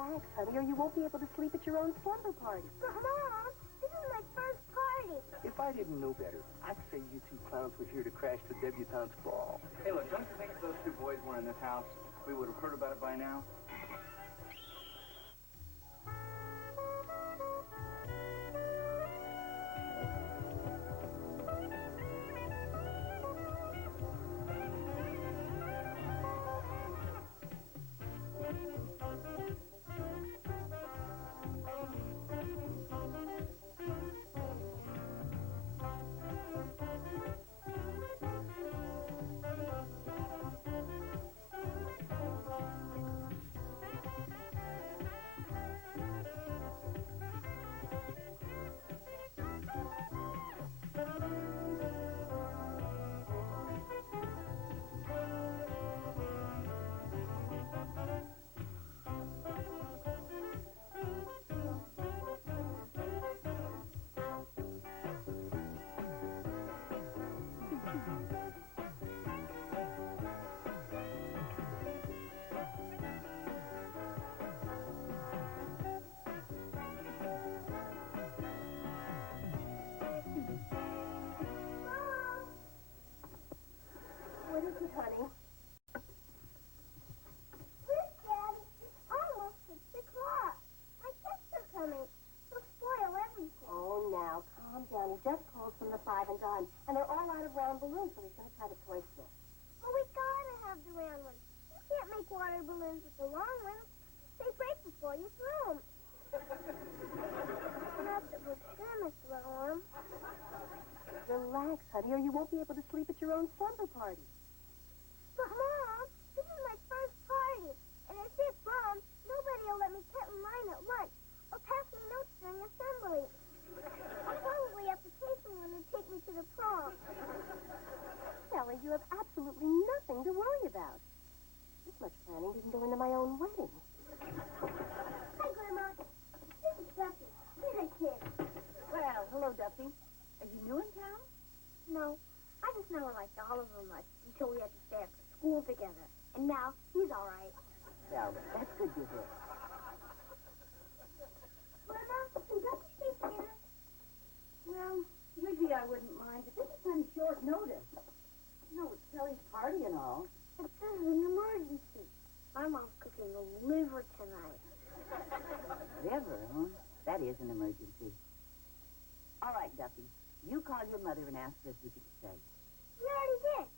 Relax, honey, or you won't be able to sleep at your own slumber party. But, Mom, this is my first party. If I didn't know better, I'd say you two clowns were here to crash the debutante's ball. Hey, look, don't you think if those two boys weren't in this house, we would have heard about it by now? What is it, honey? Please, Daddy, it's almost 6 o'clock. My guests are coming. They'll spoil everything. Oh, now, calm down. He just called from the 5 and dime, and they're all out of round balloons, so he's going to try the toy store. Well, we gotta have the round ones. You can't make water balloons with the long ones. They break before you throw them. Not that we're gonna throw them. Relax, honey, or you won't be able to sleep at your own slumber party. But, Mom, this is my first party. And if it bombs, nobody will let me cut in line at lunch or pass me notes during assembly. I'll probably have to pay someone to take me to the prom. Sally, you have absolutely nothing to worry about. This much planning didn't go into my own wedding. Hi, Grandma. This is Duffy. He's a kid. Well, hello, Duffy. Are you new in town? No, I just never liked Oliver much until we had to stay after school together. And now he's all right. Well, that's good to hear. Grandma, can Duffy stay together? Well, usually I wouldn't mind, but this is kind of short notice. You know, it's Kelly's party and all. But this is an emergency. My mom's cooking a liver tonight. Liver, huh? That is an emergency. All right, Duffy. You call your mother and ask her if you can stay. We already did.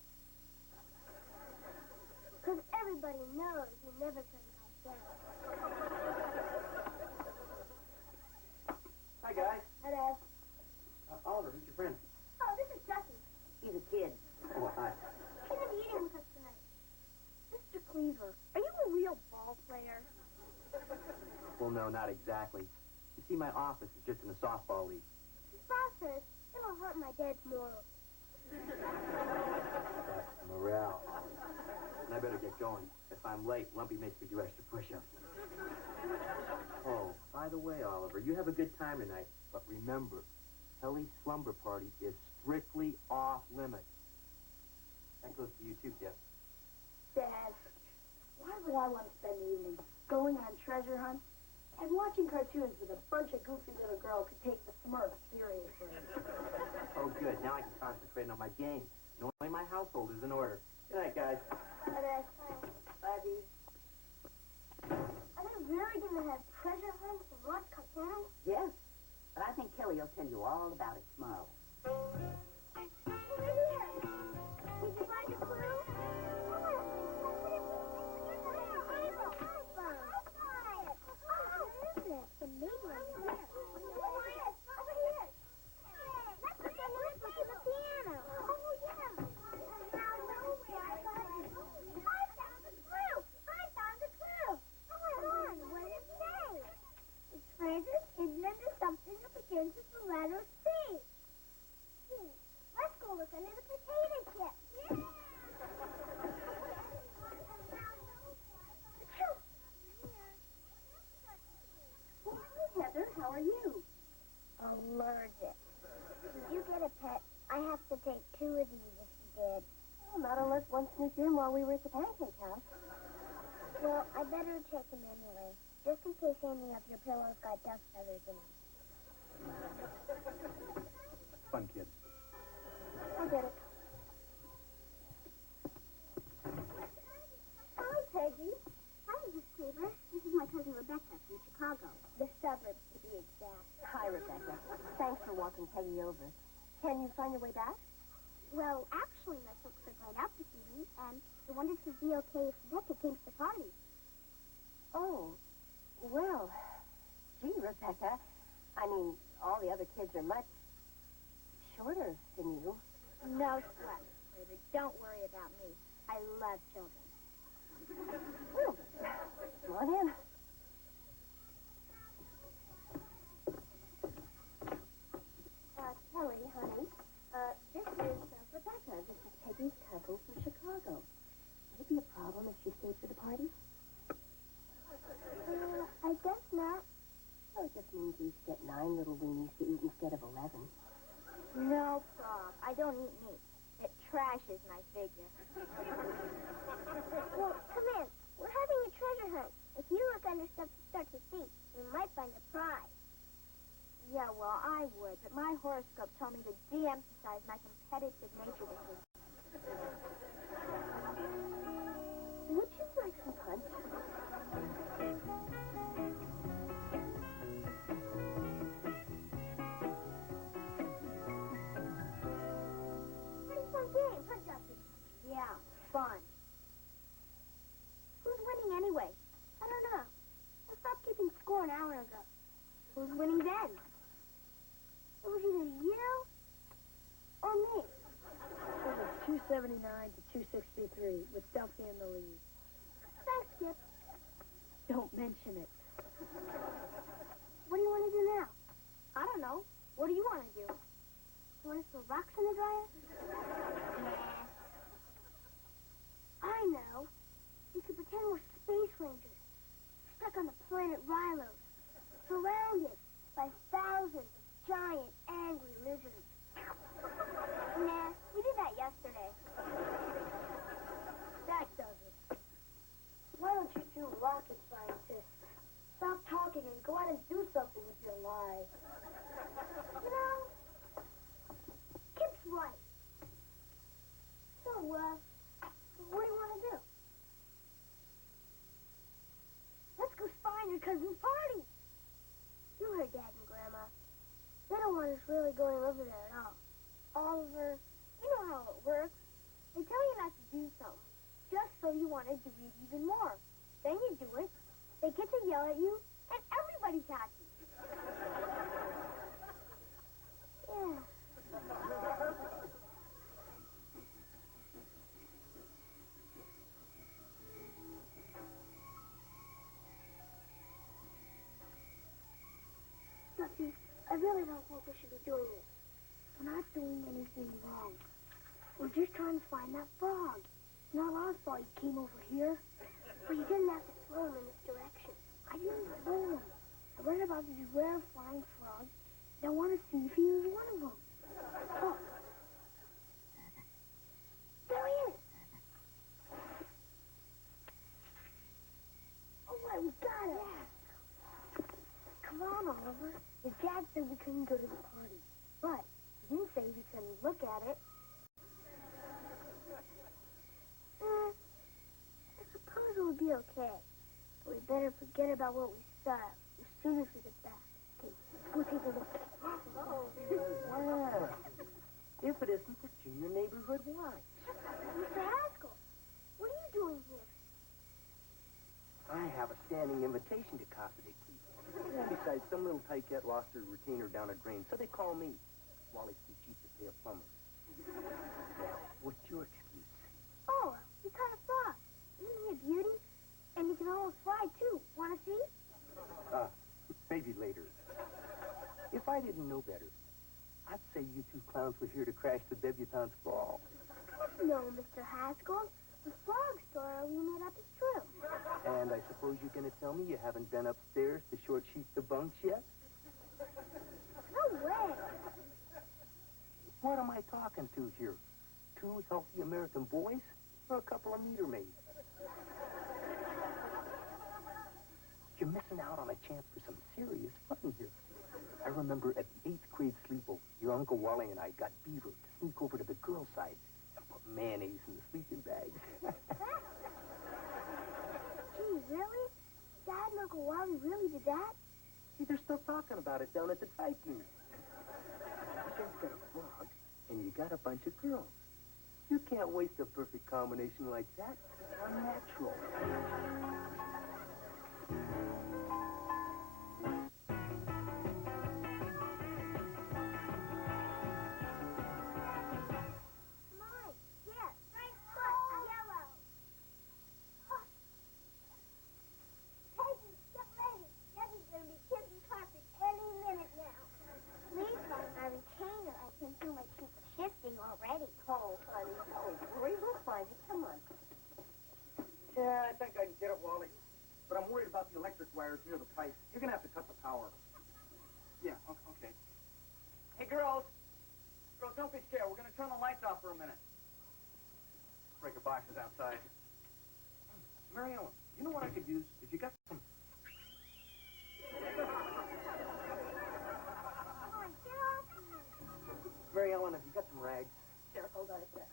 Because everybody knows he never turns out down. Hi, guys. Hi, Dad. Oliver, who's your friend? Oh, this is Duffy. He's a kid. Oh, hi. He's going to be eating with us tonight. Mr. Cleaver, are you a real ball player? Well, no, not exactly. You see, my office is just in a softball league. His boss says it'll hurt my dad's morals. That's morale. And I better get going. If I'm late, Lumpy makes me do extra push-ups. Oh, by the way, Oliver, you have a good time tonight. But remember, Kelly's slumber party is strictly off-limits. That goes to you, too, Jeff. Dad, why would I want to spend the evening going on treasure hunts and watching cartoons with a bunch of goofy little girls who take the Smurfs seriously? Oh, good. Now I can concentrate on my game. Knowing my household is in order. Good night, guys. Hi, Dad. Buddy. Are they really going to have treasure hunts and watch cartoons? Yes. But I think Kelly will tell you all about it tomorrow. Over here. Did you find a clue? Something that begins with the letter C. Let's go look under the potato chip. Yeah! Hi, Heather. How are you? Allergic. Did you get a pet? I have to take 2 of these if you did. Well, not unless one sneaked in while we were at the pancake house. Well, I better check him anyway, just in case any of your pillows got dust feathers in them. Fun kid. I get it. Hi, Peggy. Hi, Mrs. Beaver. This is my cousin Rebecca from Chicago. The suburbs, to be exact. Hi, Rebecca. Thanks for walking Peggy over. Can you find your way back? Well, actually, my folks are going out this evening, and I wondered if it would be okay if Rebecca came to the party. Oh, well, gee, Rebecca. I mean, all the other kids are much shorter than you. No sweat, Mrs. Beaver. Don't worry about me. I love children. Well, come on in. Kelly, honey, this is Rebecca. This is Peggy's cousin from Chicago. Would it be a problem if she stayed for the party? I guess not. Well, it just means you get 9 little weenies to eat instead of 11. No problem. I don't eat meat. It trashes my figure. Well, come in. We're having a treasure hunt. If you look under stuff to start to see, we might find a prize. Yeah, well, I would, but my horoscope told me to de-emphasize my competitive nature this week. Would you like some punch? Pretty fun game, huh, Dusty? Yeah, fun. Who's winning anyway? I don't know. I stopped keeping score an hour ago. Who's winning then? It was either you or me. It was 279 to 263 with Duffy in the lead. Thanks, Skip. Don't mention it. What do you want to do now? I don't know. What do you want to do? You want to throw rocks in the dryer? Nah. I know. We could pretend we're space rangers, stuck on the planet Rilo, surrounded by thousands of giant, angry lizards. Nah, we did that yesterday. That does it. Why don't you two rocket scientists stop talking and go out and do something with your lives? You know, Kip's right. So, what do you want to do? Let's go spy on your cousin's party. You heard Dad and Grandma. They don't want us really going over there at all. Oliver, you know how it works. They tell you not to do something, just so you want to do it even more. Then you do it, they get to yell at you, and everybody's happy. Yeah. Duffy, I really don't think we should be doing this. We're not doing anything wrong. We're just trying to find that frog. It's not our fault he came over here. But you didn't have to throw him in this direction. I didn't throw him. I read about these rare flying frogs, and I want to see if he was one of them. Oh. There he is. All right, we got him. Yeah. Come on, Oliver. His dad said we couldn't go to the party, but he didn't say we couldn't look at it. I suppose it would be okay. But we better forget about what we saw as soon as we get back. Okay, go take a look. Wow. If it isn't the Junior Neighborhood Watch. Mr. Haskell, what are you doing here? I have a standing invitation to Casa de Keith. And besides, some little tyke-cat lost her retainer down a drain, so they call me. Wally's too cheap to pay a plumber. Now, what's your excuse? Oh, we caught a frog. Isn't he a beauty? And he can almost fly, too. Want to see? Maybe later. If I didn't know better, I'd say you two clowns were here to crash the debutante's ball. No, Mr. Haskell. The frog story we made up is true. And I suppose you're going to tell me you haven't been upstairs to short sheet the bunks yet? No way. What am I talking to here? 2 healthy American boys or a couple of meter maids? missing out on a chance for some serious fun here. I remember at the 8th grade sleepover, your Uncle Wally and I got Beaver to sneak over to the girls' side and put mayonnaise in the sleeping bags. Gee, really? Dad and Uncle Wally really did that? See, they're still talking about it down at the Vikings. You've got a frog, and you got a bunch of girls. You can't waste a perfect combination like that. Unnatural. Shifting already. Oh, honey, oh, hurry, we'll find it. Come on. Yeah, I think I can get it, Wally. But I'm worried about the electric wires near the pipe. You're going to have to cut the power. Yeah, okay. Hey, girls. Girls, don't be scared. We're going to turn the lights off for a minute. Breaker box is outside. Mary Ellen, you know what I could use? If you got some... Mary Ellen, have you got some rags? Sure, hold on a sec.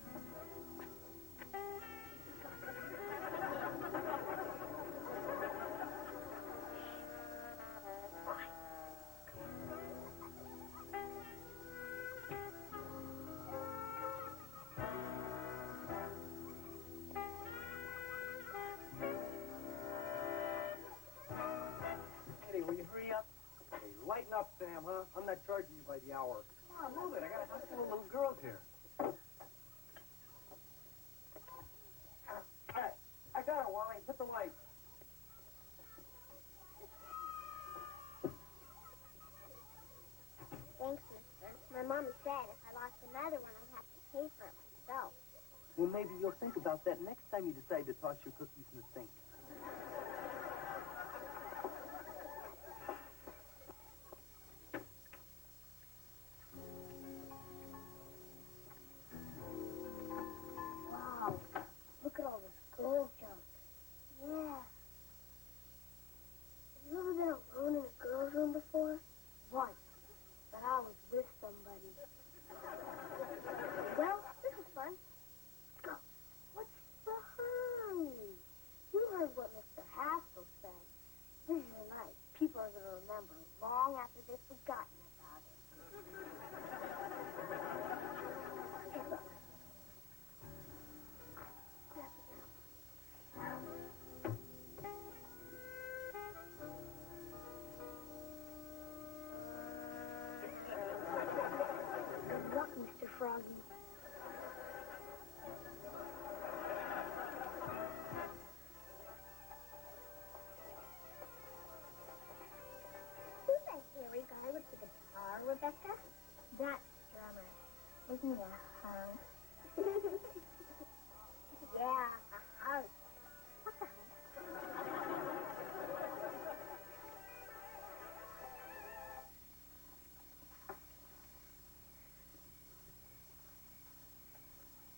Eddie, will you hurry up? Hey, lighten up, Sam, huh? I'm not charging you by the hour. Come on, move it. I got a house full of little girls here. All right. I got it, Wally. Hit the light. Thanks, mister. My mom said if I lost another one, I'd have to pay for it myself. Well, maybe you'll think about that next time you decide to toss your cookies in the sink. Wow. Look at all this gold junk. Yeah. Have you ever been alone in a girl's room before? Once. But I was with somebody. Well, this is fun. Go. What's the hurry? You heard what Mr. Haskell said. This is a night people are going to remember long after they've forgotten about it. Hey, look. Grab it now. Good luck, Mr. Froggy. Who's that hairy guy with the guitar, Rebecca? That's Drummer. Isn't he a hunk? Yeah, a hunk. What's a hunk?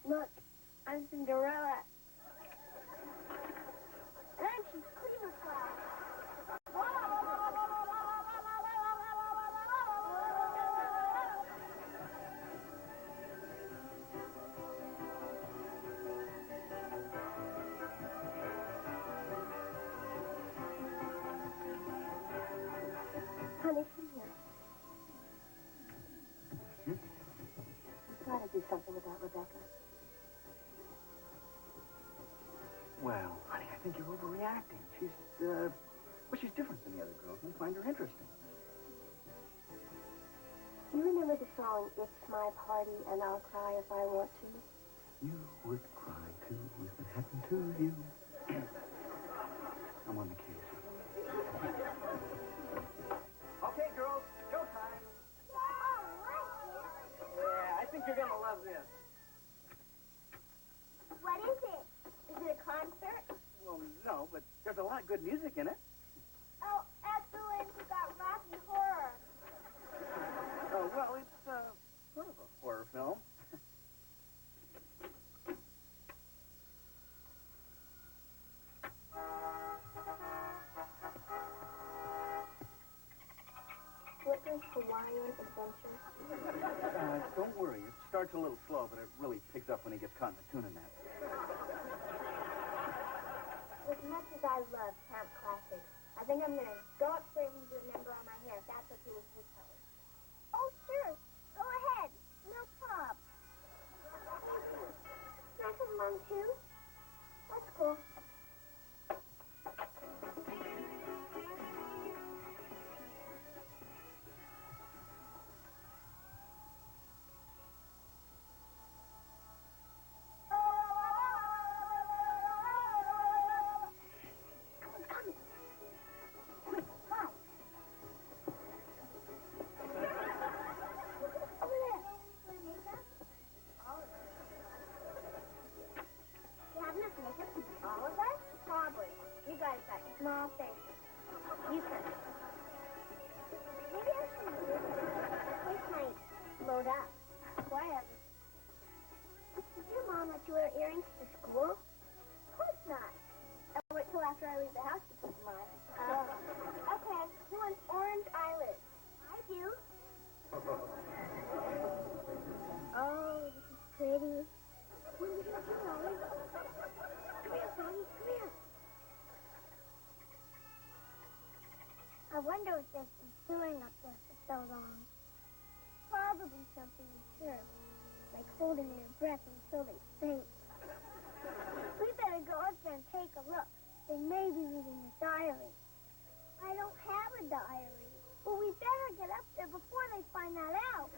Look, I'm Cinderella. And she's Christmas class. Honey, come here. You've got to do something about Rebecca. Well, honey, I think you're overreacting. She's different than the other girls. You find her interesting. Do you remember the song, It's My Party and I'll Cry If I Want to? You would cry, too, if it happened to you. I'm on the case. Okay, girls, showtime. Yeah, I think you're going to love this. What is it? Is it a concert? Well, no, but there's a lot of good music in it. Oh, excellent. We got Rocky Horror. Oh, well, it's sort of a horror film. violent adventure? Don't worry. It starts a little slow, but it really picks up when he gets caught in a tuna net. As much as I love camp classics, I think I'm going to go upstairs and do a number on my hair, if that's okay with you, Kelly. Oh, sure. Go ahead. No problem. Can I come along, too? That's cool. Small faces. You can. Maybe I should do this. This might load up. Whatever. Did your mom let you wear earrings to school? Of course not. I'll wait till after I leave the house to put them on. Okay. Who wants orange eyelids? I do. Oh, this is pretty. What are you going to do, Molly? Come here, Molly. Come here. I wonder what they've been doing up there for so long. Probably something absurd, like holding their breath until they faint. We better go up there and take a look. They may be reading the diary. I don't have a diary. Well, we better get up there before they find that out.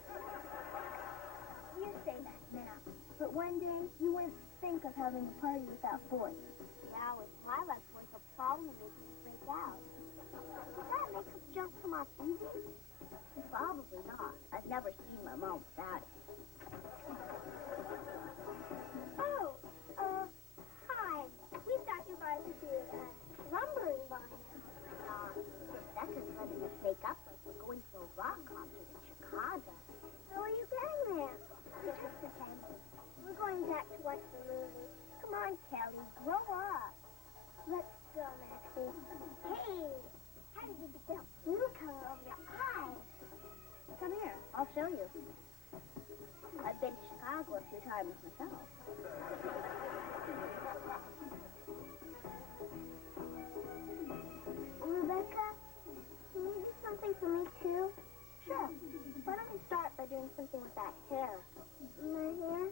You say that now, but one day you wouldn't think of having a party without boys. Yeah, with Lilac boys, will probably make me freak out. Does that make us jump come off easy? Probably not. I've never seen my mom without it. Oh, hi. We thought you guys would be slumbering by now. Rebecca's letting us make up like we're going to a rock concert in Chicago. How are you getting there? Just pretending. We're going back to watch the movie. Come on, Kelly, grow up. Let's go, Maxie. Hey, how did you get that blue color over your eyes? Come here. I'll show you. I've been to Chicago a few times myself. Rebecca, can you do something for me, too? Sure. Why don't we start by doing something with that hair? My hair?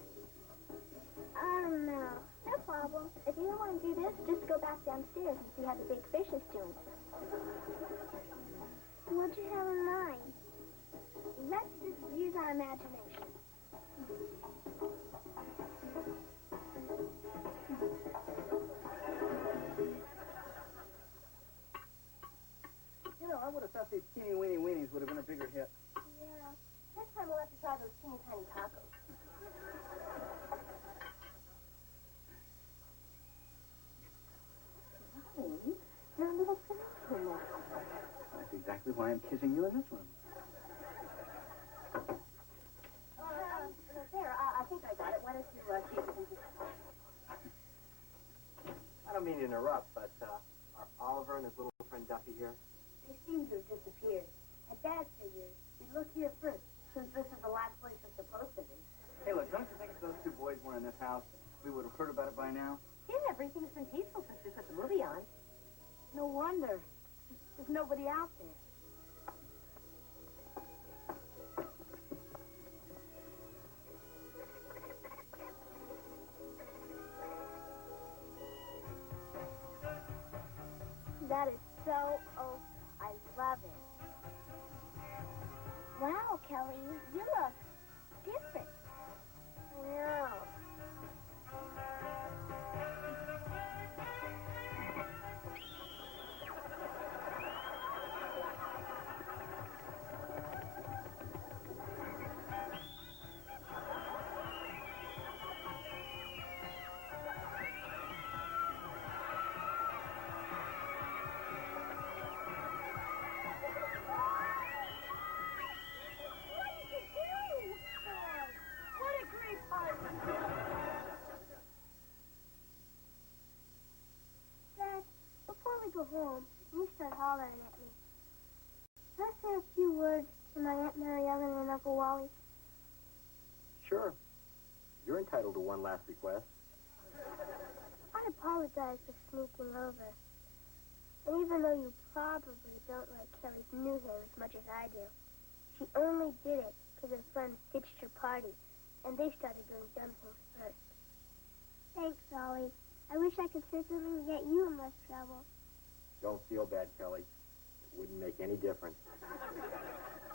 I don't know. No problem. If you don't want to do this, just go back downstairs and see how the big fish is doing. What'd you have in mind? Let's just use our imagination. You know, I would have thought these teeny weeny weenies would have been a bigger hit. Yeah. Next time we'll have to try those teeny tiny tacos. Hey, you're a little sensitive. That's exactly why I'm kissing you in this room. There, I think I got it. Why don't you take it into... I don't mean to interrupt, but are Oliver and his little friend Duffy here? They seem to have disappeared. And Dad figured we'd look here first, since this is the last place we're supposed to be. Hey, look, don't you think if those two boys were in this house, we would have heard about it by now? Yeah, everything's been peaceful since we put the movie on. No wonder. There's nobody out there. That is so I love it. Wow, Kelly, you look different. I know. Dad, before we go home, you start hollering at me. Let's say a few words and my Aunt Mary Ellen and Uncle Wally? Sure. You're entitled to one last request. I apologize for sneaking over. And even though you probably don't like Kelly's new hair as much as I do, she only did it because her friends ditched her party, and they started doing dumb things first. Thanks, Ollie. I wish I could say something to get you in less trouble. Don't feel bad, Kelly. It wouldn't make any difference.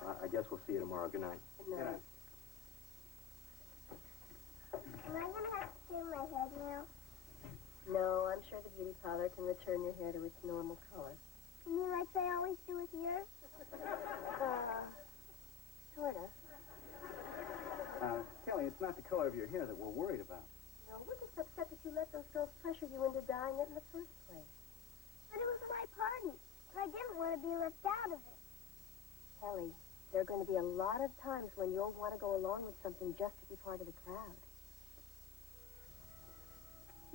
I guess we'll see you tomorrow. Good night. Good night. Am I going to have to shave my head now? No, I'm sure the beauty parlor can return your hair to its normal color. You mean like they always do with yours? Sort of. Kelly, it's not the color of your hair that we're worried about. No, we're just upset that you let those girls pressure you into dyeing it in the first place. But it was my party, and I didn't want to be left out of it. Kelly, there are going to be a lot of times when you'll want to go along with something just to be part of the crowd.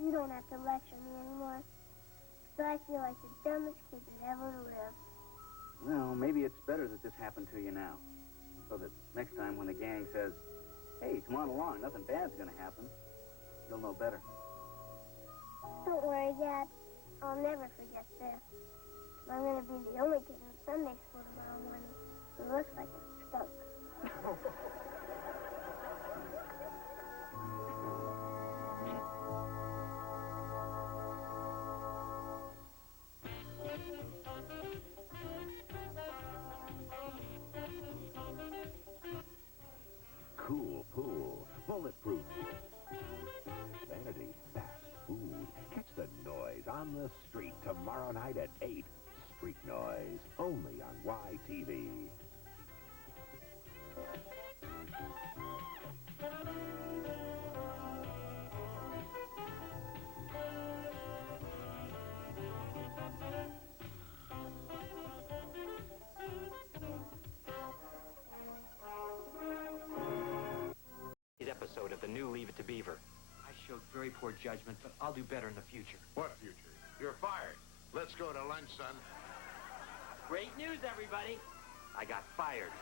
You don't have to lecture me anymore. But I feel like the dumbest kid that ever lived. Well, maybe it's better that this happened to you now. So that next time when the gang says, hey, come on along, nothing bad's going to happen, you'll know better. Don't worry, Dad. I'll never forget this. I'm going to be the only kid in Sunday school tomorrow morning who looks like a skunk. Cool pool, bulletproof. Vanity, fast food. Catch the noise on the street tomorrow night at 8. Street Noise, only on YTV. Episode of the new Leave It to Beaver. I showed very poor judgment, but I'll do better in the future. What future? You're fired. Let's go to lunch, son. Great news, everybody. I got fired.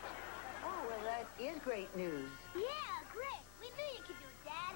Oh, well, that is great news. Yeah, great. We knew you could do it, Dad.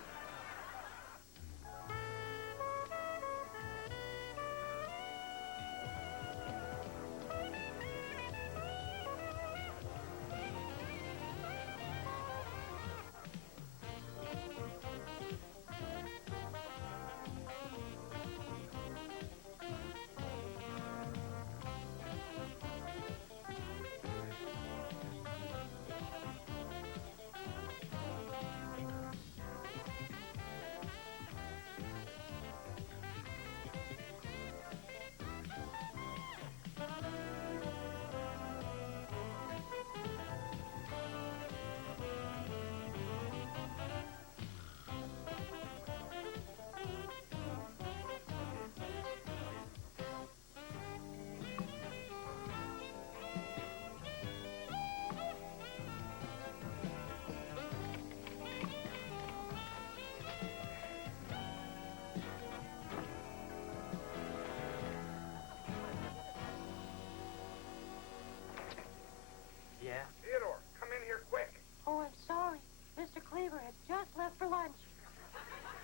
Yeah? Theodore, come in here quick. Oh, I'm sorry. Mr. Cleaver has just left for lunch.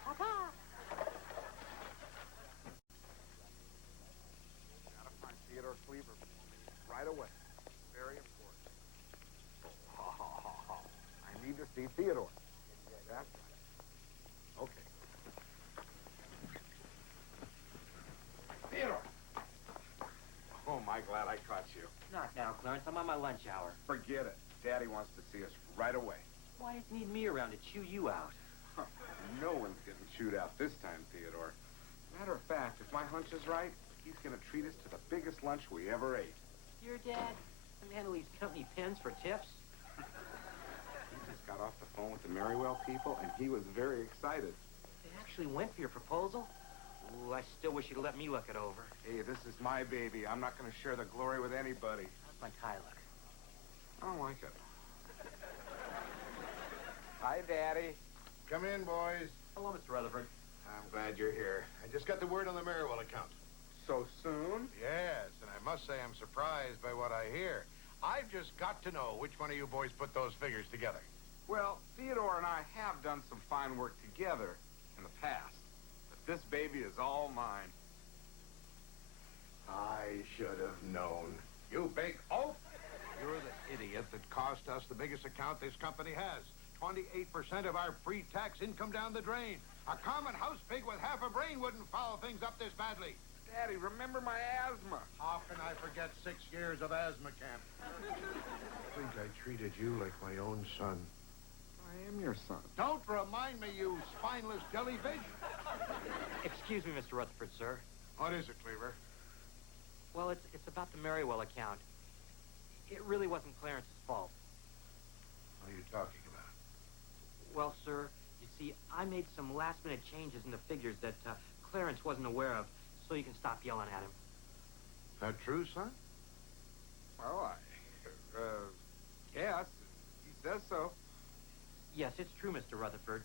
Papa! Gotta find Theodore Cleaver for me right away. Very important. Ha, ha, ha, ha. I need to see Theodore. That's right. Okay. Theodore! Oh, my glad I caught you. Not now, Clarence. I'm on my lunch hour. Forget it. Daddy wants to see us right away. Why does he need me around to chew you out? No one's getting chewed out this time, Theodore. Matter of fact, if my hunch is right, he's going to treat us to the biggest lunch we ever ate. Your dad? The man who leaves company pens for tips? He just got off the phone with the Merrywell people, and he was very excited. They actually went for your proposal? Ooh, I still wish you'd let me look it over. Hey, this is my baby. I'm not going to share the glory with anybody. How's my tie look? I don't like it. Hi, Daddy. Come in, boys. Hello, Mr. Rutherford. I'm glad you're here. I just got the word on the Merrywell account. So soon? Yes, and I must say I'm surprised by what I hear. I've just got to know which one of you boys put those figures together. Well, Theodore and I have done some fine work together in the past. But this baby is all mine. I should have known. You big oaf! You're the idiot that cost us the biggest account this company has. 28% of our pre-tax income down the drain. A common house pig with half a brain wouldn't foul things up this badly. Daddy, remember my asthma. How can I forget 6 years of asthma camp? I think I treated you like my own son. I am your son. Don't remind me, you spineless jellyfish. Excuse me, Mr. Rutherford, sir. What is it, Cleaver? Well, it's about the Merriwell account. It really wasn't Clarence's fault. What are you talking about? Well, sir, you see, I made some last-minute changes in the figures that Clarence wasn't aware of, so you can stop yelling at him. That true, son? Well, yes. He says so. Yes, it's true, Mr. Rutherford.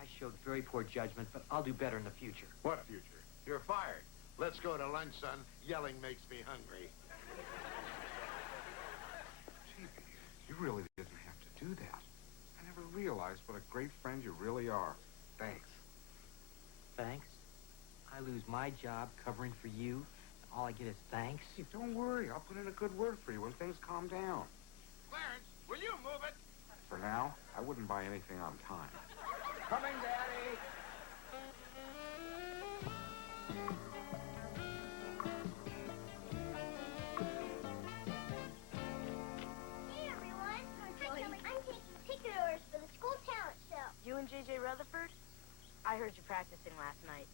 I showed very poor judgment, but I'll do better in the future. What future? You're fired. Let's go to lunch, son. Yelling makes me hungry. Gee, you really didn't have to do that. I never realized what a great friend you really are. Thanks. Thanks? I lose my job covering for you, and all I get is thanks? Hey, don't worry. I'll put in a good word for you when things calm down. Clarence, will you move it? For now, I wouldn't buy anything on time. Coming, Daddy. Hey, everyone. I'm taking ticket orders for the school talent show. You and J.J. Rutherford? I heard you practicing last night.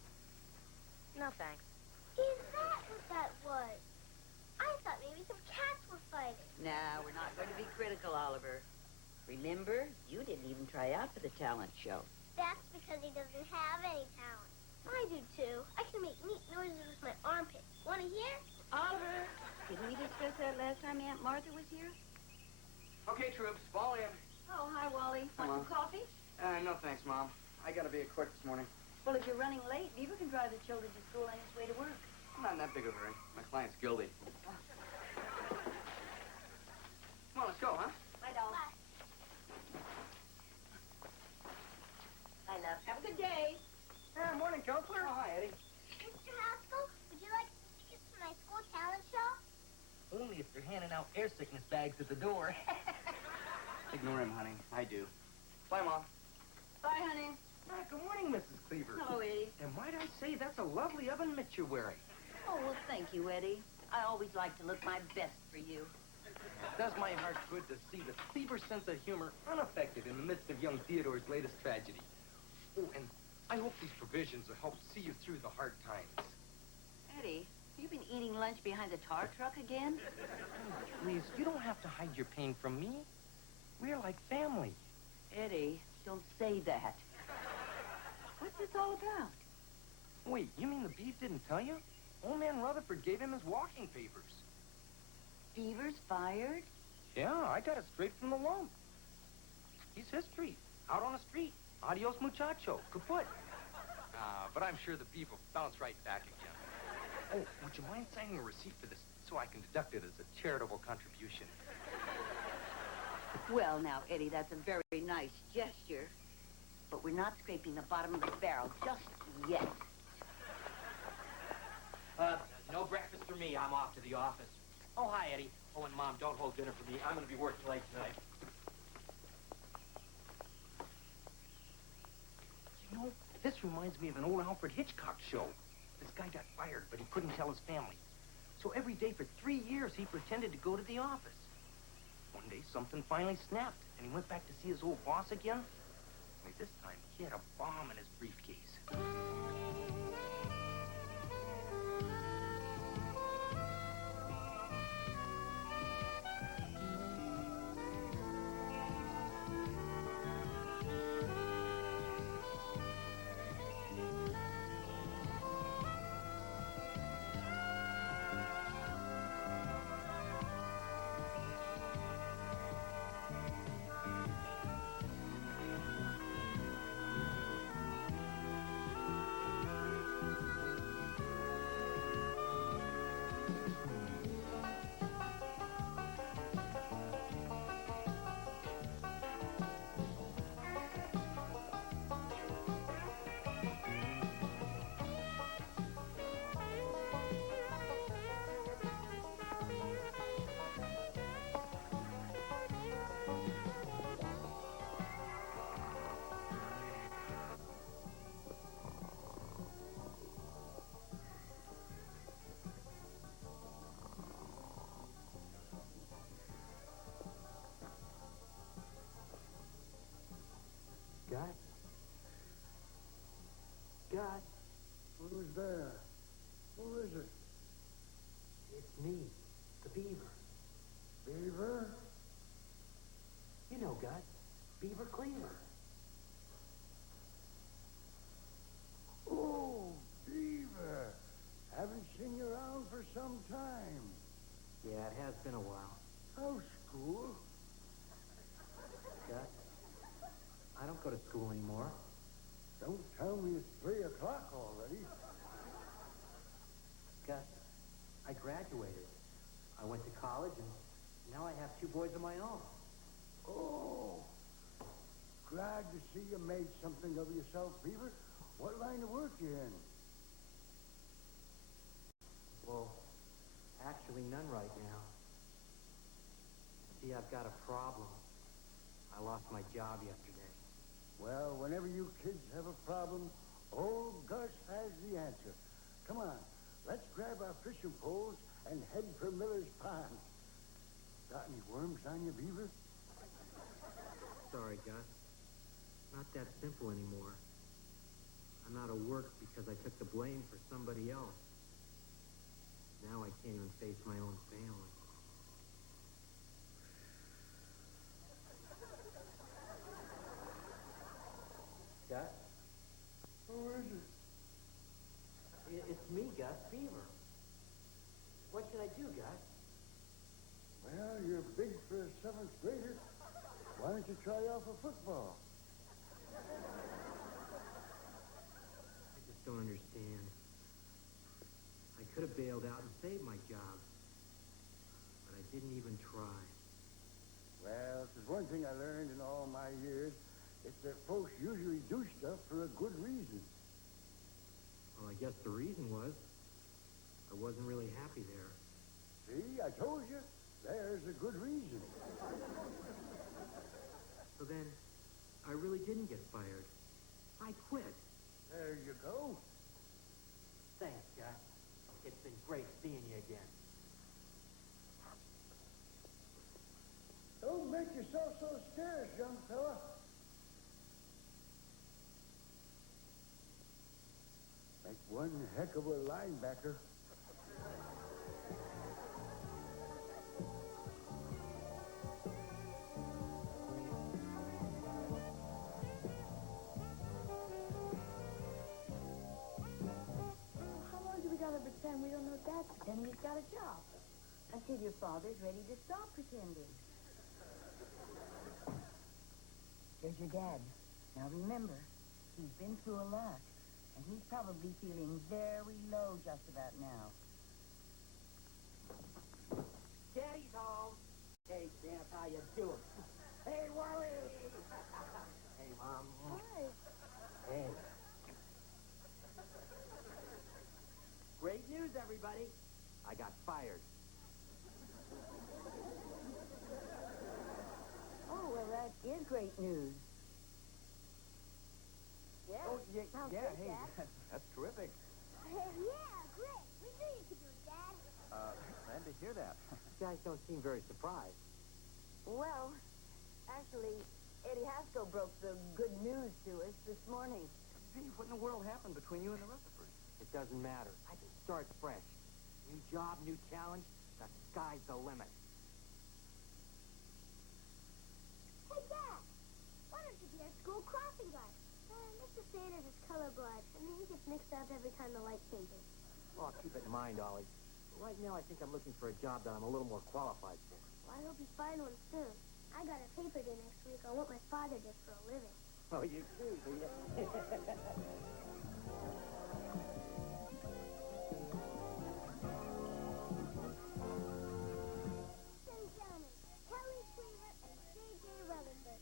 No, thanks. Is that what that was? I thought maybe some cats were fighting. Now, we're not going to be critical, Oliver. Remember, you didn't even try out for the talent show. That's because he doesn't have any talent. I do, too. I can make neat noises with my armpits. Want to hear? Oliver, didn't we discuss that last time Aunt Martha was here? Okay, troops, fall in. Oh, hi, Wally. Want some coffee? No thanks, Mom. I gotta be quick this morning. Well, if you're running late, Beaver can drive the children to school on his way to work. I'm not in that big of a hurry. My client's guilty. Come on, let's go, huh? Bye, doll. Bye, love. Have a good day. Morning, Counselor. Oh, hi, Eddie. Mr. Haskell, would you like some tickets for my school talent show? Only if they're handing out air sickness bags at the door. Ignore him, honey. I do. Bye, Mom. Bye, honey. Good morning, Mrs. Cleaver. Hello, Eddie. And might I say, that's a lovely oven mitt you're wearing. Oh, well, thank you, Eddie. I always like to look my best for you. It does my heart good to see the Cleaver sense of humor unaffected in the midst of young Theodore's latest tragedy. Oh, and I hope these provisions will help see you through the hard times. Eddie, you been eating lunch behind the tar truck again? Please, you don't have to hide your pain from me. We're like family. Eddie, don't say that. What's this all about? Wait, you mean the beef didn't tell you? Old man Rutherford gave him his walking papers. Beaver's fired? Yeah, I got it straight from the lump. He's history. Out on the street. Adios, muchacho. Kaput. But I'm sure the beef will bounce right back again. Oh, would you mind signing a receipt for this so I can deduct it as a charitable contribution? Well, now, Eddie, that's a very nice gesture. But we're not scraping the bottom of the barrel just yet. No breakfast for me. I'm off to the office. Oh, hi, Eddie. Oh, and Mom, don't hold dinner for me. I'm going to be working late tonight. You know, this reminds me of an old Alfred Hitchcock show. This guy got fired, but he couldn't tell his family. So every day for 3 years, he pretended to go to the office. One day, something finally snapped, and he went back to see his old boss again. Only this time, he had a bomb in his briefcase. Beaver? You know, Gus. Beaver Cleaver. Oh, Beaver. Haven't seen you around for some time. Yeah, it has been a while. How's school? Gus, I don't go to school anymore. Don't tell me it's 3 o'clock already. Gus, I graduated. I went to college, and now I have 2 boys of my own. Oh, glad to see you made something of yourself, Beaver. What line of work you in? Well, actually none right now. See, I've got a problem. I lost my job yesterday. Well, whenever you kids have a problem, old Gus has the answer. Come on, let's grab our fishing poles and head for Miller's Pond. Got any worms on you, Beaver? Sorry, Gus. Not that simple anymore. I'm out of work because I took the blame for somebody else. Now I can't even face my own family. Gus? Who is it? It's me, Gus, Beaver. What should I do, Gus? Well, you're big for a 7th grader. Why don't you try out for football? I just don't understand. I could have bailed out and saved my job, but I didn't even try. Well, if there's one thing I learned in all my years, it's that folks usually do stuff for a good reason. Well, I guess the reason was I wasn't really happy there. See, I told you, there's a good reason. So then, I really didn't get fired. I quit. There you go. Thanks, Gus. It's been great seeing you again. Don't make yourself so scarce, young fella. Make one heck of a linebacker. How long do we gotta pretend we don't know Dad's pretending he's got a job? Until your father's ready to stop pretending. There's your dad. Now remember, he's been through a lot, and he's probably feeling very low just about now. Daddy's home. Hey, Champ, how you doing? Hey, Wally! Hey, Mom. Hi. Hey. Great news, everybody. I got fired. Oh, well, that is great news. Yeah. Oh, yeah, Sounds yeah, good, hey, Dad. that's terrific. Yeah, great. We knew you could do it, Dad. Glad to hear that. You guys don't seem very surprised. Well, actually, Eddie Haskell broke the good news to us this morning. Gee, what in the world happened between you and the Rutherfords? It doesn't matter. I can start fresh. New job, new challenge. The sky's the limit. Hey, Dad. Why don't you be our school crossing guard? Mr. Sanders is colorblind, and he gets mixed up every time the light changes. Oh, keep it in mind, Ollie. Right now, I think I'm looking for a job that I'm a little more qualified for. Well, I hope you find one soon. I got a paper due next week on what my father did for a living. Oh, you too, do you? Ladies and gentlemen, Kelly Cleaver and C.J. Rutherford.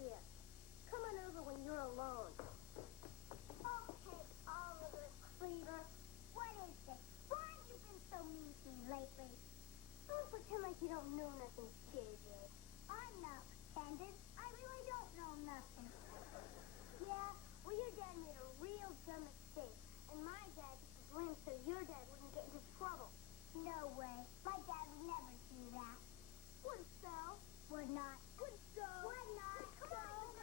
here. Come on over when you're alone. Okay, Oliver, Cleaver, what is this? Why have you been so mean to me lately? Don't pretend like you don't know nothing, JJ. I'm not pretending. I really don't know nothing. Yeah, well, your dad made a real dumb mistake, and my dad took the blame so your dad wouldn't get into trouble. No way. My dad would never do that. Would so? Would not. Would so? Would not. Come on,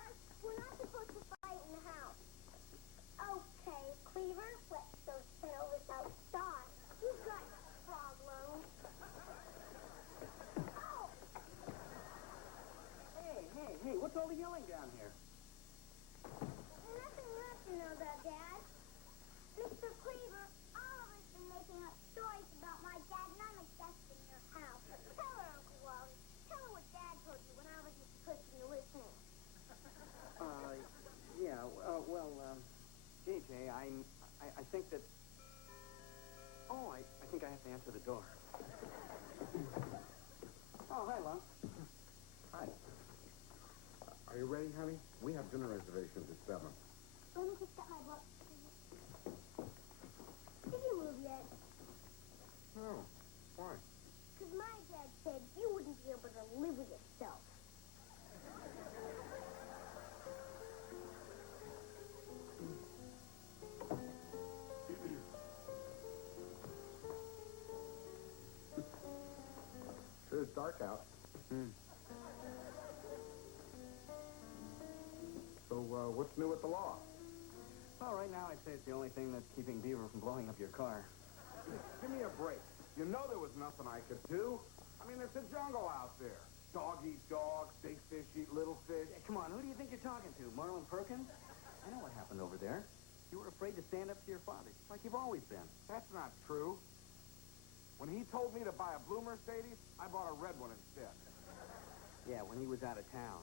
we're not supposed to fight in the house. Okay, Cleaver, let's go settle this outside. You've got problems. Oh! Hey, what's all the yelling down here? Nothing left to know about, Dad. Mr. Cleaver, Oliver's been making up stories about my dad, and I'm a guest in your house. Tell her, Uncle Wally. Tell her what Dad told you when I wasn't supposed to be listening. Yeah, JJ, I think that... Oh, I think I have to answer the door. Oh, hi, Lon. Hi. Are you ready, honey? We have dinner reservations at 7. Let me just get my book. Did you move yet? Oh, why? Because my dad said you wouldn't be able to live with yourself. Sure is dark out. So, what's new with the law? Well, right now I'd say it's the only thing that's keeping Beaver from blowing up your car. Give me a break. You know there was nothing I could do. I mean, it's a jungle out there. Dog eat dog, big fish eat little fish. Hey, come on, who do you think you're talking to? Marlon Perkins? I know what happened over there. You were afraid to stand up to your father, just like you've always been. That's not true. When he told me to buy a blue Mercedes, I bought a red one instead. Yeah, when he was out of town.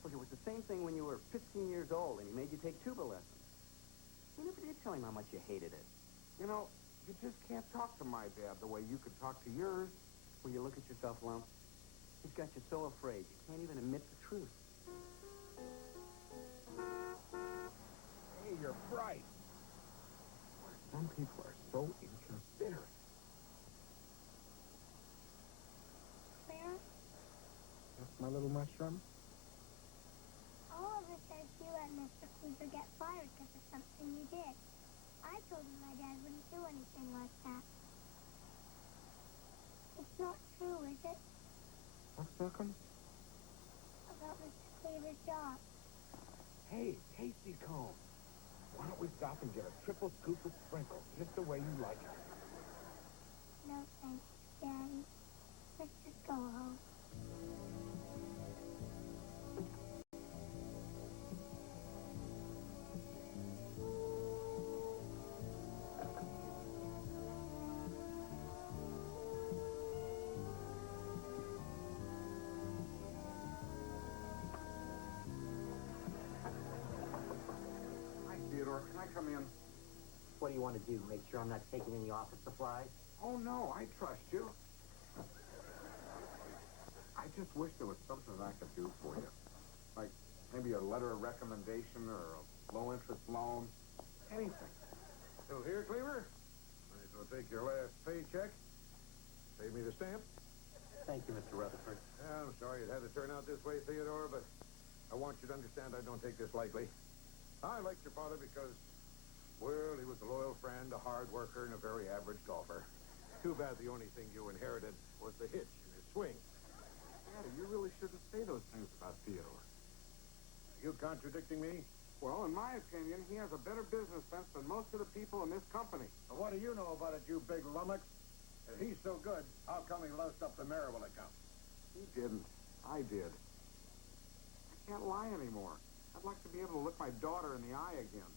Look, it was the same thing when you were 15 years old and he made you take tuba lessons. You never did tell him how much you hated it. You know, you just can't talk to my dad the way you could talk to yours. Will you look at yourself, Lump? He's got you so afraid you can't even admit the truth. Hey, you're bright. Some people are so inconsiderate. Claire? That's my little mushroom? Oliver says you let Mr. Cleaver get fired because of something you did. I told him my dad wouldn't do anything like that. It's not true, is it? What's Sitcom? About Mr. Cleaver's job. Hey, tasty cone. Why don't we stop and get a triple scoop of sprinkles, just the way you like it? No, thanks, Daddy. Let's just go home. Hi, Theodore. Can I come in? What do you want to do? Make sure I'm not taking any office supplies? Oh, no, I trust you. I just wish there was something I could do for you. Like maybe a letter of recommendation or a low-interest loan. Anything. Still here, Cleaver? Might as well take your last paycheck. Save me the stamp. Thank you, Mr. Rutherford. Yeah, I'm sorry it had to turn out this way, Theodore, but I want you to understand I don't take this lightly. I liked your father because, well, he was a loyal friend, a hard worker, and a very average golfer. Too bad the only thing you inherited was the hitch in his swing. Daddy, you really shouldn't say those things about Theodore. Are you contradicting me? Well, in my opinion, he has a better business sense than most of the people in this company. Well, what do you know about it, you big lummox? If he's so good, how come he lost up the Maryville account? He didn't. I did. I can't lie anymore. I'd like to be able to look my daughter in the eye again.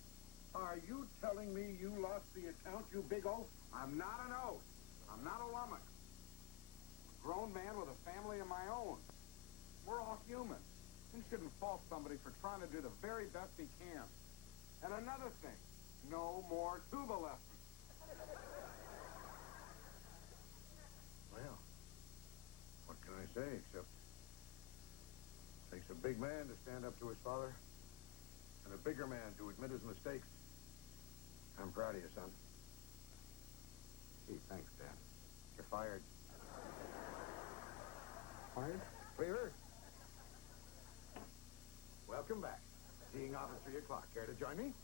Are you telling me you lost the account, you big oaf? I'm not an oaf. I'm not a lummox. I'm a grown man with a family of my own. We're all human. You shouldn't fault somebody for trying to do the very best he can. And another thing, no more tuba lessons. Well, what can I say except big man to stand up to his father, and a bigger man to admit his mistakes. I'm proud of you, son. Gee, thanks, Dad. You're fired. Fired? Beaver? Welcome back. Teeing off at 3 o'clock. Care to join me?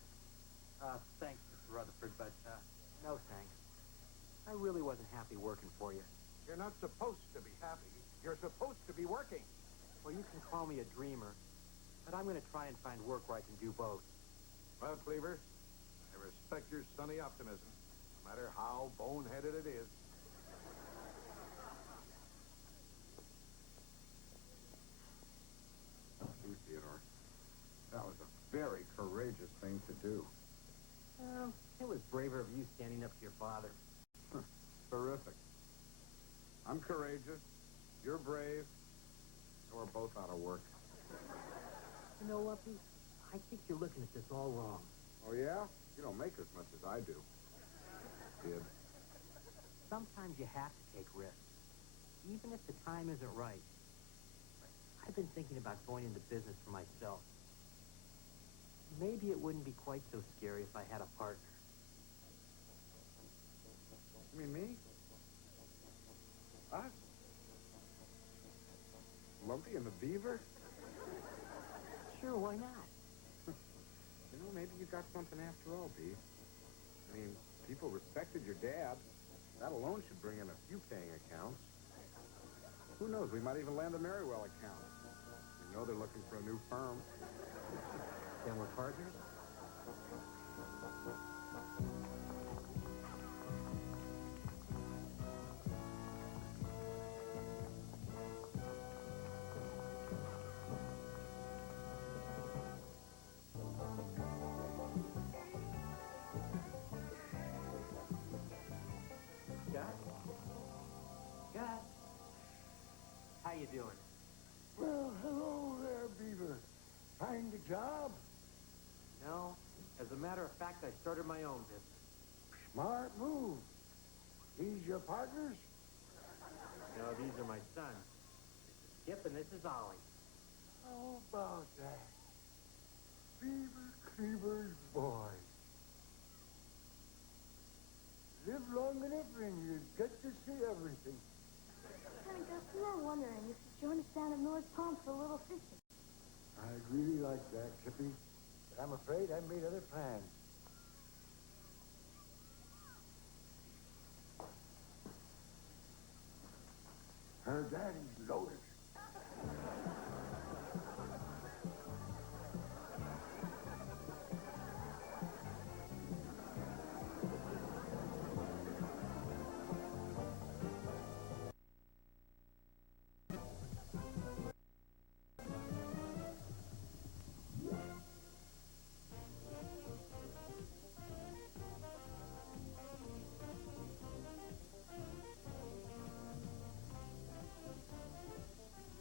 Thanks, Mr. Rutherford, but, no thanks. I really wasn't happy working for you. You're not supposed to be happy. You're supposed to be working. Well, you can call me a dreamer, but I'm going to try and find work where I can do both. Well, Cleaver, I respect your sunny optimism, no matter how boneheaded it is. Gee, Theodore, that was a very courageous thing to do. It was braver of you standing up to your father. Terrific. I'm courageous. You're brave. And we're both out of work. You know, Lumpy, I think you're looking at this all wrong. Oh, yeah? You don't make as much as I do. Kid. Sometimes you have to take risks, even if the time isn't right. I've been thinking about going into business for myself. Maybe it wouldn't be quite so scary if I had a partner. You mean me? Us? Lumpy and the Beaver? Sure, why not? You know, maybe you got something after all, B. I mean, people respected your dad. That alone should bring in a few paying accounts. Who knows, we might even land a Merriwell account. We know they're looking for a new firm. Then we're partners? Gus? How you doing? Well, hello there, Beaver. Find a job? No. As a matter of fact, I started my own business. Smart move. These your partners? No, these are my sons. This is Skip and this is Ollie. How about that? Beaver Cleaver's boy. Live long enough and you get to see everything. Honey, Gus, we were wondering if you'd join us down at North Pond for a little fishing. I'd really like that, Chippy, but I'm afraid I made other plans. Her daddy's loaded.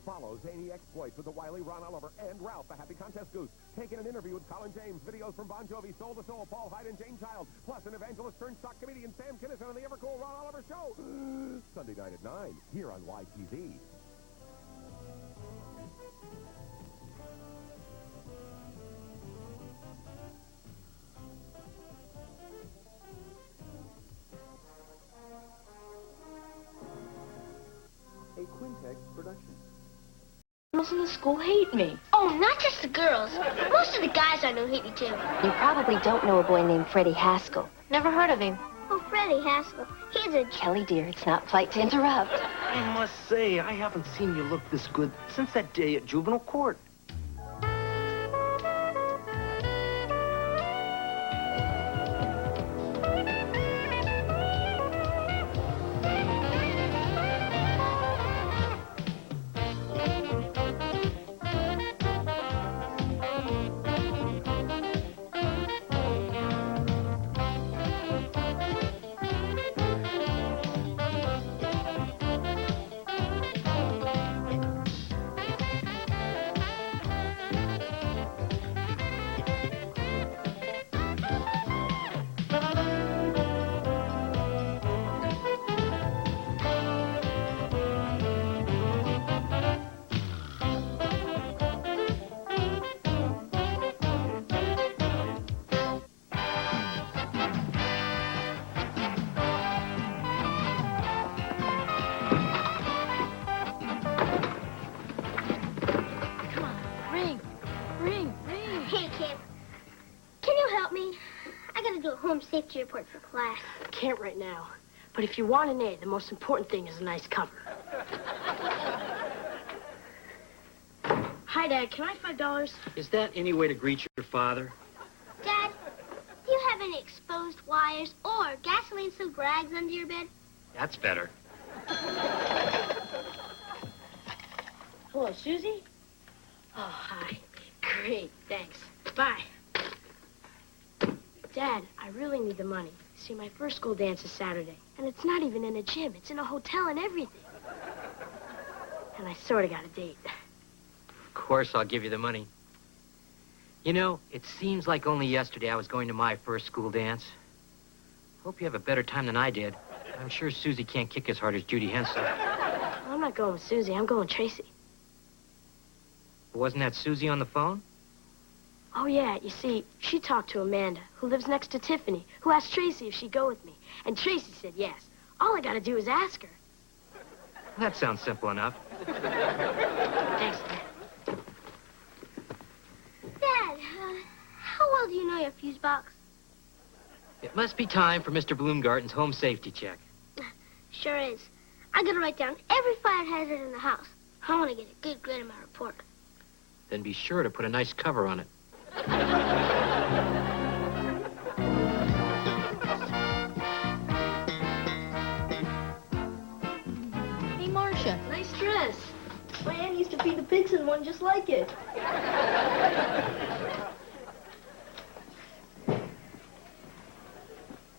Follow zany exploits with the wily Ron Oliver and Ralph, the happy contest goose. Taking an interview with Colin James, videos from Bon Jovi, Soul to Soul, Paul Hyde, and Jane Child, plus an evangelist turned stock comedian, Sam Kinison, on the ever-cool Ron Oliver Show. Sunday night at 9, here on YTV. A Quintex production. Girls in the school hate me. Oh, not just the girls. Most of the guys I know hate me, too. You probably don't know a boy named Freddie Haskell. Never heard of him. Oh, Freddie Haskell. He's a... Kelly, dear, it's not polite to interrupt. I must say, I haven't seen you look this good since that day at juvenile court. uniform safety report for class. Can't right now. But if you want an A, the most important thing is a nice cover. Hi, Dad. Can I have $5? Is that any way to greet your father? Dad, do you have any exposed wires or gasoline-soaked rags under your bed? That's better. Hello, Susie? Oh, hi. Great, thanks. Bye. Dad, I really need the money. See, my first school dance is Saturday, and it's not even in a gym. It's in a hotel and everything. And I sort of got a date. Of course, I'll give you the money. You know, it seems like only yesterday I was going to my first school dance. Hope you have a better time than I did. I'm sure Susie can't kick as hard as Judy Hensel. I'm not going with Susie. I'm going with Tracy. Wasn't that Susie on the phone? Oh, yeah. You see, she talked to Amanda, who lives next to Tiffany, who asked Tracy if she'd go with me. And Tracy said yes. All I gotta do is ask her. That sounds simple enough. Thanks, Dad. Dad, how well do you know your fuse box? It must be time for Mr. Bloomgarten's home safety check. Sure is. I gotta write down every fire hazard in the house. I want to get a good grade in my report. Then be sure to put a nice cover on it. Hey, Marcia. Nice dress. My aunt used to feed the pigs in one just like it.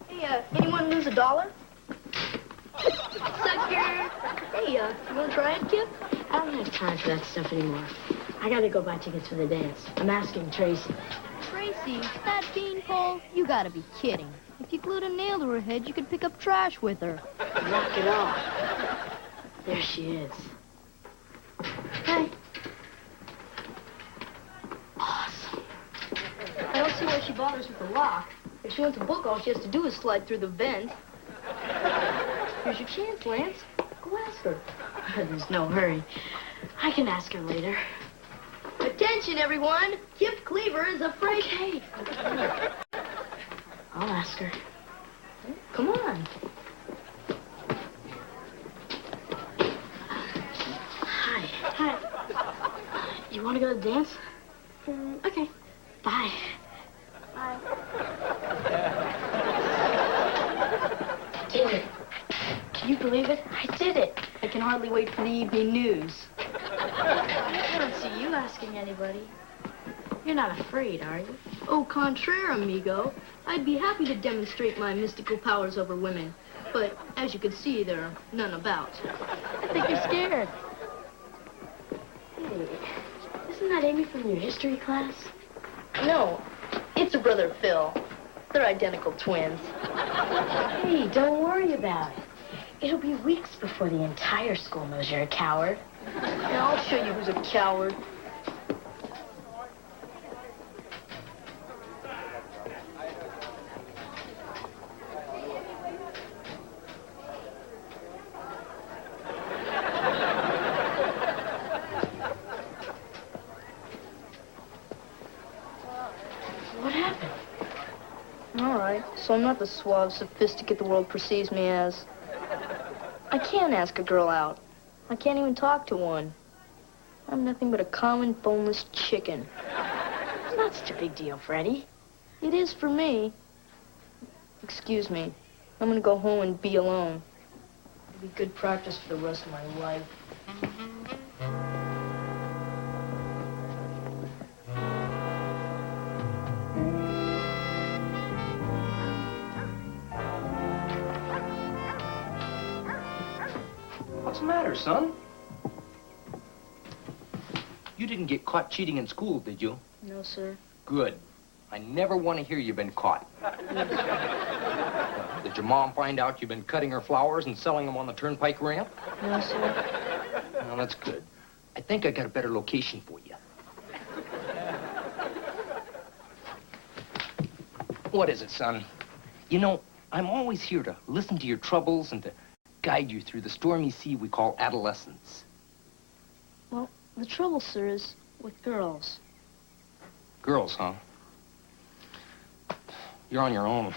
Hey, anyone lose $1? Sucker! Hey, you wanna try it, kid? I don't have time for that stuff anymore. I gotta go buy tickets for the dance. I'm asking Tracy. Tracy, that beanpole? You gotta be kidding. If you glued a nail to her head, you could pick up trash with her. Knock it off. There she is. Hi. Awesome. I don't see why she bothers with the lock. If she wants a book, all she has to do is slide through the vent. Here's your chance, Lance. Go ask her. There's no hurry. I can ask her later. Attention, everyone! Kip Cleaver is afraid. Okay. I'll ask her. Come on. Hi. Hi. You want to go to the dance? Okay. Bye. Bye. Did it. Can you believe it? I did it. I can hardly wait for the evening news. I don't see you asking anybody. You're not afraid, are you? Au contraire, amigo. I'd be happy to demonstrate my mystical powers over women. But, as you can see, there are none about. I think you're scared. Hey, isn't that Amy from your history class? No, it's her brother Phil. They're identical twins. Hey, don't worry about it. It'll be weeks before the entire school knows you're a coward. Now, I'll show you who's a coward. What happened? All right, so I'm not the suave sophisticate the world perceives me as. I can't ask a girl out. I can't even talk to one. I'm nothing but a common boneless chicken. It's not such a big deal, Freddie. It is for me. Excuse me. I'm gonna go home and be alone. It'll be good practice for the rest of my life. What's the matter, son? You didn't get caught cheating in school, did you? No, sir. Good. I never want to hear you've been caught. Did your mom find out you've been cutting her flowers and selling them on the turnpike ramp? No, sir. Well, that's good. I think I got a better location for you. What is it, son? You know, I'm always here to listen to your troubles and to guide you through the stormy sea we call adolescence. Well, the trouble, sir, is with girls. Girls, huh? You're on your own.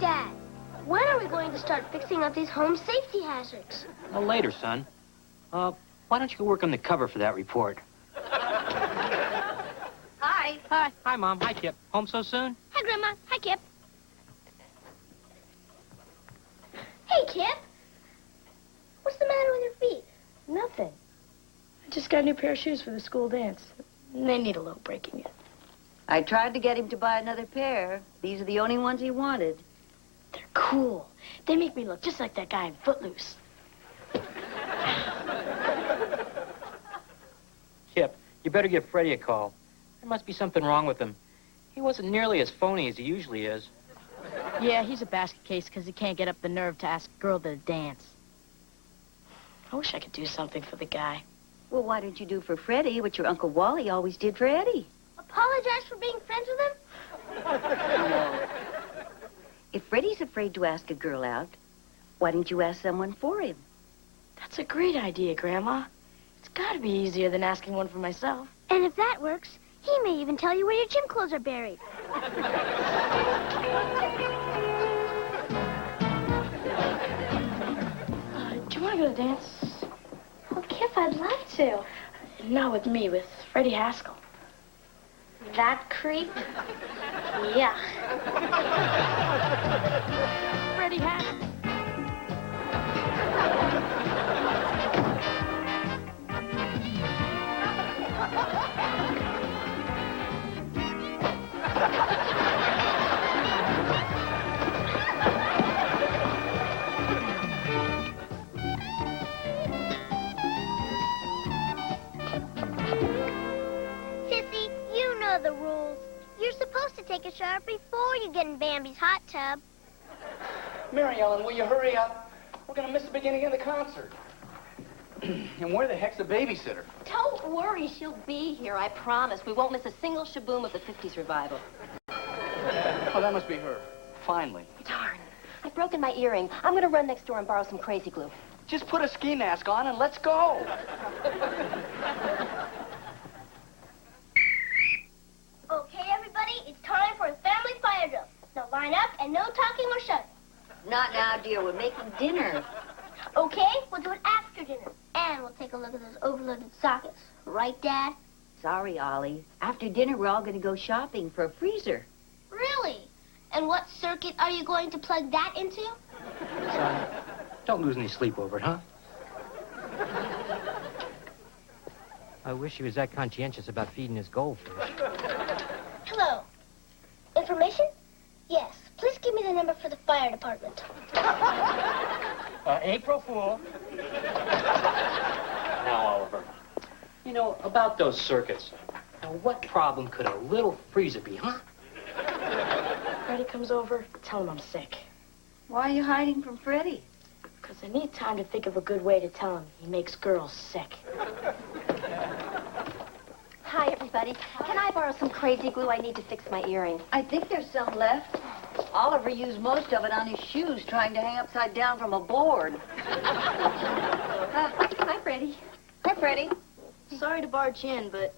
Dad, when are we going to start fixing up these home safety hazards? Well, later, son. Why don't you go work on the cover for that report? Hi. Hi. Hi, Mom. Hi, Kip. Home so soon? Hi, Grandma. Hi, Kip. Hey, Kip. What's the matter with your feet? Nothing. I just got a new pair of shoes for the school dance. They need a little breaking in. I tried to get him to buy another pair. These are the only ones he wanted. They're cool. They make me look just like that guy in Footloose. Kip, you better give Freddie a call. There must be something wrong with him. He wasn't nearly as phony as he usually is. Yeah, he's a basket case because he can't get up the nerve to ask a girl to dance. I wish I could do something for the guy. Well, why don't you do for Freddie what your Uncle Wally always did for Eddie? Apologize for being friends with him? No. If Freddie's afraid to ask a girl out, why don't you ask someone for him? That's a great idea, Grandma. It's got to be easier than asking one for myself. And if that works, he may even tell you where your gym clothes are buried. Do you want to go to dance? Oh, Kip, I'd love to. Not with me, with Freddie Haskell. That creep? Yeah. Freddie Haskell. Sissy, you know the rules. You're supposed to take a shower before you get in Bambi's hot tub. Mary Ellen, will you hurry up? We're going to miss the beginning of the concert. And where the heck's the babysitter? Don't worry, she'll be here, I promise. We won't miss a single shaboom of the 50s revival. Oh, that must be her. Finally. Darn. I've broken my earring. I'm going to run next door and borrow some crazy glue. Just put a ski mask on and let's go. Okay, everybody, it's time for a family fire drill. Now line up and no talking or shouting. Not now, dear. We're making dinner. Okay, we'll do it after dinner. And we'll take a look at those overloaded sockets. Right, Dad? Sorry, Ollie. After dinner, we're all going to go shopping for a freezer. Really? And what circuit are you going to plug that into? Son, don't lose any sleep over it, huh? I wish he was that conscientious about feeding his goldfish. Hello. Information? Yes. Please give me the number for the fire department. April Fool. Now, Oliver, you know, about those circuits, now what problem could a little freezer be, huh? Freddie comes over, tell him I'm sick. Why are you hiding from Freddie? Because I need time to think of a good way to tell him he makes girls sick. Hi, everybody. Can I borrow some crazy glue? I need to fix my earring. I think there's some left. Oliver used most of it on his shoes trying to hang upside down from a board. Hi, Freddie. Hi, Freddie. Sorry to barge in, but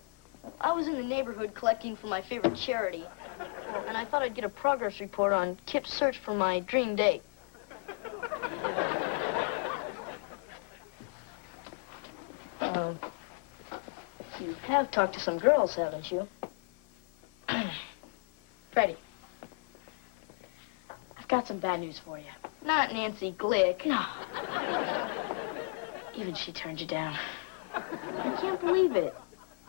I was in the neighborhood collecting for my favorite charity. And I thought I'd get a progress report on Kip's search for my dream date. You have talked to some girls, haven't you? Freddie, I've got some bad news for you. Not Nancy Glick. No. Even she turned you down. I can't believe it.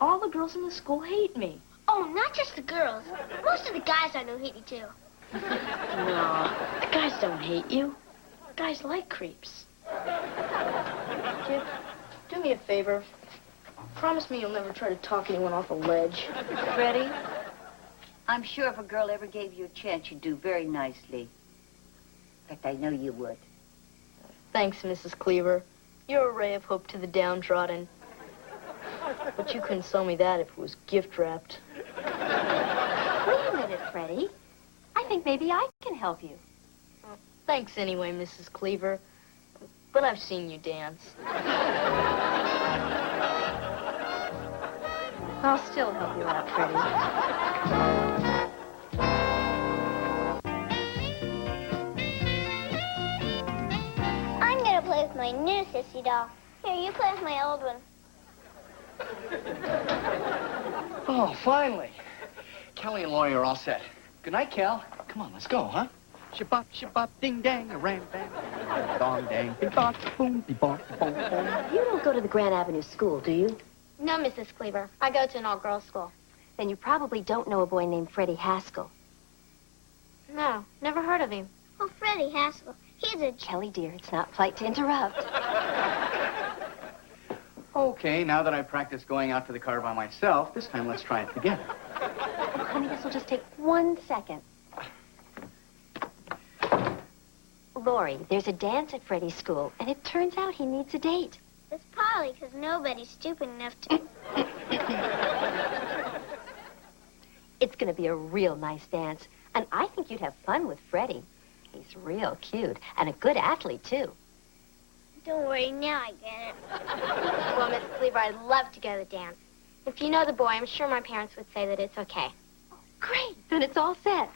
All the girls in the school hate me. Oh, not just the girls. Most of the guys I know hate you, too. No, the guys don't hate you. Guys like creeps. Kip, do me a favor. Promise me you'll never try to talk anyone off a ledge. Freddie, I'm sure if a girl ever gave you a chance, you'd do very nicely. In fact, I know you would. Thanks, Mrs. Cleaver. You're a ray of hope to the downtrodden. But you couldn't sell me that if it was gift-wrapped. Wait a minute, Freddie. I think maybe I can help you. Thanks anyway, Mrs. Cleaver. but I've seen you dance. I'll still help you out, Freddie. I'm gonna play with my new sissy doll. Here, you play with my old one. Oh, finally. Kelly and Laurie are all set. Good night, Cal. Come on, let's go, huh? Shabop, ding dang, a ram bang, dong dang, bing bong, boom, be bong, boom, boom. You don't go to the Grand Avenue School, do you? No, Mrs. Cleaver. I go to an all-girls school. Then you probably don't know a boy named Freddie Haskell. No, never heard of him. Oh, Freddie Haskell. He's a... Kelly, dear, it's not polite to interrupt. Okay, now that I've practiced going out to the car by myself, this time let's try it together. Oh, honey, this will just take 1 second. Lori, there's a dance at Freddie's school, and it turns out he needs a date. It's Polly, because nobody's stupid enough to... It's going to be a real nice dance, and I think you'd have fun with Freddie. He's real cute, and a good athlete, too. Don't worry, now I get it. Well, Mrs. Cleaver, I'd love to go to the dance. If you know the boy, I'm sure my parents would say that it's okay. Great, then it's all set.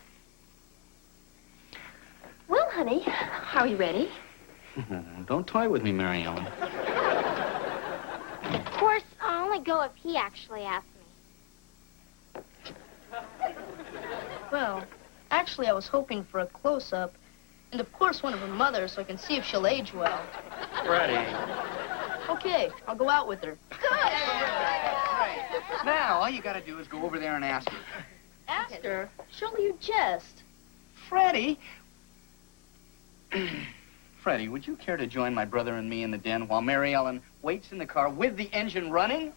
Well, honey, are you ready? Don't toy with me, Mary Ellen. Of course, I'll only go if he actually asks me. Well, actually, I was hoping for a close-up. And, of course, one of her mothers, so I can see if she'll age well. Freddie. Okay, I'll go out with her. Good! Now, all you gotta do is go over there and ask her. Ask her? Surely you jest. Freddie! Freddie, would you care to join my brother and me in the den while Mary Ellen waits in the car with the engine running?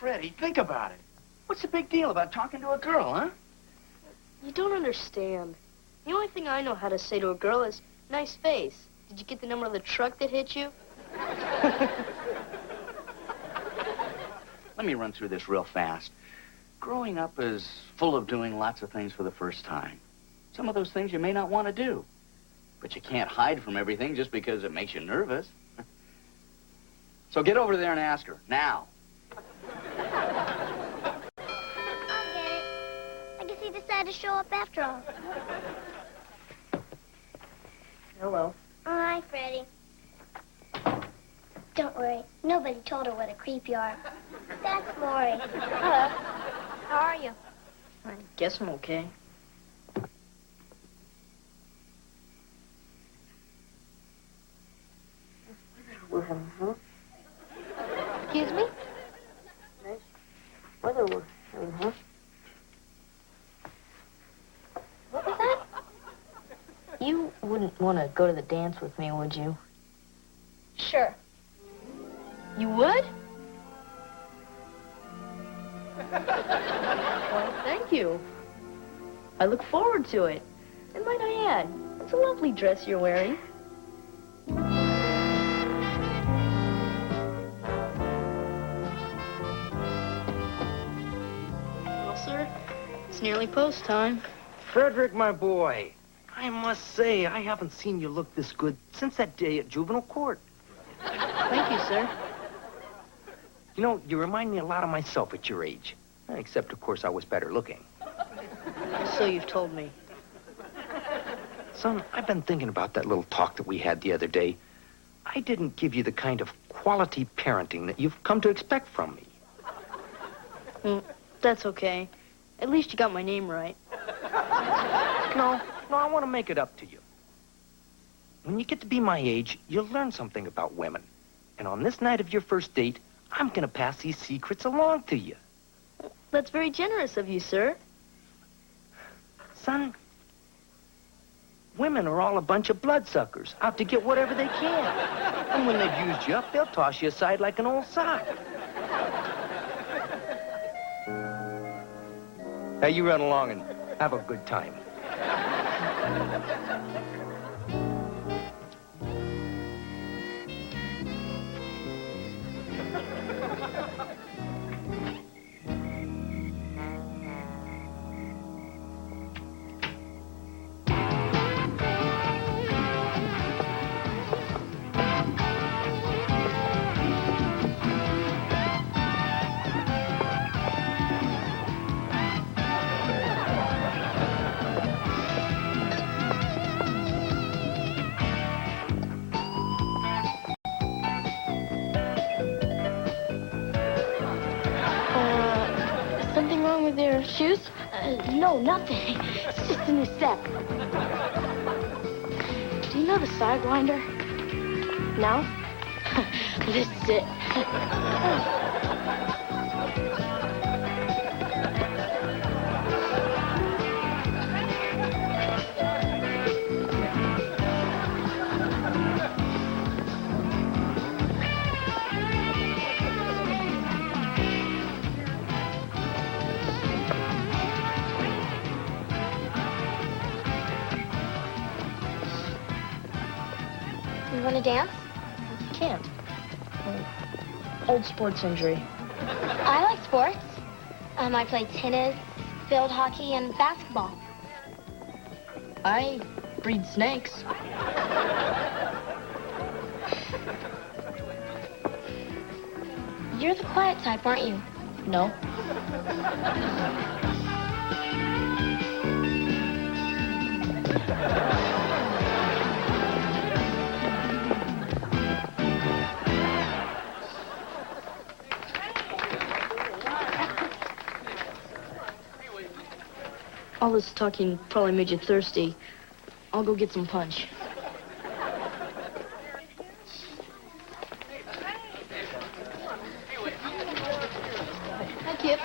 Freddie, think about it. What's the big deal about talking to a girl, huh? You don't understand. The only thing I know how to say to a girl is, nice face. Did you get the number of the truck that hit you? Let me run through this real fast. Growing up is full of doing lots of things for the first time. Some of those things you may not want to do. But you can't hide from everything just because it makes you nervous. So get over there and ask her, now. I guess he decided to show up after all. Hello. Hi, Freddie. Don't worry. Nobody told her what a creep you are. That's Lori. Hello. How are you? I guess I'm okay. Excuse me? Nice weather we're having, huh? What was that? You wouldn't want to go to the dance with me, would you? Sure. You would? Well, thank you. I look forward to it. And might I add, it's a lovely dress you're wearing. Well, sir, it's nearly post time. Frederick, my boy, I must say, I haven't seen you look this good since that day at juvenile court. Thank you, sir. You know, you remind me a lot of myself at your age. Except, of course, I was better looking. So you've told me. Son, I've been thinking about that little talk that we had the other day. I didn't give you the kind of quality parenting that you've come to expect from me. Well, that's okay. At least you got my name right. No, I want to make it up to you. When you get to be my age, you'll learn something about women. And on this night of your first date, I'm going to pass these secrets along to you. That's very generous of you, sir. Son, women are all a bunch of bloodsuckers, out to get whatever they can. And when they've used you up, they'll toss you aside like an old sock. Now, you run along and have a good time. shoes? No, nothing. It's just a new set. Do you know the Sidewinder? No? This is it. You want to dance? Can't. Old sports injury. I like sports. I play tennis, field hockey, and basketball. I breed snakes. You're the quiet type, aren't you? No. All this talking probably made you thirsty. I'll go get some punch. Hi, Kip.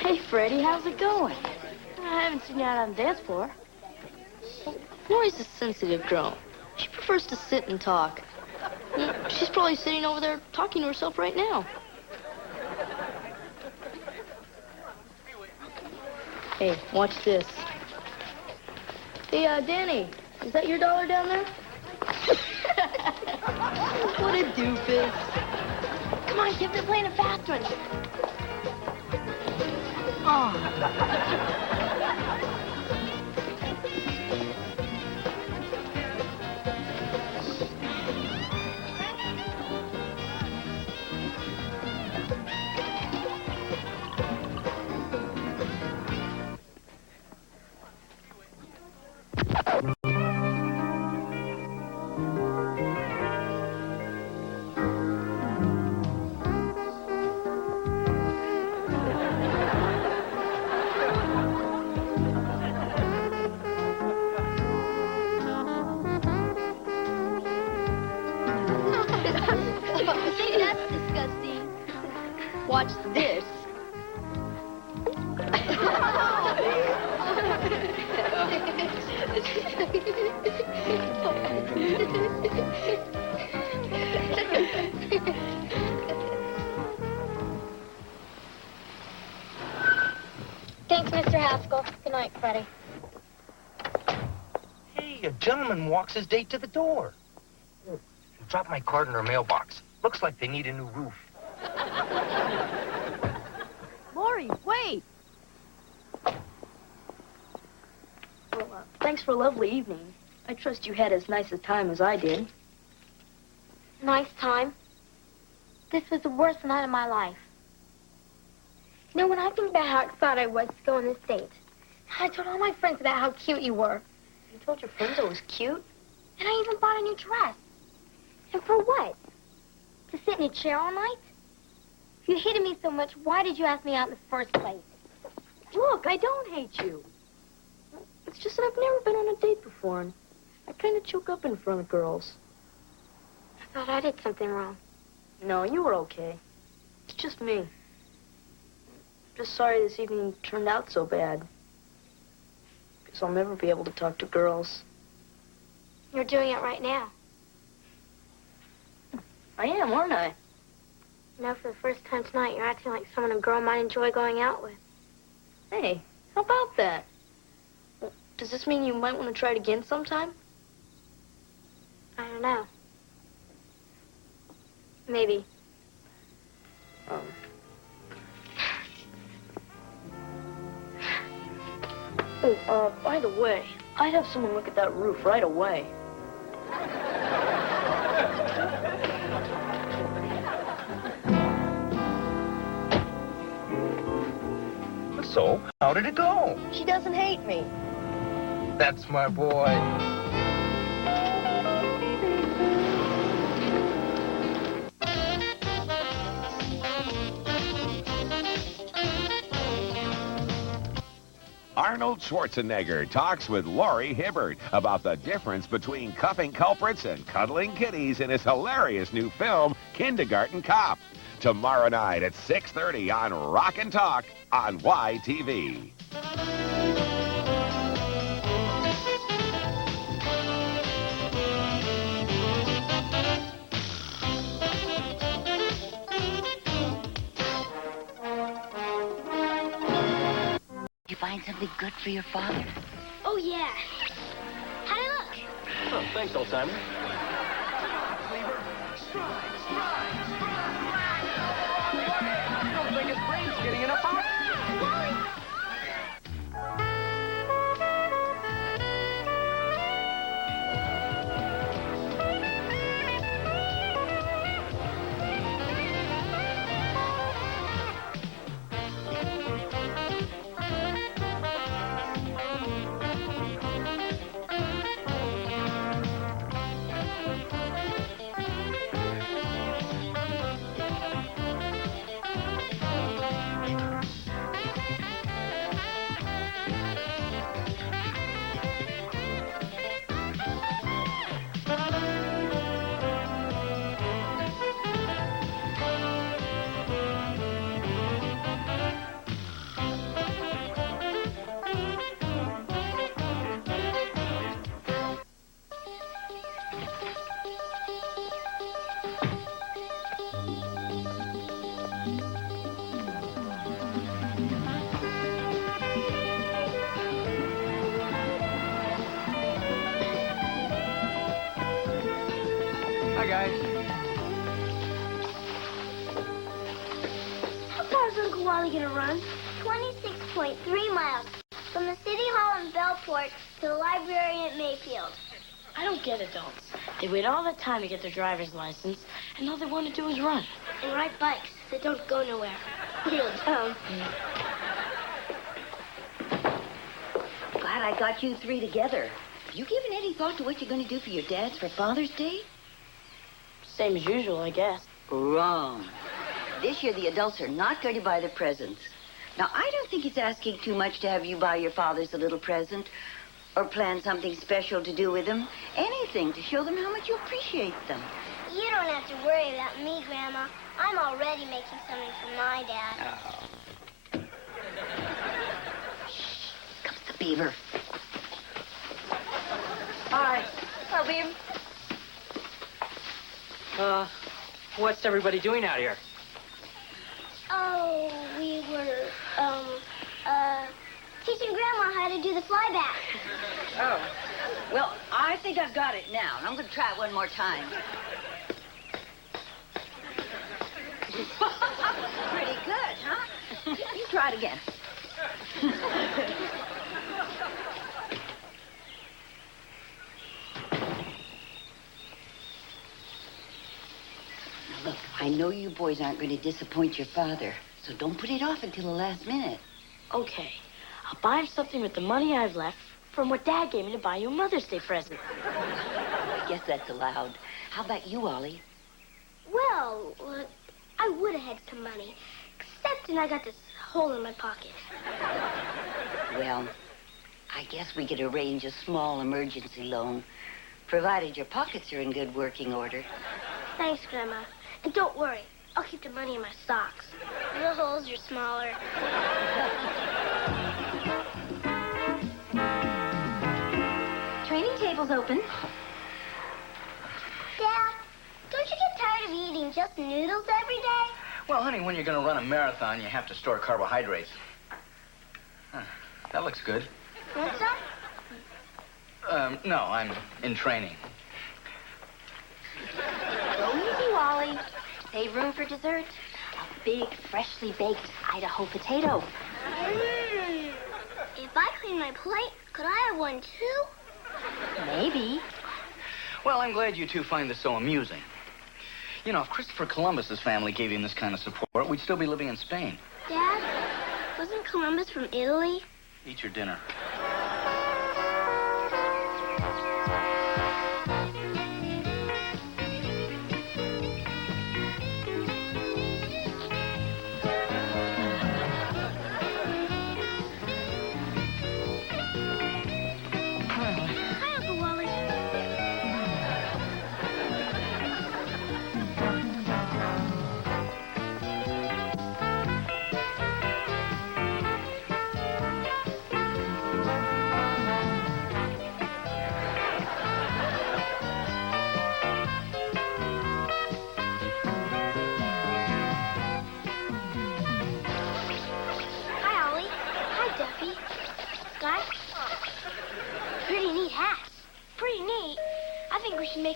Hey, Freddie, how's it going? I haven't seen you out on the dance floor. Lori's a sensitive girl. She prefers to sit and talk. She's probably sitting over there talking to herself right now. Hey, watch this. Hey, Danny, is that your dollar down there? What a doofus. Come on, Kip, they're playing a fast one. Oh. That's disgusting. Watch this. Thanks, Mr. Haskell. Good night, Freddie. Hey, a gentleman walks his date to the door. Drop my card in her mailbox. Looks like they need a new roof. Lori, wait. Well, thanks for a lovely evening. I trust you had as nice a time as I did. Nice time. This was the worst night of my life. You know, when I think about how excited I was to go on this date, I told all my friends about how cute you were. You told your friends I was cute? And I even bought a new dress. And for what? To sit in a chair all night? If you hated me so much, why did you ask me out in the first place? Look, I don't hate you. It's just that I've never been on a date before, and I kind of choke up in front of girls. I thought I did something wrong. No, you were okay. It's just me. Just sorry this evening turned out so bad. Because I'll never be able to talk to girls. You're doing it right now. I am, aren't I? You know, for the first time tonight, you're acting like someone a girl might enjoy going out with. Hey, how about that? Well, does this mean you might want to try it again sometime? I don't know. Maybe. By the way, I'd have someone look at that roof right away. So, how did it go? She doesn't hate me. That's my boy. Arnold Schwarzenegger talks with Laurie Hibbert about the difference between cuffing culprits and cuddling kitties in his hilarious new film, Kindergarten Cop. Tomorrow night at 6:30 on Rock and Talk on YTV. You find something good for your father? Oh, yeah. How'd I look? Oh, thanks, old timer. Beaver, stride, stride, stride. I don't think his brain's getting enough oxygen. Hi, guys. How far is Uncle Wally gonna run? 26.3 miles. From the City Hall in Bellport to the library at Mayfield. I don't get adults. They wait all the time to get their driver's license, and all they want to do is run. And ride bikes that don't go nowhere. Real dumb. Glad I got you three together. You given any thought to what you're going to do for your dads for Father's Day? Same as usual, I guess. Wrong. This year, the adults are not going to buy the presents. Now, I don't think it's asking too much to have you buy your fathers a little present or plan something special to do with them. Anything to show them how much you appreciate them. You don't have to worry about me, Grandma. I'm already making something for my dad. Oh. Comes the Beaver. Hi. Hello, Beaver. What's everybody doing out here? Oh, we were, teaching Grandma how to do the flyback. Oh. Well, I think I've got it now, and I'm going to try it one more time. Pretty good, huh? You try it again. Now, look, I know you boys aren't going to disappoint your father, so don't put it off until the last minute. Okay. I'll buy him something with the money I've left from what Dad gave me to buy you a Mother's Day present. I guess that's allowed. How about you, Ollie? Well, I would have had some money, except I got this hole in my pocket. Well, I guess we could arrange a small emergency loan, provided your pockets are in good working order. Thanks, Grandma. And don't worry, I'll keep the money in my socks. The holes are smaller. Training table's open. Dad, don't you get tired of eating just noodles every day? Well, honey, when you're going to run a marathon, you have to store carbohydrates. Huh, that looks good. Want some? No, I'm in training. Go easy, Wally. Save room for dessert. A big, freshly baked Idaho potato. If I clean my plate, could I have one too? Maybe. Well, I'm glad you two find this so amusing. You know, if Christopher Columbus's family gave him this kind of support, we'd still be living in Spain. Dad, wasn't Columbus from Italy? Eat your dinner.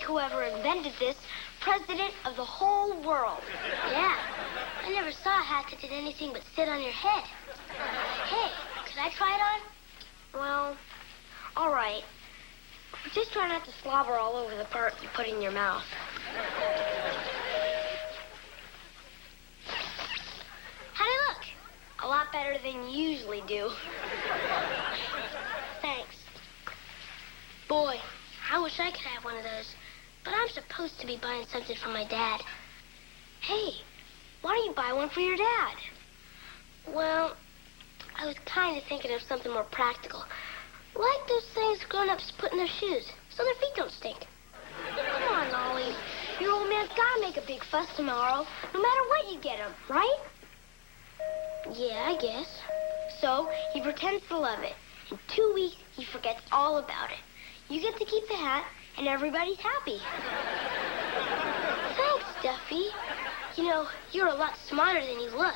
whoever invented this president of the whole world. Yeah. I never saw a hat that did anything but sit on your head. Hey, could I try it on? Well, all right. Just try not to slobber all over the part you put in your mouth. How'd I look? A lot better than you usually do. Thanks. Boy, I wish I could have one of those. But I'm supposed to be buying something for my dad. Hey, why don't you buy one for your dad? Well, I was kind of thinking of something more practical. Like those things grown-ups put in their shoes, so their feet don't stink. Come on, Ollie. Your old man's gotta make a big fuss tomorrow, no matter what you get him, right? Yeah, I guess. So, he pretends to love it. In 2 weeks, he forgets all about it. You get to keep the hat, and everybody's happy. Thanks, Duffy. You know, you're a lot smarter than you look.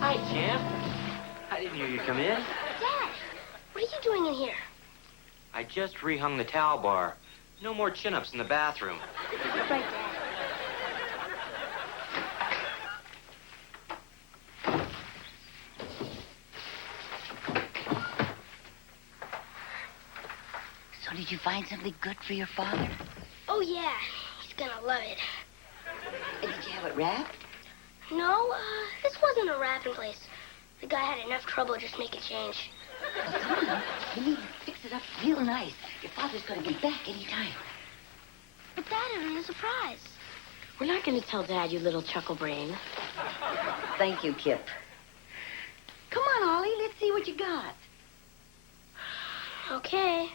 Hi, Champ. I didn't hear you come in. Dad, what are you doing in here? I just rehung the towel bar. No more chin-ups in the bathroom. Right, Dad. So did you find something good for your father? Oh, yeah. He's gonna love it. Did you have it wrapped? No, this wasn't a wrapping place. The guy had enough trouble just making change. Well, come on. You need to fix it up real nice. Your father's going to be back any time. But Dad isn't a surprise. We're not going to tell Dad, you little chuckle brain. Thank you, Kip. Come on, Ollie. Let's see what you got. Okay.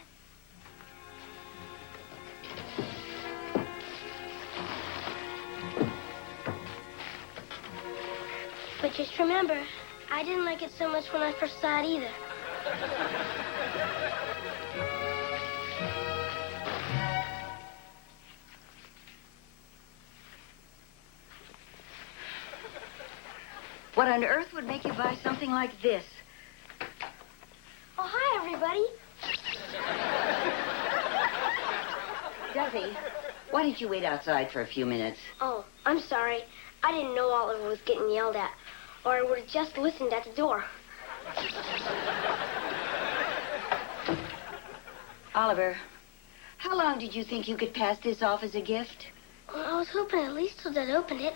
But just remember, I didn't like it so much when I first saw it either. What on earth would make you buy something like this? Oh, hi, everybody. Duffy, why didn't you wait outside for a few minutes? Oh, I'm sorry. I didn't know Oliver was getting yelled at, or I would have just listened at the door. Oliver, how long did you think you could pass this off as a gift? Well, I was hoping at least till Dad opened it.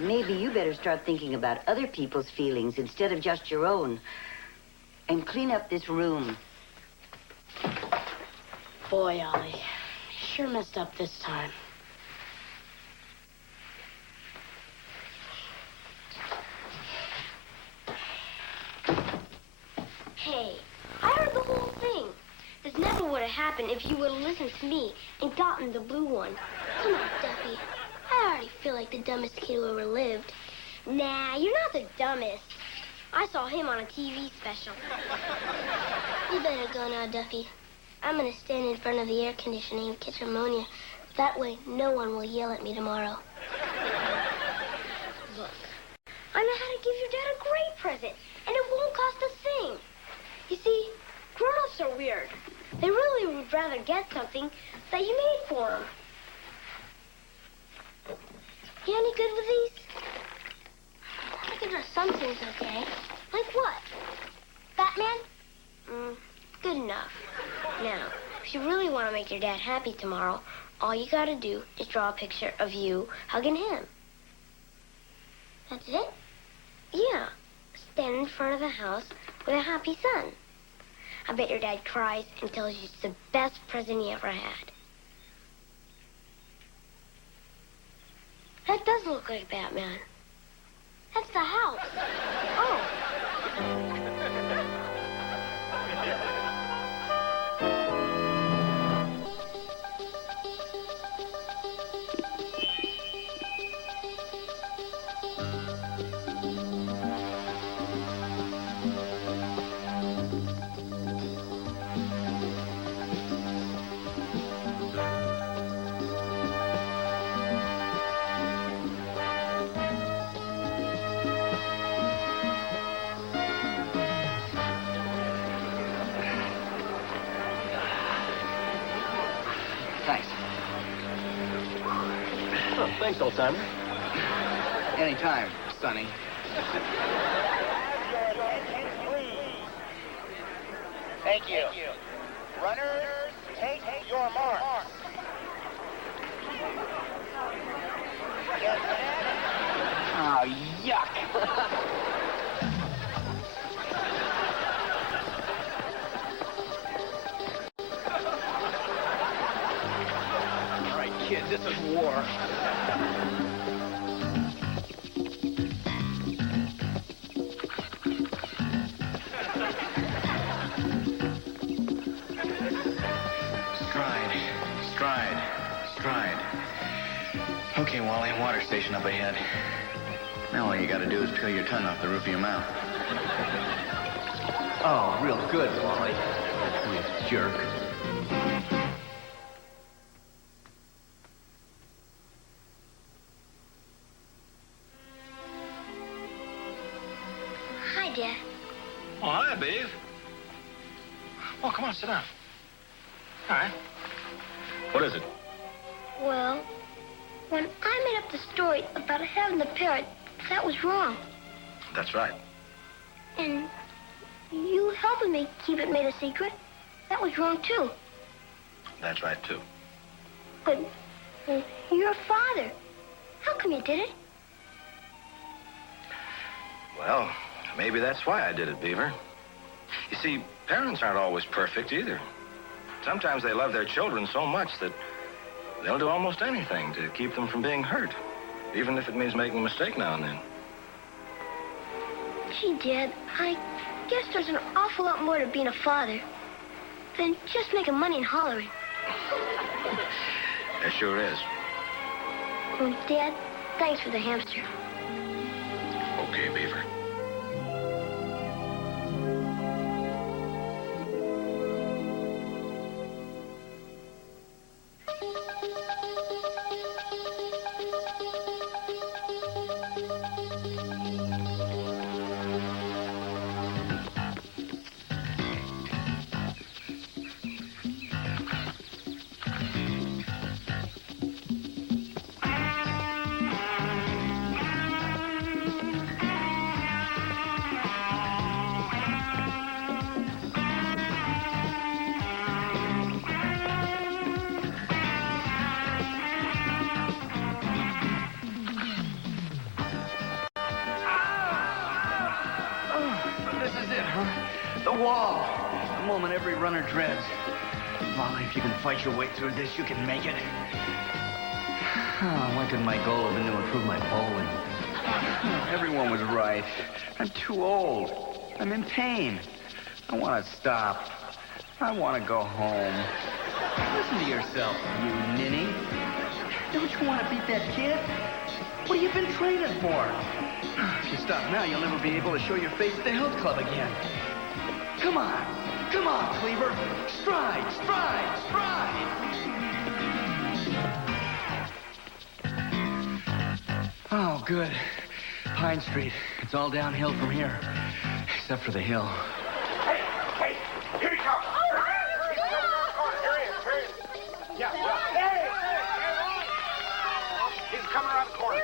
Maybe you better start thinking about other people's feelings instead of just your own. And clean up this room. Boy, Ollie, you sure messed up this time. Hey, I heard the whole thing. This never would have happened if you would have listened to me and gotten the blue one. Come on, Duffy. I already feel like the dumbest kid who ever lived. Nah, you're not the dumbest. I saw him on a TV special. You better go now, Duffy. I'm going to stand in front of the air conditioning and catch ammonia. That way, no one will yell at me tomorrow. Look, I know how to give your dad a great present, and it won't cost a thing. You see, grown-ups are weird. They really would rather get something that you made for them. You any good with these? I can draw some things okay. Like what? Batman? Good enough. Now, if you really want to make your dad happy tomorrow, all you gotta do is draw a picture of you hugging him. That's it? Yeah. Stand in front of the house with a happy son. I bet your dad cries and tells you it's the best present he ever had. That does look like Batman. That's the house. Oh. Thanks, old-timer. Anytime, Sonny. Thank you. Runners, take your marks. Get set. Oh, yuck. All right, kid, this is war. Stride. Okay, Wally, water station up ahead. Now all you gotta do is peel your tongue off the roof of your mouth. Oh, real good, Wally. You jerk. Hi, Dad. Oh, hi, Beav. Oh, come on, sit down. All right. What is it? Well, when I made up the story about having the parrot, that was wrong. That's right. And you helping me keep it made a secret, that was wrong, too. That's right, too. But you're a father. How come you did it? Well, maybe that's why I did it, Beaver. You see, parents aren't always perfect either. Sometimes they love their children so much that they'll do almost anything to keep them from being hurt, even if it means making a mistake now and then. Gee, Dad, I guess there's an awful lot more to being a father than just making money and hollering. There sure is. Well, Dad, thanks for the hamster. Okay, Beaver. The wall. The moment every runner dreads. Molly, if you can fight your way through this, you can make it. Oh, when could my goal have been to improve my bowling? Everyone was right. I'm too old. I'm in pain. I want to stop. I want to go home. Listen to yourself, you ninny. Don't you want to beat that kid? What have you been training for? If you stop now, you'll never be able to show your face at the health club again. Come on, Cleaver. Stride. Oh, good. Pine Street. It's all downhill from here, except for the hill. Hey, here he comes. Here he is. Yeah. Hey! He's coming around the corner.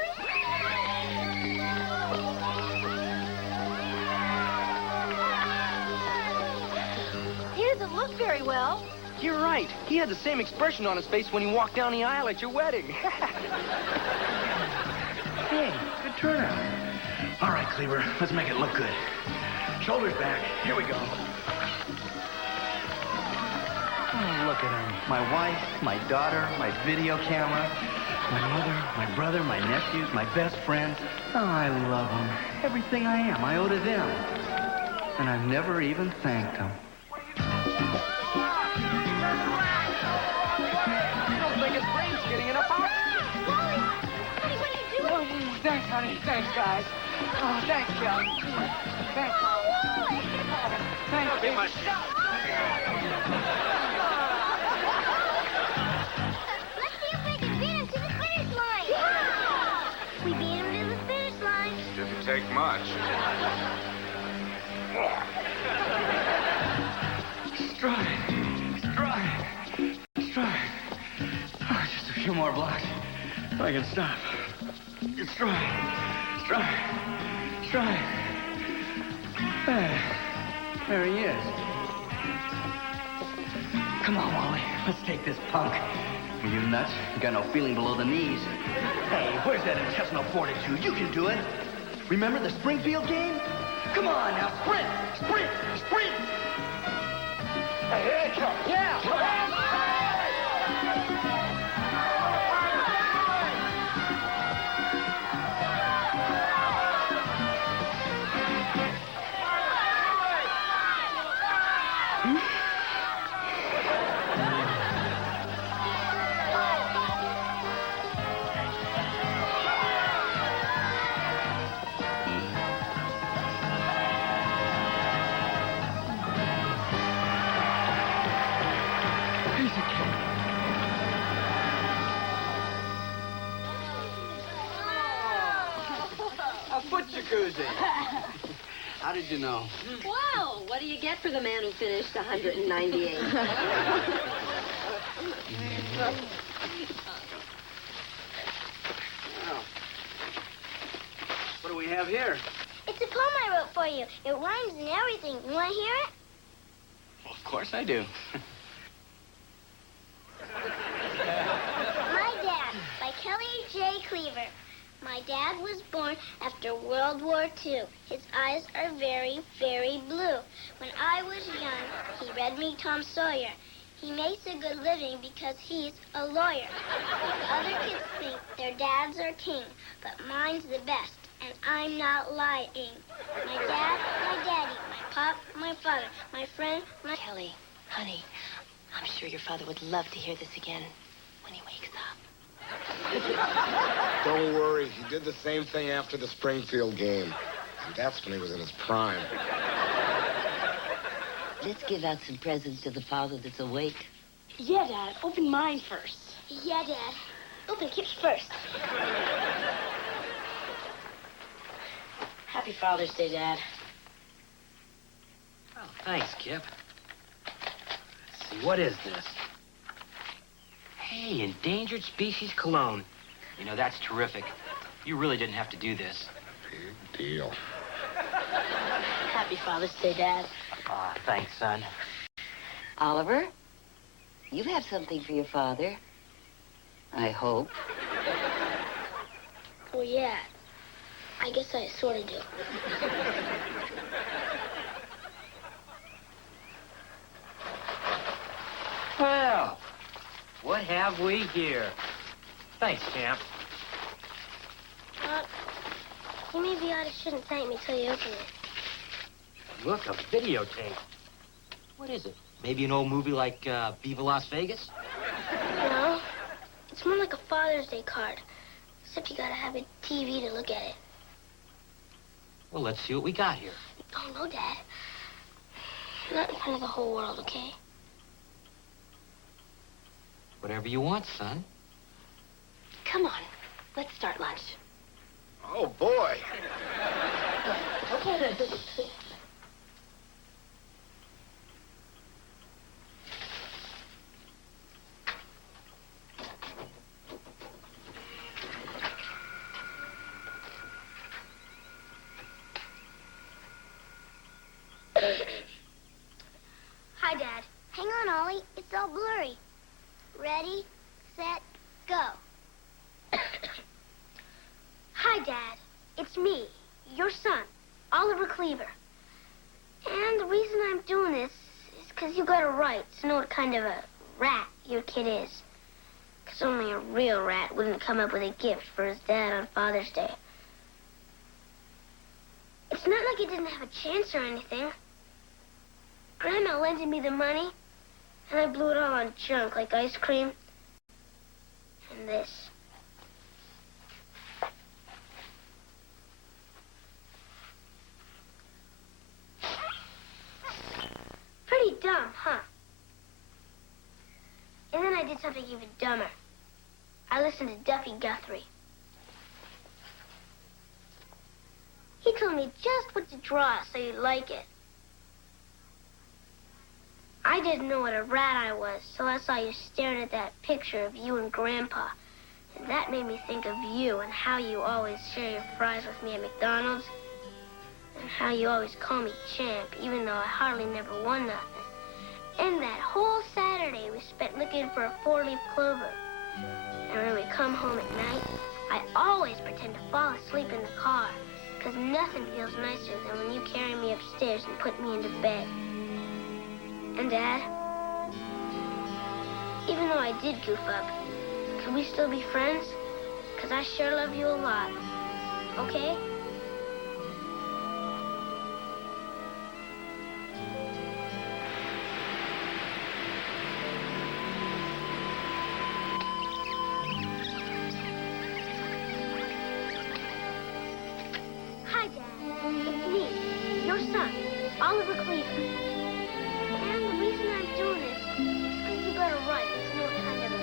He doesn't look very well. You're right. He had the same expression on his face when he walked down the aisle at your wedding. Hey, good turnout. All right, Cleaver, let's make it look good. Shoulders back. Here we go. Oh, look at him. My wife, my daughter, my video camera, my mother, my brother, my nephews, my best friends. Oh, I love them. Everything I am, I owe to them. And I've never even thanked them. Thanks, honey. Thanks, guys. Oh, thanks, Joe. Thanks, Mom. Thanks, baby. Let's see if we can beat him to the finish line. Yeah! We beat him to the finish line. Didn't take much. Stride. Oh, just a few more blocks. If I can stop. It's dry. It's dry. It's dry. There he is. Come on, Wally. Let's take this punk. Are you nuts? You got no feeling below the knees. Hey, where's that intestinal fortitude? You can do it. Remember the Springfield game? Come on now, sprint! Sprint! Sprint! Hey, here they come. Yeah! Come on! Jacuzzi. How did you know? Whoa, what do you get for the man who finished 198? Well, what do we have here? It's a poem I wrote for you. It rhymes and everything. You want to hear it? Well, of course I do. My Dad, by Kelly J. Cleaver. My dad was born after World War II. His eyes are very, very blue. When I was young, he read me Tom Sawyer. He makes a good living because he's a lawyer. Other kids think their dads are king, but mine's the best, and I'm not lying. My dad, my daddy, my pop, my father, my friend, my... Kelly, honey, I'm sure your father would love to hear this again when he wakes up. Don't worry. He did the same thing after the Springfield game. And that's when he was in his prime. Let's give out some presents to the father that's awake. Yeah, Dad. Open mine first. Yeah, Dad. Open Kip's first. Happy Father's Day, Dad. Oh, thanks, Kip. Let's see, what is this? Hey, endangered species cologne. You know, that's terrific. You really didn't have to do this. Big deal. Happy Father's Day, Dad. Ah, thanks, son. Oliver, you have something for your father. I hope. Well, yeah. I guess I sort of do. Well, what have we here? Thanks, champ. You maybe shouldn't thank me till you open it. Look, a videotape. What is it? Maybe an old movie like Beaver, Las Vegas? No. It's more like a Father's Day card. Except you gotta have a TV to look at it. Well, let's see what we got here. Oh, no, Dad. Not in front of the whole world, okay? Whatever you want, son. Come on, let's start lunch. Oh, boy. Okay. Hi, Dad. Hang on, Ollie. It's all blurry. Ready, set, go. Hi, Dad. It's me, your son, Oliver Cleaver. And the reason I'm doing this is because you got a right to know what kind of a rat your kid is. Because only a real rat wouldn't come up with a gift for his dad on Father's Day. It's not like he didn't have a chance or anything. Grandma lended me the money, and I blew it all on junk like ice cream. And this. Pretty dumb, huh? And then I did something even dumber. I listened to Duffy Guthrie. He told me just what to draw so you'd like it. I didn't know what a rat I was, so I saw you staring at that picture of you and Grandpa. That made me think of you and how you always share your fries with me at McDonald's. And how you always call me champ, even though I hardly never won nothing. And that whole Saturday we spent looking for a four-leaf clover. And when we come home at night, I always pretend to fall asleep in the car, because nothing feels nicer than when you carry me upstairs and put me into bed. And Dad, even though I did goof up, can we still be friends? Because I sure love you a lot. Okay? Hi, Dad. It's me, your son, Oliver Cleaver. And the reason I'm doing this is because you got it right. You know what kind of a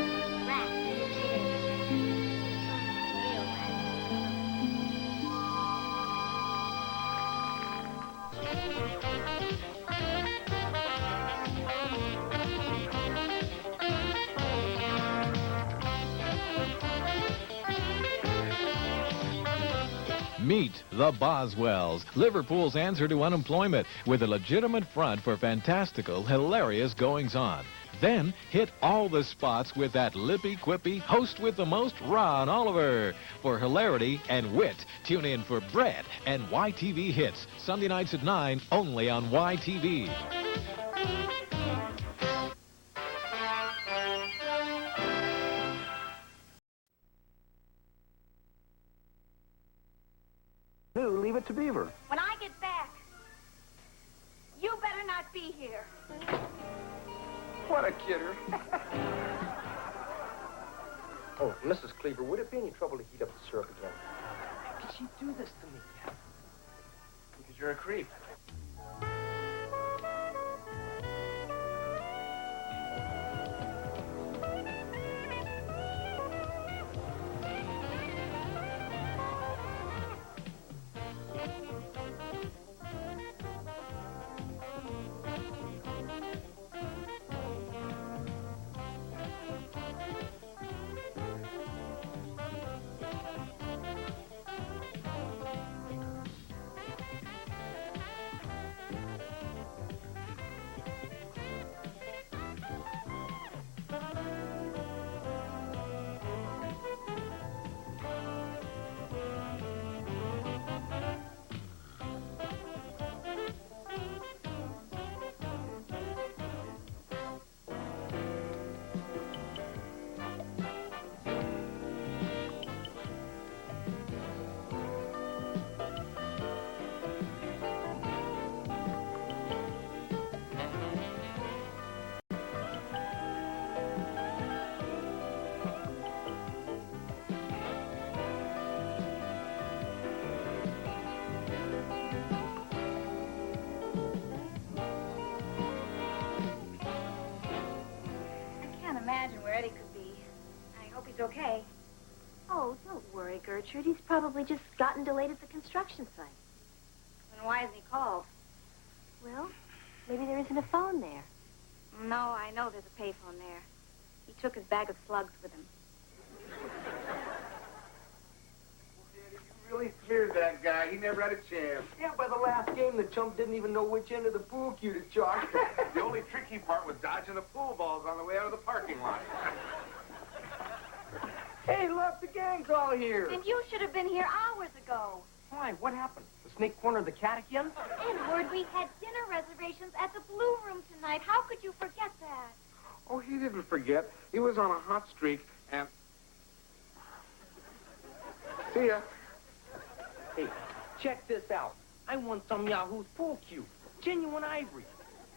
rat Beaver is. Real Meet the Boswells, Liverpool's answer to unemployment, with a legitimate front for fantastical, hilarious goings-on. Then hit all the spots with that lippy-quippy host with the most, Ron Oliver. For hilarity and wit, tune in for Bread and YTV Hits, Sunday nights at 9, only on YTV. Leave it to Beaver. When I get back, you better not be here. What a kidder. Oh, Mrs. Cleaver, would it be any trouble to heat up the syrup again? How could she do this to me, Cap? Because you're a creep. Imagine where Eddie could be. I hope he's okay. Oh, don't worry, Gertrude. He's probably just gotten delayed at the construction site. Then why hasn't he called? Well, maybe there isn't a phone there. No, I know there's a payphone there. He took his bag of slugs with him. You really feared that guy. He never had a chance. Yeah, by the last game, the chump didn't even know which end of the pool cue to chalk. The only tricky part was dodging the pool balls on the way out of the parking lot. Hey, look, the gang's all here. And you should have been here hours ago. Why? What happened? The snake cornered the catechin? Edward, we had dinner reservations at the Blue Room tonight. How could you forget that? Oh, he didn't forget. He was on a hot streak, and... See ya. Hey, check this out. I won some Yahoo's pool cue. Genuine ivory.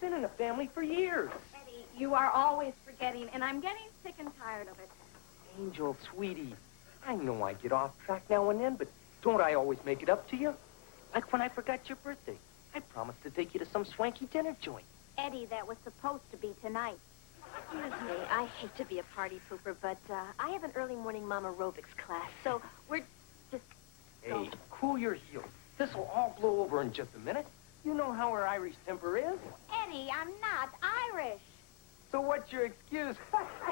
Been in the family for years. Eddie, you are always forgetting, and I'm getting sick and tired of it. Angel, sweetie, I know I get off track now and then, but don't I always make it up to you? Like when I forgot your birthday. I promised to take you to some swanky dinner joint. Eddie, that was supposed to be tonight. Excuse me, I hate to be a party pooper, but I have an early morning mom aerobics class, so we're just... Hey, cool your heels. This'll all blow over in just a minute. You know how our Irish temper is. Eddie, I'm not Irish. So what's your excuse?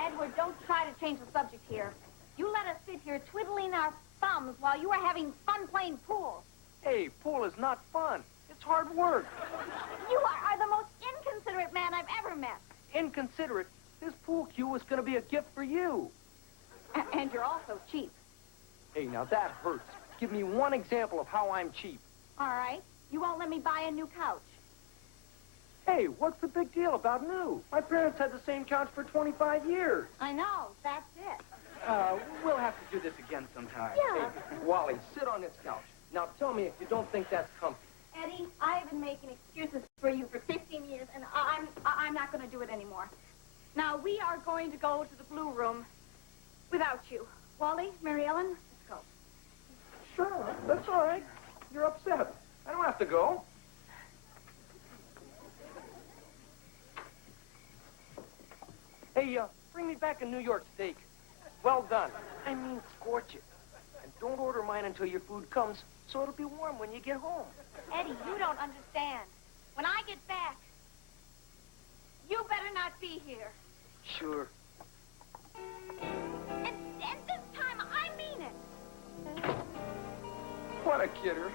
Edward, don't try to change the subject here. You let us sit here twiddling our thumbs while you were having fun playing pool. Hey, pool is not fun. It's hard work. You are the most inconsiderate man I've ever met. Inconsiderate. This pool cue was going to be a gift for you. And you're also cheap. Hey, now that hurts. Give me one example of how I'm cheap. All right. You won't let me buy a new couch. Hey, what's the big deal about new? My parents had the same couch for 25 years. I know. That's it. We'll have to do this again sometime. Yeah. Hey, Wally, sit on this couch. Now tell me if you don't think that's comfy. Eddie, I've been making excuses for you for 15 years, and I'm not going to do it anymore. Now, we are going to go to the Blue Room without you. Wally, Mary Ellen, let's go. Sure, that's all right. You're upset. I don't have to go. Hey, bring me back a New York steak. Well done. I mean, scorch it. And don't order mine until your food comes, so it'll be warm when you get home. Eddie, you don't understand. When I get back, you better not be here. Sure. And this time, I mean it. What a kidder.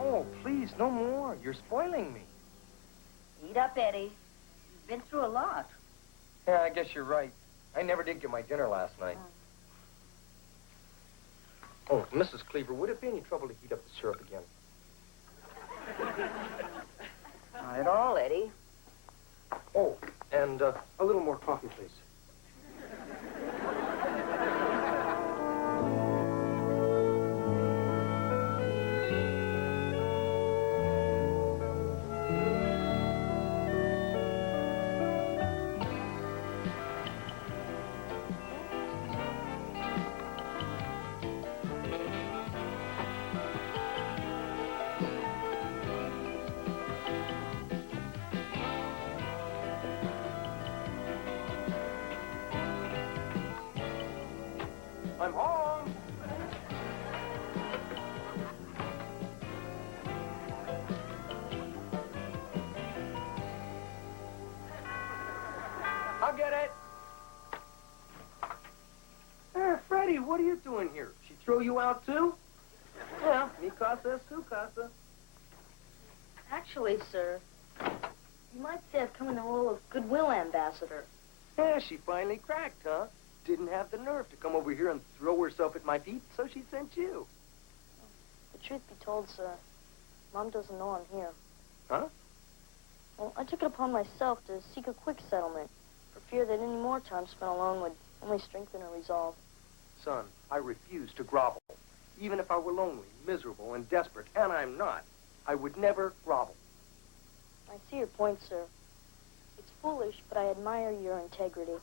Oh, please, no more. You're spoiling me. Eat up, Eddie. You've been through a lot. Yeah, I guess you're right. I never did get my dinner last night. Oh, Mrs. Cleaver, would it be any trouble to heat up the syrup again? Not at all, Eddie. Oh, and a little more coffee, please. I'm home. I'll get it. Hey, Freddie, what are you doing here? She throw you out, too? Yeah, mi casa es su casa. Actually, sir, you might say I've come in the role of goodwill ambassador. Yeah, she finally cracked, huh? Didn't have the nerve to come over here and throw herself at my feet, so she sent you. The truth be told, sir, Mom doesn't know I'm here. Huh? Well, I took it upon myself to seek a quick settlement for fear that any more time spent alone would only strengthen her resolve. Son, I refuse to grovel. Even if I were lonely, miserable, and desperate, and I'm not, I would never grovel. I see your point, sir. It's foolish, but I admire your integrity.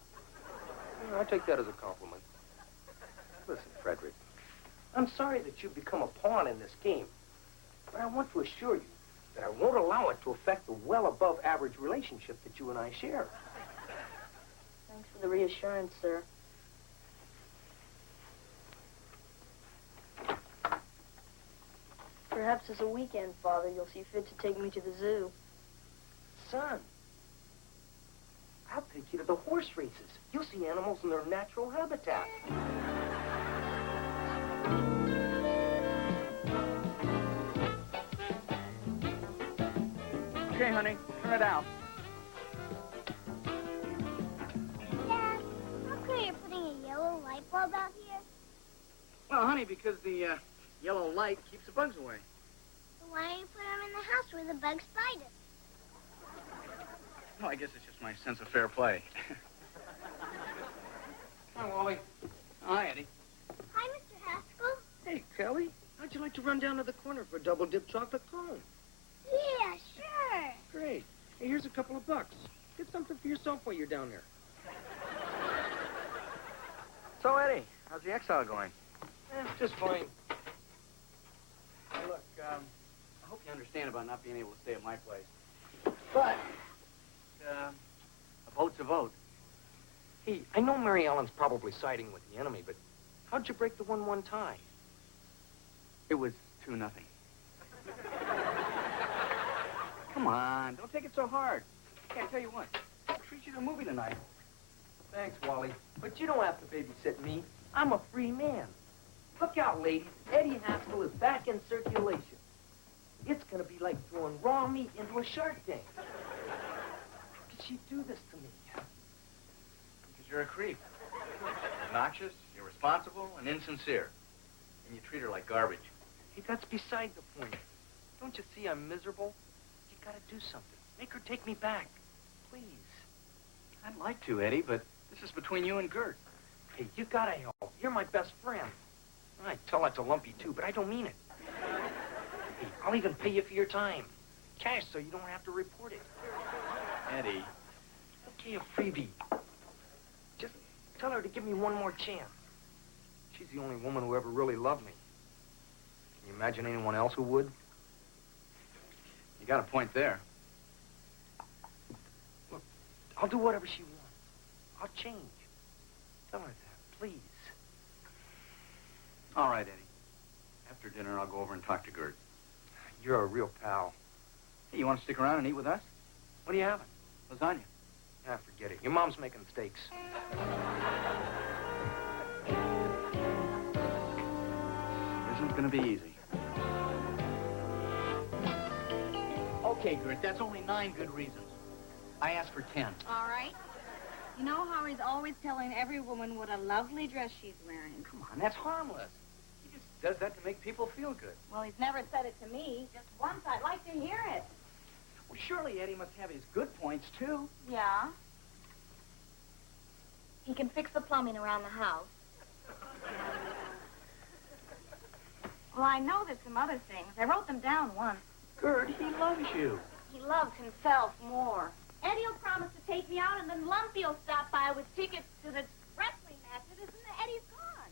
I take that as a compliment. Listen, Frederick, I'm sorry that you've become a pawn in this game, but I want to assure you that I won't allow it to affect the well-above-average relationship that you and I share. Thanks for the reassurance, sir. Perhaps as a weekend, Father, you'll see fit to take me to the zoo. Son, I'll take you to the horse races. You'll see animals in their natural habitat. Okay, honey, turn it out. Dad, how come you're putting a yellow light bulb out here? Well, honey, because the yellow light keeps the bugs away. But why don't you put them in the house where the bugs bite us? Well, I guess it's just my sense of fair play. Hi, Wally. Hi, Eddie. Hi, Mr. Haskell. Hey, Kelly. How'd you like to run down to the corner for a double-dip chocolate cone? Yeah, sure. Great. Hey, here's a couple of bucks. Get something for yourself while you're down there. So, Eddie, how's the exile going? Just fine. Hey, look, I hope you understand about not being able to stay at my place. But, a vote's a vote. Hey, I know Mary Ellen's probably siding with the enemy, but how'd you break the 1-1 tie? It was 2-0. Come on, don't take it so hard. Hey, I tell you what, I'll treat you to a movie tonight. Thanks, Wally. But you don't have to babysit me. I'm a free man. Look out, ladies. Eddie Haskell is back in circulation. It's gonna be like throwing raw meat into a shark tank. How could she do this to me? Because you're a creep. Obnoxious, irresponsible, and insincere. And you treat her like garbage. Hey, that's beside the point. Don't you see I'm miserable? You gotta do something. Make her take me back. Please. I'd like to, Eddie, but this is between you and Gert. Hey, you gotta help. You're my best friend. I tell that to Lumpy, too, but I don't mean it. Hey, I'll even pay you for your time. Cash so you don't have to report it. Eddie. Okay, a freebie. Just tell her to give me one more chance. She's the only woman who ever really loved me. Can you imagine anyone else who would? You got a point there. Look, I'll do whatever she wants. I'll change. Tell her that, please. All right, Eddie. After dinner, I'll go over and talk to Gert. You're a real pal. Hey, you want to stick around and eat with us? What are you having? Lasagna. Ah, forget it. Your mom's making steaks. Isn't going to be easy. Okay, Gert, that's only 9 good reasons. I asked for 10. All right. You know how he's always telling every woman what a lovely dress she's wearing. Come on, that's harmless. He just does that to make people feel good. Well, he's never said it to me. Just once. I'd like to hear it. Well, surely Eddie must have his good points, too. Yeah? He can fix the plumbing around the house. Well, I know there's some other things. I wrote them down once. Gert, he loves you. He loves himself more. Eddie'll promise to take me out, and then Lumpy'll stop by with tickets to the wrestling matches, and then Eddie's gone.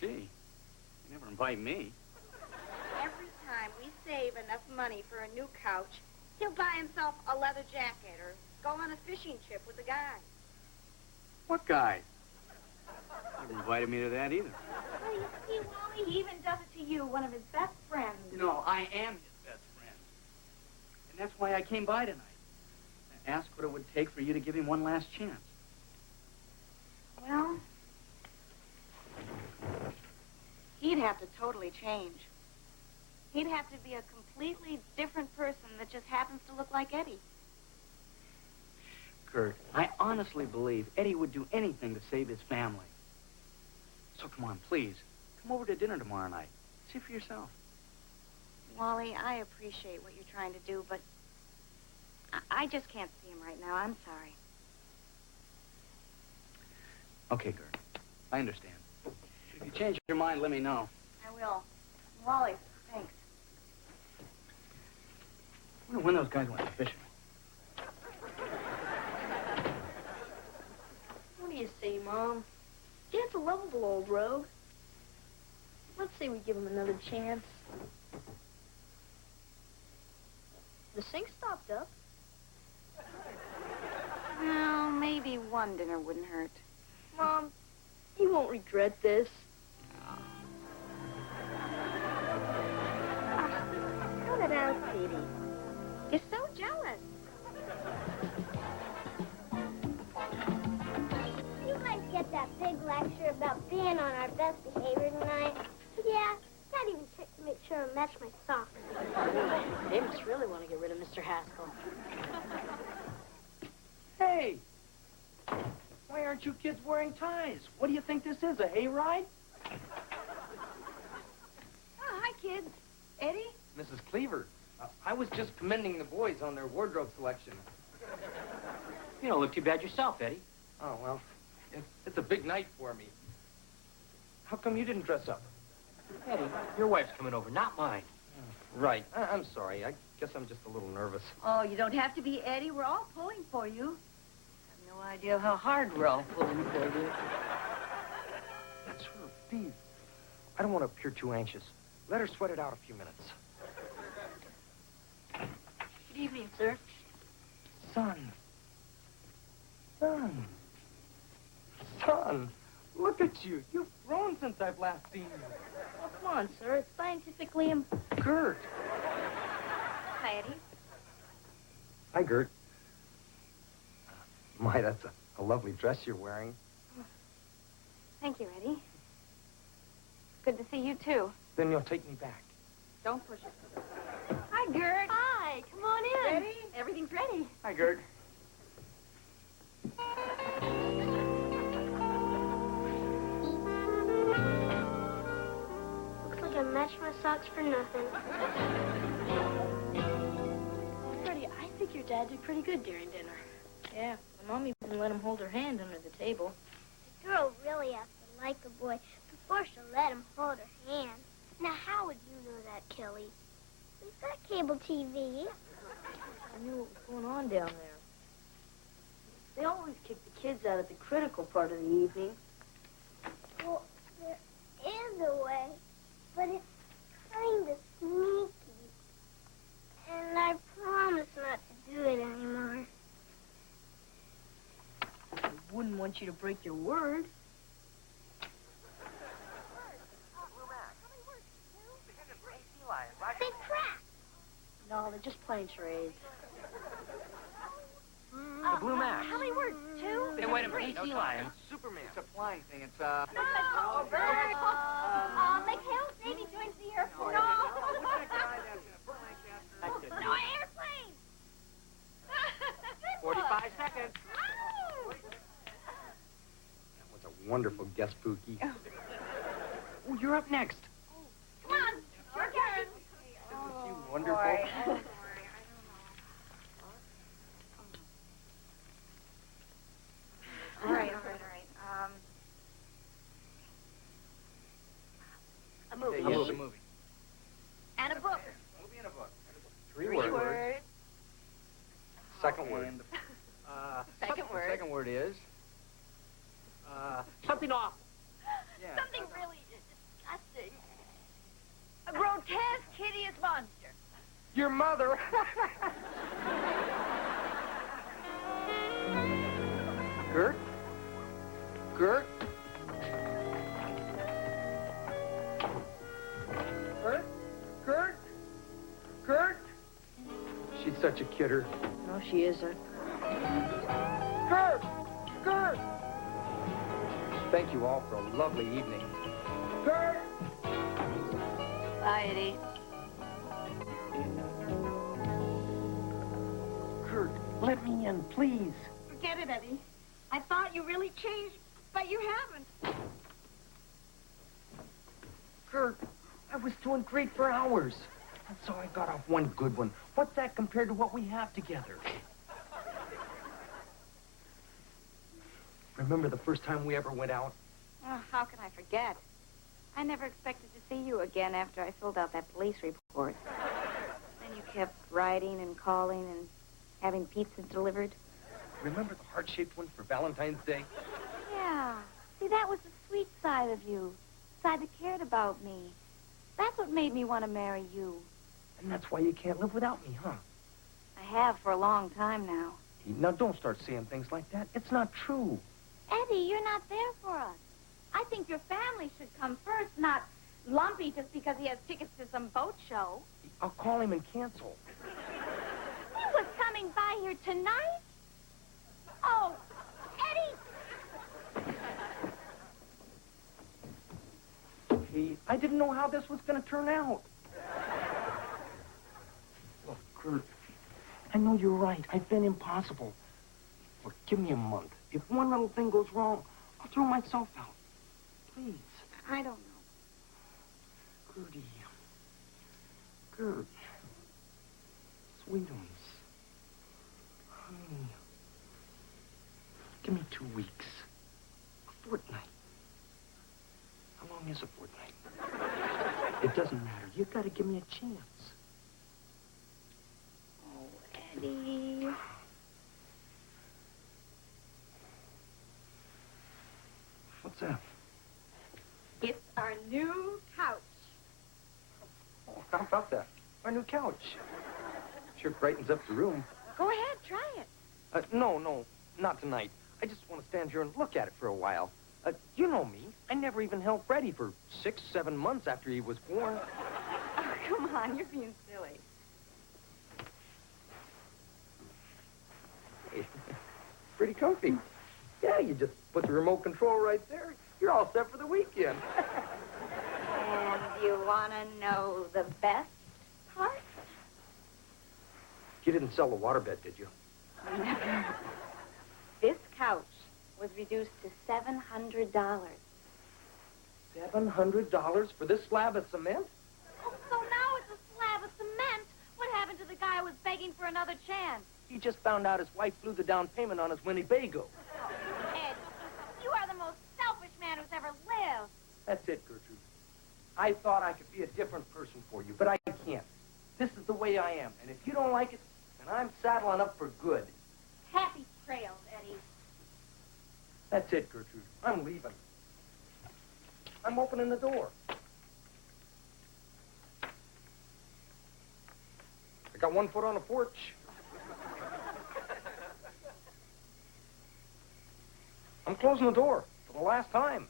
Gee, you never invite me. Every time we save enough money for a new couch, he'll buy himself a leather jacket or go on a fishing trip with the guys. What guy? Never invited me to that either. Well, you see, Wally, he even does it to you, one of his best friends. No, I am his best friend. And that's why I came by tonight. I asked what it would take for you to give him one last chance. Well, he'd have to totally change. He'd have to be a completely different person that just happens to look like Eddie. Gert, I honestly believe Eddie would do anything to save his family. So come on, please. Come over to dinner tomorrow night. See for yourself. Wally, I appreciate what you're trying to do, but I just can't see him right now. I'm sorry. Okay, Gert. I understand. If you change your mind, let me know. I will. Wally, thanks. I wonder when those guys went fishing. What do you say, Mom? Dad's a lovable old rogue. Let's say we give him another chance. The sink stopped up. Well, maybe one dinner wouldn't hurt. Mom, you won't regret this. Cut it out, Phoebe. You're so jealous. You guys get that big lecture about being on our best behavior tonight? Yeah, Dad even checked to make sure I match my socks. They must really want to get rid of Mr. Haskell. Hey! Why aren't you kids wearing ties? What do you think this is, a hayride? Oh, hi, kids. Eddie? Mrs. Cleaver, I was just commending the boys on their wardrobe selection. You don't look too bad yourself, Eddie. Oh, well, it's a big night for me. How come you didn't dress up? Eddie, your wife's coming over, not mine. Right. I'm sorry. I guess I'm just a little nervous. Oh, you don't have to be, Eddie. We're all pulling for you. I have no idea how hard we're all pulling for you. That's her, Beaver. I don't want to appear too anxious. Let her sweat it out a few minutes. Good evening, sir. Son. Son, look at you. You've grown since I've last seen you. Oh, come on, sir. It's scientifically Gert. Hi, Eddie. Hi, Gert. My, that's a A lovely dress you're wearing. Thank you, Eddie. Good to see you, too. Then you'll take me back. Don't push it. Hi, Gert. Hi. Come on in. Ready? Everything's ready. Hi, Gert. Looks like I matched my socks for nothing. Freddie, I think your dad did pretty good during dinner. Yeah, my Mommy wouldn't let him hold her hand under the table. The girl really has to like a boy before she'll let him hold her hand. Now, how would you know that, Kelly? We've got cable TV. I knew what was going on down there. They always kick the kids out at the critical part of the evening. Well, there is a way, but it's kind of sneaky. And I promise not to do it anymore. I wouldn't want you to break your word. Big crap. No, they're just playing charades. The Blue Max. How many words? 2? Hey, wait a minute. AC Lion. Superman. It's a flying thing. It's, No, McHale's Navy joins the Air Force. No. No, airplane. 45 seconds. That was a wonderful guess, Pookie. Oh, you're up next. Come on, your turn. Isn't she wonderful? All right. A movie. Yes, a movie. And a book. Movie and a book. 3 words. Second word. Second word. Second word is something awful. Yeah. Something really disgusting. A grotesque, hideous monster. Your mother. Gert? Gert? Gert? Gert? Gert? She's such a kidder. No, she isn't. Gert! Gert! Thank you all for a lovely evening. Gert! Bye, Eddie. Gert, let me in, please. Forget it, Eddie. I thought you really changed, but you haven't. Gert, I was doing great for hours. And so I got off one good one. What's that compared to what we have together? Remember the first time we ever went out? Oh, how can I forget? I never expected to see you again after I filled out that police report. Then you kept writing and calling and having pizza delivered. Remember the heart-shaped one for Valentine's Day? Yeah. See, that was the sweet side of you. The side that cared about me. That's what made me want to marry you. And that's why you can't live without me, huh? I have for a long time now. Now, don't start saying things like that. It's not true. Eddie, you're not there for us. I think your family should come first, not Lumpy just because he has tickets to some boat show. I'll call him and cancel. He was coming by here tonight? Oh, Eddie! Hey, I didn't know how this was going to turn out. Look, Kurt, I know you're right. I've been impossible. Look, give me a month. If one little thing goes wrong, I'll throw myself out. Please. I don't know. Gertie. Gert. Sweetums. Honey. Give me 2 weeks. A fortnight. How long is a fortnight? It doesn't matter. You've got to give me a chance. Oh, Eddie. What's that? It's our new couch. Oh, how about that? Our new couch. Sure brightens up the room. Go ahead, try it. No, not tonight. I just want to stand here and look at it for a while. You know me. I never even held Freddie for 6, 7 months after he was born. Oh, come on, you're being silly. Hey, pretty comfy. Yeah, you just put the remote control right there. You're all set for the weekend. And you want to know the best part? You didn't sell the waterbed, did you? Never. This couch was reduced to $700. $700 for this slab of cement? Oh, so now it's a slab of cement. What happened to the guy who was begging for another chance? He just found out his wife blew the down payment on his Winnebago. Ed, you are the most selfish man who's ever lived. That's it, Gertrude. I thought I could be a different person for you, but I can't. This is the way I am, and if you don't like it, then I'm saddling up for good. Happy trails, Eddie. That's it, Gertrude. I'm leaving. I'm opening the door. I got one foot on the porch. I'm closing the door for the last time.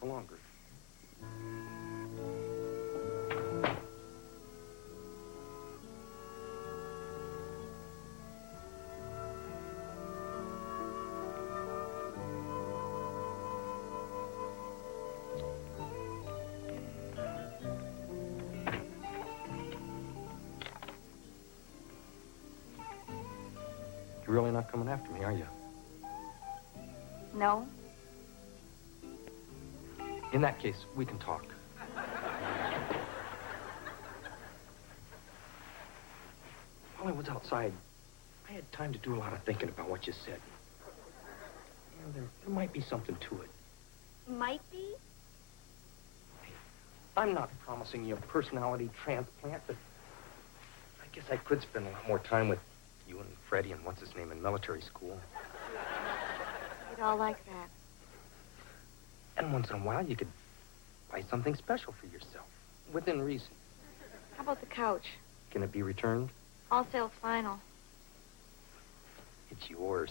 So long, Gertrude. You're really not coming after me, are you? No? In that case, we can talk. While I was outside, I had time to do a lot of thinking about what you said. And there might be something to it. Might be? I'm not promising you a personality transplant, but I guess I could spend a lot more time with you and Freddie and what's-his-name in military school. You'd all like that. And once in a while, you could buy something special for yourself, within reason. How about the couch? Can it be returned? All sales final. It's yours.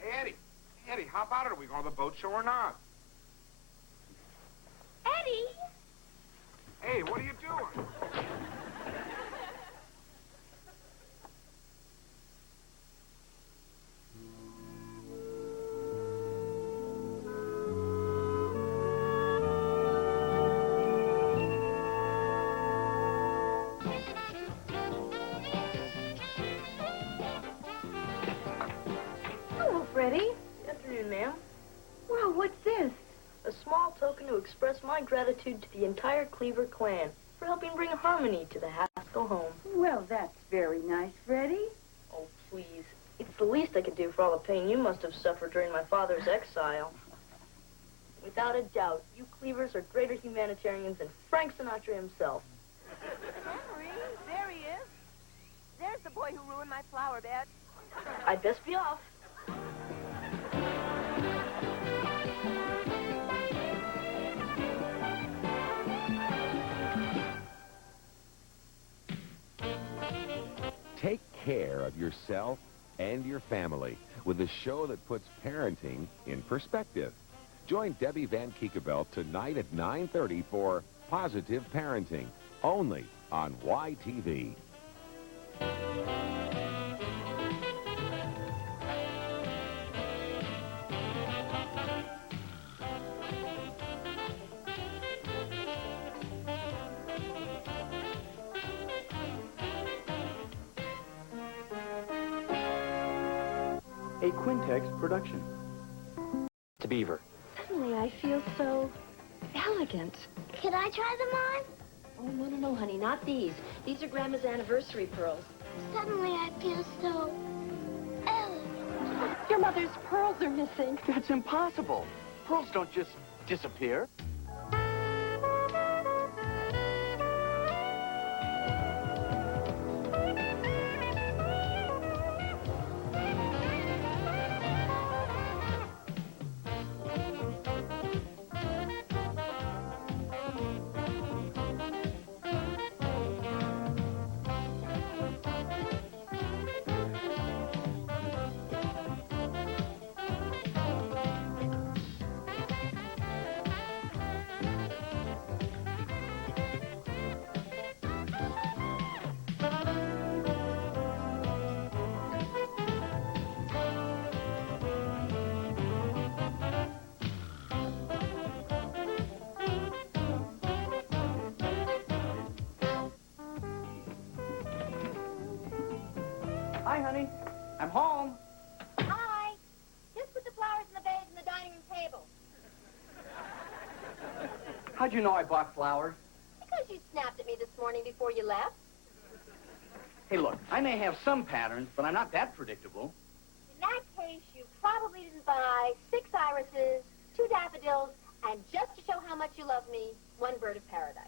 Hey, Eddie, how about it? Are we going to the boat show or not? Eddie! Hey, what are you doing? Hello, Freddie. Good afternoon, ma'am. Wow, what's this? A small token to express my gratitude to the entire Cleaver clan for helping bring harmony to the Haskell home. Well, that's very nice, Freddie. Oh, please. It's the least I could do for all the pain you must have suffered during my father's exile. Without a doubt, you Cleavers are greater humanitarians than Frank Sinatra himself. Henry, there he is. There's the boy who ruined my flower bed. I'd best be off. Take care of yourself and your family with a show that puts parenting in perspective. Join Debbie Van Kiekebelt tonight at 9:30 for Positive Parenting, only on YTV. A Quintex production. To Beaver. Suddenly I feel so elegant. Could I try them on? Oh, no, honey, not these. These are Grandma's anniversary pearls. Suddenly I feel so elegant. Your mother's pearls are missing. That's impossible. Pearls don't just disappear. I'm home. Hi. Just put the flowers in the vase on the dining room table. How'd you know I bought flowers? Because you snapped at me this morning before you left. Hey, look, I may have some patterns, but I'm not that predictable. In that case, you probably didn't buy 6 irises, 2 daffodils, and just to show how much you love me, 1 bird of paradise.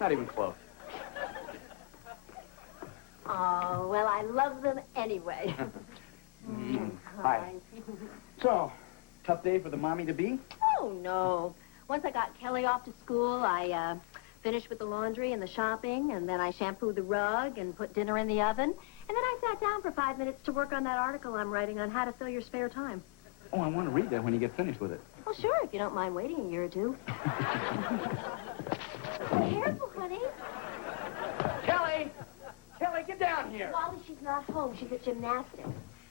Not even close. Oh, well, I love them anyway. Hi. So, tough day for the mommy-to-be? Oh, no. Once I got Kelly off to school, I finished with the laundry and the shopping, and then I shampooed the rug and put dinner in the oven. And then I sat down for 5 minutes to work on that article I'm writing on how to fill your spare time. Oh, I want to read that when you get finished with it. Well, sure, if you don't mind waiting a year or two. Careful, honey. Kelly! Kelly, get down here! Wally, she's not home. She's at gymnastics.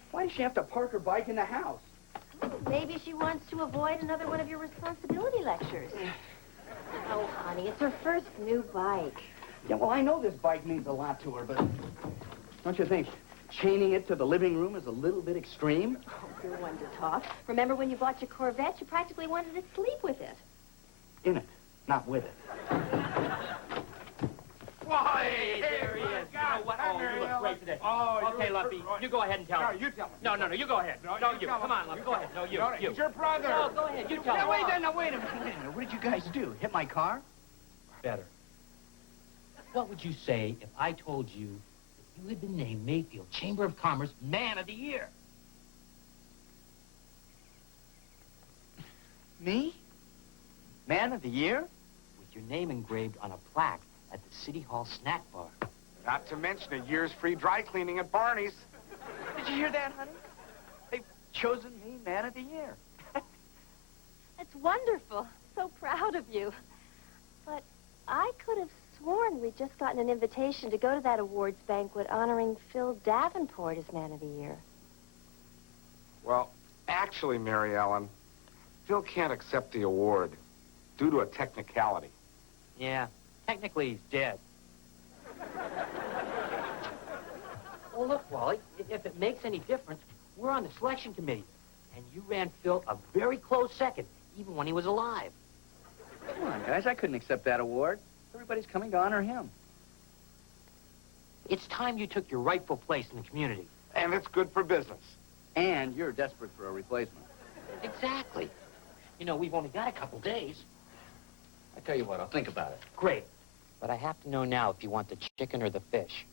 Why does she have to park her bike in the house? Maybe she wants to avoid another one of your responsibility lectures. Oh, honey, it's her first new bike. Yeah, well, I know this bike means a lot to her, but don't you think chaining it to the living room is a little bit extreme? Oh, you're one to talk. Remember when you bought your Corvette, you practically wanted to sleep with it. In it, not with it. Why, there he is. You know what? Oh, you look great today. Okay, Luffy, you go ahead and tell him. No, you tell him. No, you go ahead. No, you. Come on, Luffy, go ahead. No, you. He's your brother. No, go ahead, you tell him. Now, wait a minute. What did you guys do? Hit my car? Better. What would you say if I told you that you had been named Mayfield Chamber of Commerce Man of the Year? Me? Man of the Year? With your name engraved on a plaque at the City Hall snack bar. Not to mention a year's free dry cleaning at Barney's. Did you hear that, honey? They've chosen me Man of the Year. That's wonderful. So proud of you. But I could have sworn we'd just gotten an invitation to go to that awards banquet honoring Phil Davenport as Man of the Year. Well, actually, Mary Ellen, Phil can't accept the award due to a technicality. Yeah, technically he's dead. Well, look, Wally, if it makes any difference, we're on the selection committee. And you ran Phil a very close second, even when he was alive. Come on, guys, I couldn't accept that award. Everybody's coming to honor him. It's time you took your rightful place in the community. And it's good for business. And you're desperate for a replacement. Exactly. You know, we've only got a couple days. I tell you what, I'll think about it. Great. But I have to know now if you want the chicken or the fish.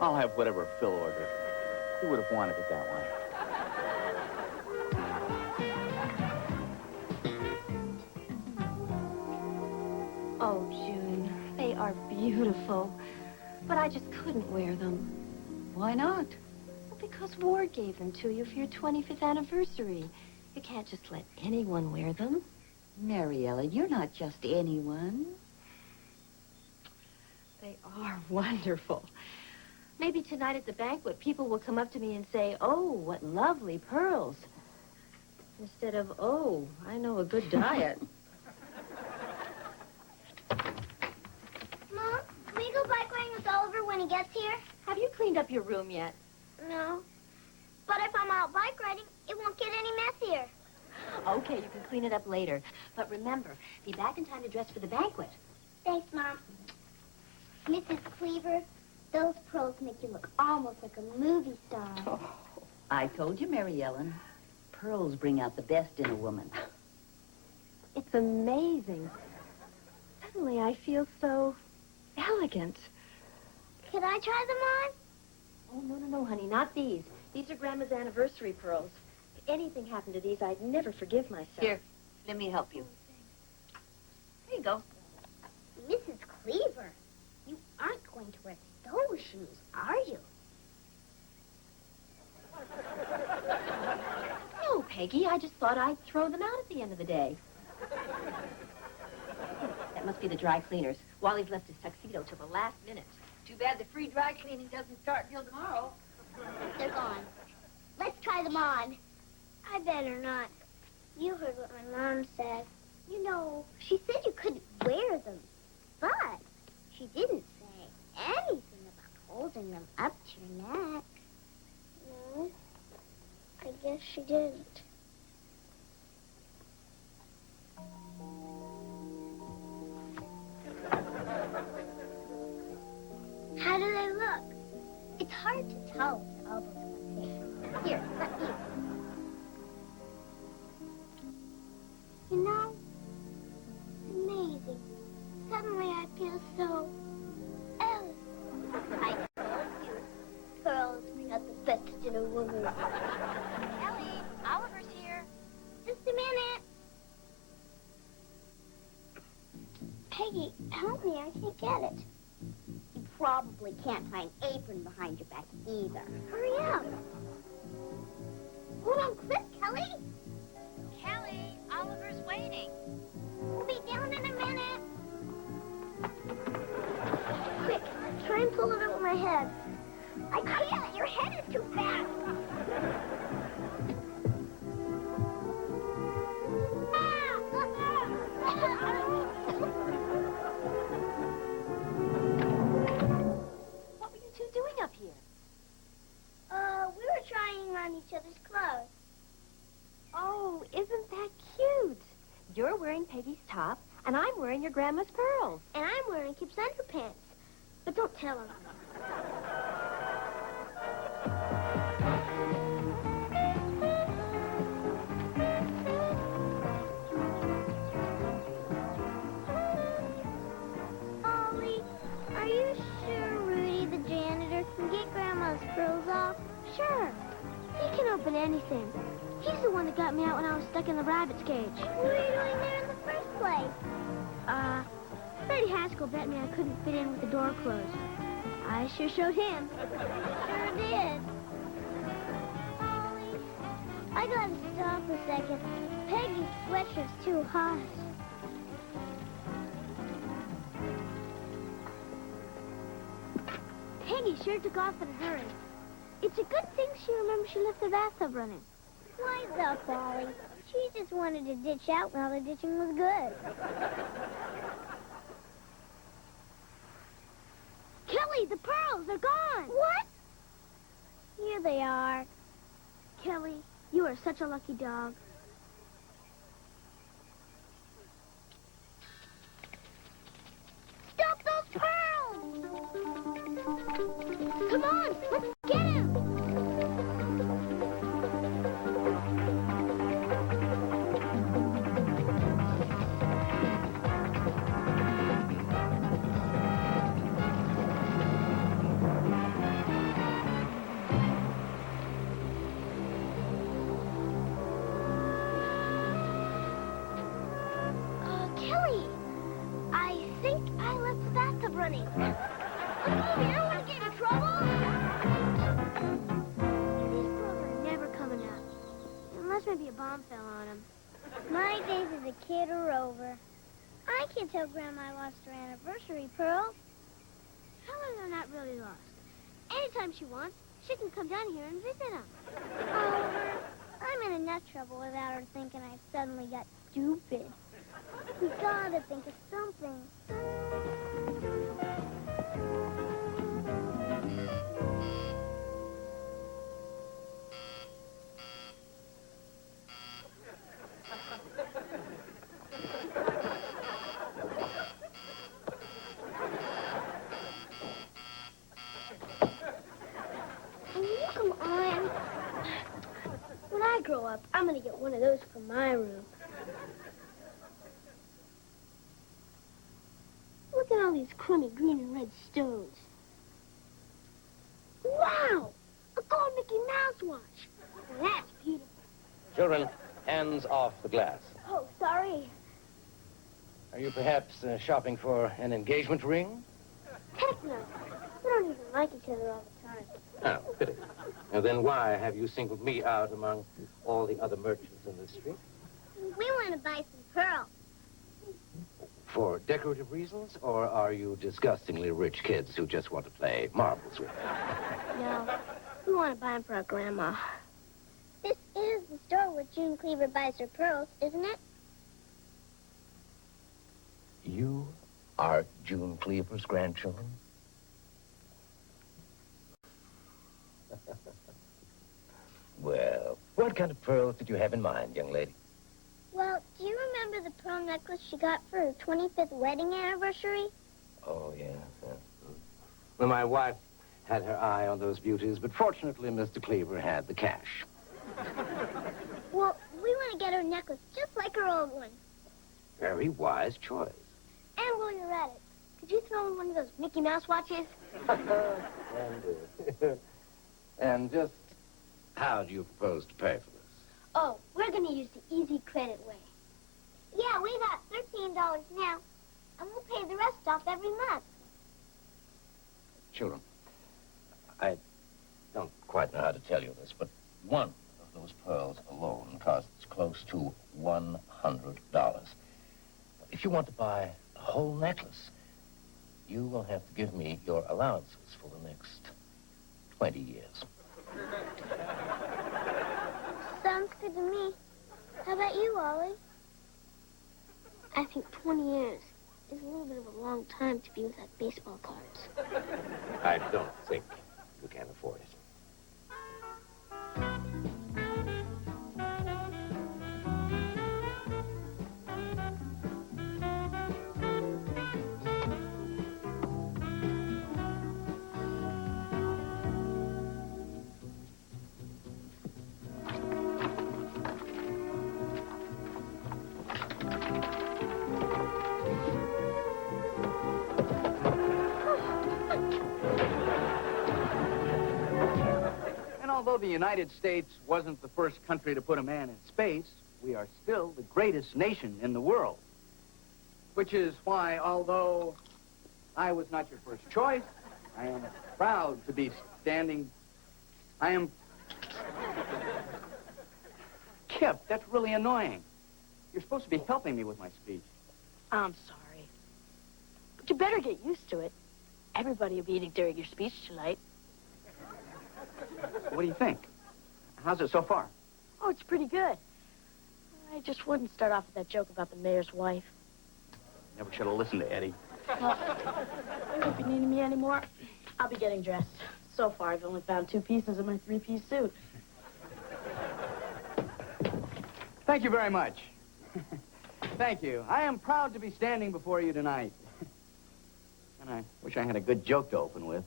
I'll have whatever Phil ordered. He would have wanted it that way. Oh, June, they are beautiful. But I just couldn't wear them. Why not? Well, because Ward gave them to you for your 25th anniversary. You can't just let anyone wear them. Mariella, you're not just anyone. They are wonderful. Maybe tonight at the banquet, people will come up to me and say, "Oh, what lovely pearls." Instead of, "Oh, I know a good diet." Mom, can we go bike riding with Oliver when he gets here? Have you cleaned up your room yet? No. But if I'm out bike riding, it won't get any messier. Okay, you can clean it up later. But remember, be back in time to dress for the banquet. Thanks, Mom. Mrs. Cleaver, those pearls make you look almost like a movie star. Oh, I told you, Mary Ellen. Pearls bring out the best in a woman. It's amazing. Suddenly I feel so elegant. Can I try them on? Oh, no, honey, not these. These are Grandma's anniversary pearls. If anything happened to these, I'd never forgive myself. Here, let me help you. There you go. Mrs. Cleaver, you aren't going to wear those shoes, are you? No, Peggy, I just thought I'd throw them out at the end of the day. That must be the dry cleaners. Wally's left his tuxedo till the last minute. Too bad the free dry cleaning doesn't start till tomorrow. They're gone. Let's try them on. I better not. You heard what my mom said. You know, she said you couldn't wear them. But She didn't say anything about holding them up to your neck. No, I guess she didn't. How do they look? It's hard to tell with the elbows on the table. Here, let me. You know, it's amazing. Suddenly I feel so elegant. I told you, pearls bring out the best in a woman. Ellie, Oliver's here. Just a minute. Peggy, help me. I can't get it. You probably can't tie an apron behind your back either. Hurry up. Hold on quick, Kelly. Kelly, Oliver's waiting. We'll be down in a minute. Quick, try and pull it over my head. I can't. Your head is too fast. What were you two doing up here? We were trying on each other's clothes. Oh, isn't that cute? You're wearing Peggy's top, and I'm wearing your grandma's pearls. And I'm wearing Kip's underpants. But don't tell him. Ollie, are you sure Rudy, the janitor, can get Grandma's pearls off? Sure. He can open anything. He's the one that got me out when I was stuck in the rabbit's cage. What were you doing there in the first place? Freddie Haskell bet me I couldn't fit in with the door closed. I sure showed him. Sure did. Ollie, I gotta stop a second. Peggy's sweatshirt's too hot. Peggy sure took off in a hurry. It's a good thing she remembered she left the bathtub running. Wise up, Ollie. She just wanted to ditch out while the ditching was good. Kelly, the pearls, they're gone. What? Here they are. Kelly, you are such a lucky dog. Stop those pearls! Come on, let's get him. Kelly, I think I left the bathtub running. You don't want to get in trouble. These pearls are never coming out. Unless maybe a bomb fell on them. My days as a kid are over. I can't tell Grandma I lost her anniversary pearls. Tell her they're not really lost. Anytime she wants, she can come down here and visit them. Oliver, I'm in enough trouble without her thinking I suddenly got stupid. We gotta think of something. Oh, come on. When I grow up, I'm gonna get one of those for my room. Look at all these crummy green and red stones. Wow! A gold Mickey Mouse watch. Now that's beautiful. Children, hands off the glass. Oh, sorry. Are you perhaps shopping for an engagement ring? Heck no. We don't even like each other all the time. Oh, pity. And then why have you singled me out among all the other merchants in the street? We want to buy some pearls. For decorative reasons, or are you disgustingly rich kids who just want to play marbles with them? No, we want to buy them for our grandma. This is the store where June Cleaver buys her pearls, isn't it? You Are June Cleaver's grandchildren? Well, what kind of pearls did you have in mind, young lady? Well, do you remember the pearl necklace she got for her 25th wedding anniversary? Oh, yeah. Well, my wife had her eye on those beauties, but fortunately, Mr. Cleaver had the cash. Well, we want to get her necklace just like her old one. Very wise choice. And while you're at it, could you throw in one of those Mickey Mouse watches? And just how do you propose to pay for this? Oh, we're going to use the easy credit way. Yeah, we got $13 now, and we'll pay the rest off every month. Children, I don't quite know how to tell you this, but one of those pearls alone costs close to $100. If you want to buy a whole necklace, you will have to give me your allowances for the next 20 years. Sounds good to me. How about you, Ollie? I think 20 years is a little bit of a long time to be without baseball cards. I don't think you can afford it. And although the United States wasn't the first country to put a man in space, we are still the greatest nation in the world. Which is why, although I was not your first choice, I am proud to be standing... Kip, that's really annoying. You're supposed to be helping me with my speech. I'm sorry. But you better get used to it. Everybody will be eating during your speech tonight. What do you think? How's it so far? Oh, it's pretty good. I just wouldn't start off with that joke about the mayor's wife. Never should have listened to Eddie. Well, I won't be needing me anymore. I'll be getting dressed. So far, I've only found 2 pieces of my 3-piece suit. Thank you very much. Thank you. I am proud to be standing before you tonight. And I wish I had a good joke to open with.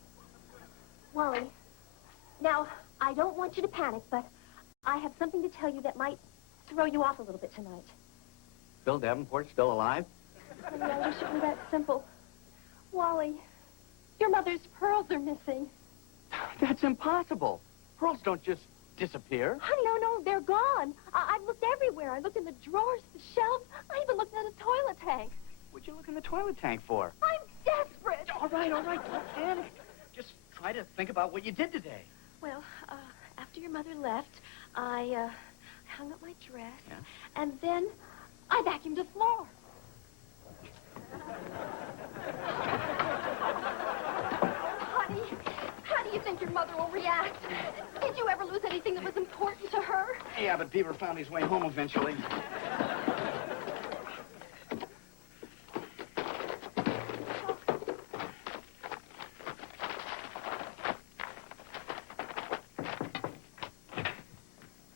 Wally, now, I don't want you to panic, but I have something to tell you that might throw you off a little bit tonight. Bill Davenport's still alive? Honey, I wish it were that simple. Wally, your mother's pearls are missing. That's impossible. Pearls don't just disappear. Honey, no, they're gone. I've looked everywhere. I looked in the drawers, the shelves. I even looked in the toilet tank. What'd you look in the toilet tank for? I'm desperate. All right, don't panic. Just try to think about what you did today. Well, after your mother left, I hung up my dress, and then I vacuumed the floor. Honey, how do you think your mother will react? Did you ever lose anything that was important to her? Yeah, but Beaver found his way home eventually.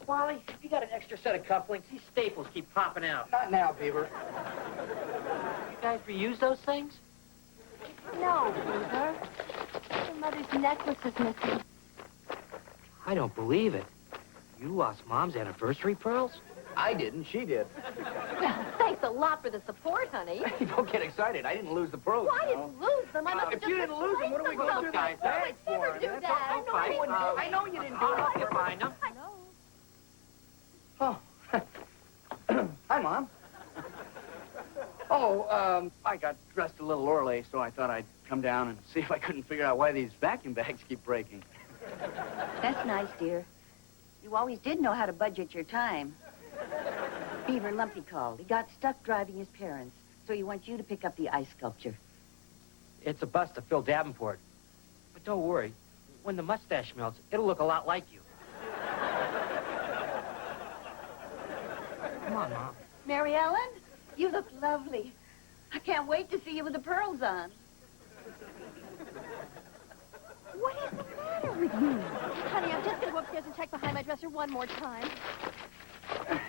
Wally, you got an extra set of cufflinks? These staples keep popping out. Not now, Beaver. You guys reuse those things? No, Beaver. Your mother's necklace is missing. I don't believe it. You lost Mom's anniversary pearls? I didn't. She did. Well, thanks a lot for the support, honey. Hey, don't get excited. I didn't lose the pearls. Well, I didn't lose them. I must have if just you didn't lose them, what are we going to do guys? that I for? would never do that. I know you didn't do I'll it. help you find them. I know. Oh. Hi, Mom. Oh, I got dressed a little early, so I thought I'd come down and see if I couldn't figure out why these vacuum bags keep breaking. That's nice, dear. You always did know how to budget your time. Beaver Lumpy called. He got stuck driving his parents, so he wants you to pick up the ice sculpture. It's a bust of Phil Davenport. But don't worry. When the mustache melts, it'll look a lot like you. Come on, Mom. Mary Ellen, you look lovely. I can't wait to see you with the pearls on. What is the matter with you? Honey, I'm just going to go upstairs and check behind my dresser one more time. I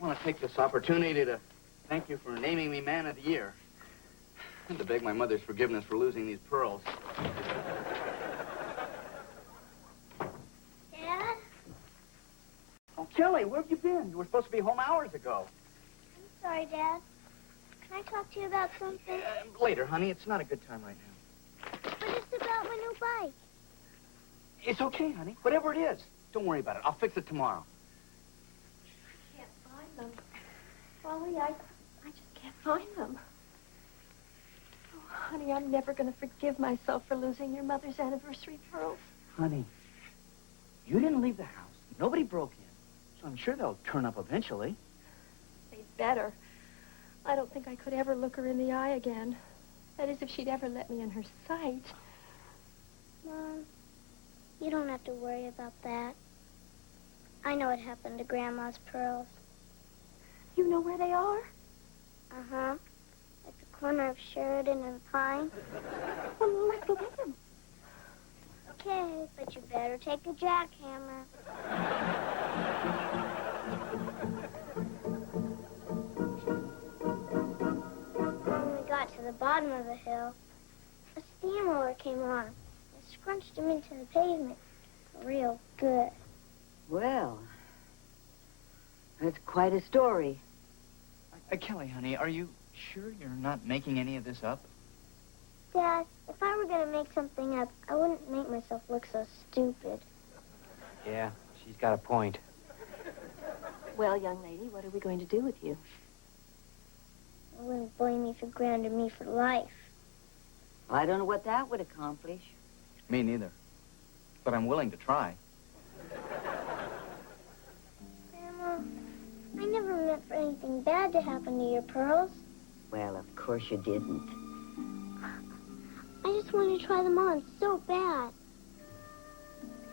want to take this opportunity to thank you for naming me Man of the Year. And to beg my mother's forgiveness for losing these pearls. Dad? Oh, Kelly, where have you been? You were supposed to be home hours ago. I'm sorry, Dad. Can I talk to you about something? Later, honey. It's not a good time right now. But it's about my new bike. It's okay, honey. Whatever it is. Don't worry about it. I'll fix it tomorrow. Can't find them. Wally, I just can't find them. Oh, honey, I'm never going to forgive myself for losing your mother's anniversary pearls. Honey, you didn't leave the house. Nobody broke in. So I'm sure they'll turn up eventually. They'd better. I don't think I could ever look her in the eye again. That is, if she'd ever let me in her sight. Mom, you don't have to worry about that. I know what happened to Grandma's pearls. You know where they are? Uh-huh. At the corner of Sheridan and Pine. Well, let's go get them. Okay, but you better take a jackhammer. When we got to the bottom of the hill, a steamroller came along and scrunched him into the pavement. Real good. Well, that's quite a story. Kelly, honey, are you sure you're not making any of this up? Dad, if I were going to make something up, I wouldn't make myself look so stupid. Yeah, she's got a point. Well, young lady, what are we going to do with you? I wouldn't blame you if you grounded me for life. I don't know what that would accomplish. Me neither. But I'm willing to try. Grandma, I never meant for anything bad to happen to your pearls. Well, of course you didn't. I just wanted to try them on so bad.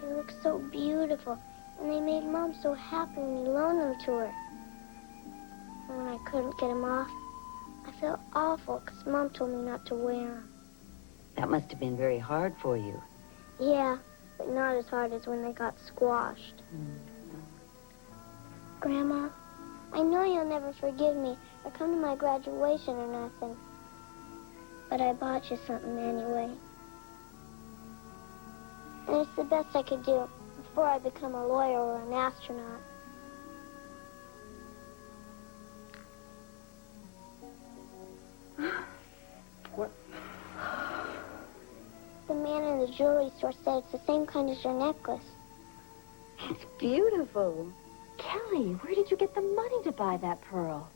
They look so beautiful, and they made Mom so happy when you loaned them to her. And when I couldn't get them off, I felt awful because Mom told me not to wear them. That must have been very hard for you. Yeah, but not as hard as when they got squashed. Grandma, I know you'll never forgive me or come to my graduation or nothing. But I bought you something anyway. And it's the best I could do before I become a lawyer or an astronaut. What? The man in the jewelry store said it's the same kind as your necklace. It's beautiful. Kelly, where did you get the money to buy that pearl?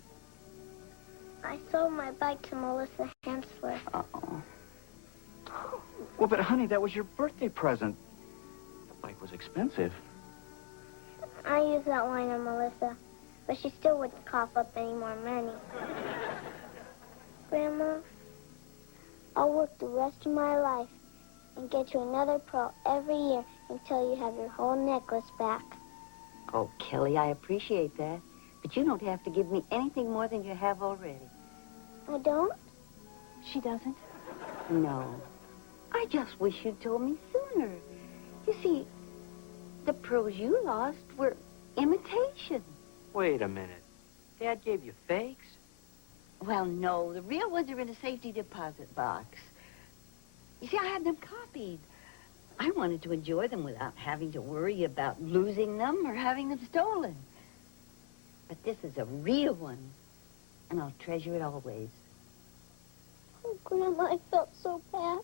I sold my bike to Melissa Hensler. Uh-oh. Well, but honey, that was your birthday present. The bike was expensive. I used that line on Melissa, but she still wouldn't cough up any more money. Grandma, I'll work the rest of my life and get you another pearl every year until you have your whole necklace back. Oh, Kelly, I appreciate that. But you don't have to give me anything more than you have already. I don't? She doesn't? No. I just wish you'd told me sooner. You see, the pearls you lost were imitation. Wait a minute. Dad gave you fakes? Well, no. The real ones are in a safety deposit box. You see, I had them copied. I wanted to enjoy them without having to worry about losing them or having them stolen. But this is a real one, and I'll treasure it always. Oh, Grandma, I felt so bad.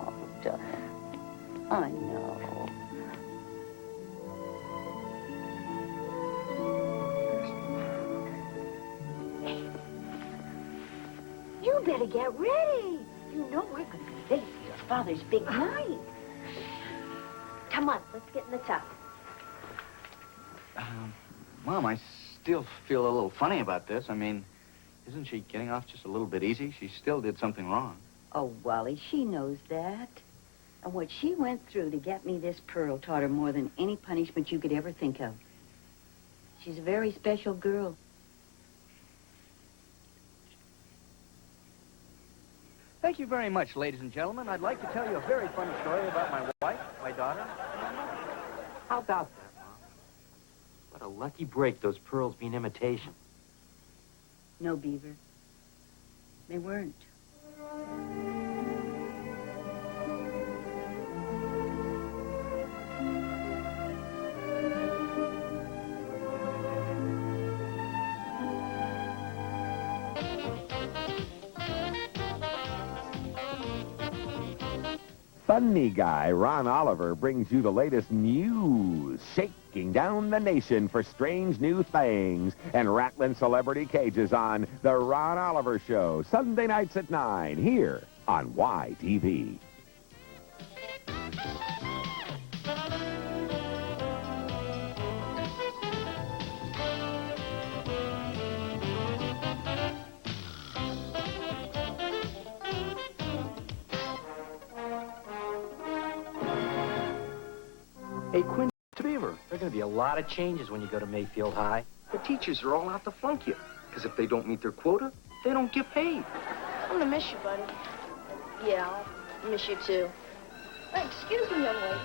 Oh, darling. I know. You better get ready. You know we're going to be late for your father's big night. Come on, let's get in the tub. Mom, I still feel a little funny about this. I mean, isn't she getting off just a little bit easy? She still did something wrong. Oh, Wally, she knows that. And what she went through to get me this pearl taught her more than any punishment you could ever think of. She's a very special girl. Thank you very much, ladies and gentlemen. I'd like to tell you a very funny story about my wife, my daughter. How about that, Mom? What a lucky break, those pearls being imitation. No, Beaver. They weren't. Funny guy Ron Oliver brings you the latest news, shaking down the nation for strange new things and rattling celebrity cages on The Ron Oliver Show, Sunday nights at 9, here on YTV. Hey, Quinn, to Beaver. There are going to be a lot of changes when you go to Mayfield High. The teachers are all out to flunk you. Because if they don't meet their quota, they don't get paid. I'm gonna miss you, buddy. Yeah, I'll miss you too. Hey, excuse me, young lady.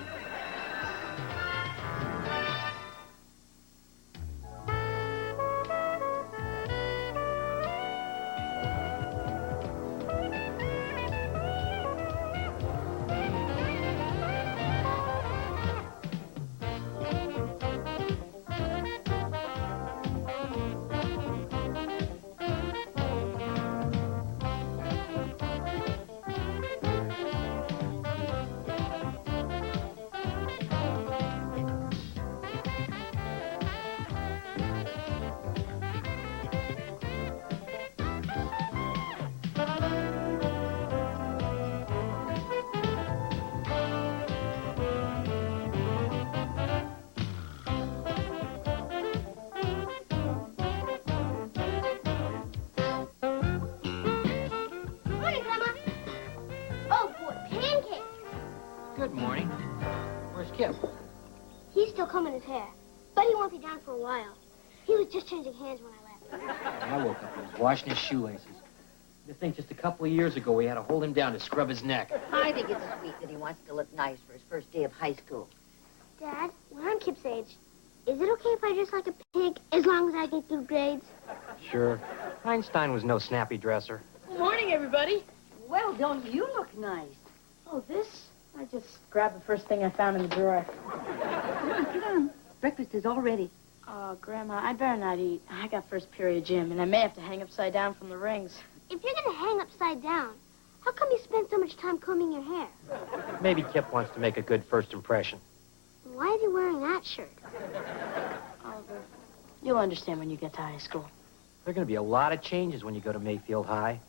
Morning, Grandma. Oh, boy, pancakes. Good morning. Where's Kip? He's still combing his hair, but he won't be down for a while. He was just changing hands when I left. I woke up and he was washing his shoelaces. To think just a couple of years ago we had to hold him down to scrub his neck. I think it's sweet that he wants to look nice for his first day of high school. Dad, when I'm Kip's age, is it okay if I dress like a pig as long as I get good grades? Sure. Einstein was no snappy dresser. Good morning, everybody. Well, don't you look nice? Oh, this? I just grabbed the first thing I found in the drawer. Come on, sit down. Breakfast is all ready. Oh, Grandma, I'd better not eat. I got first period gym, and I may have to hang upside down from the rings. If you're going to hang upside down, how come you spend so much time combing your hair? Maybe Kip wants to make a good first impression. Why is he wearing that shirt? Oliver, you'll understand when you get to high school. There are going to be a lot of changes when you go to Mayfield High.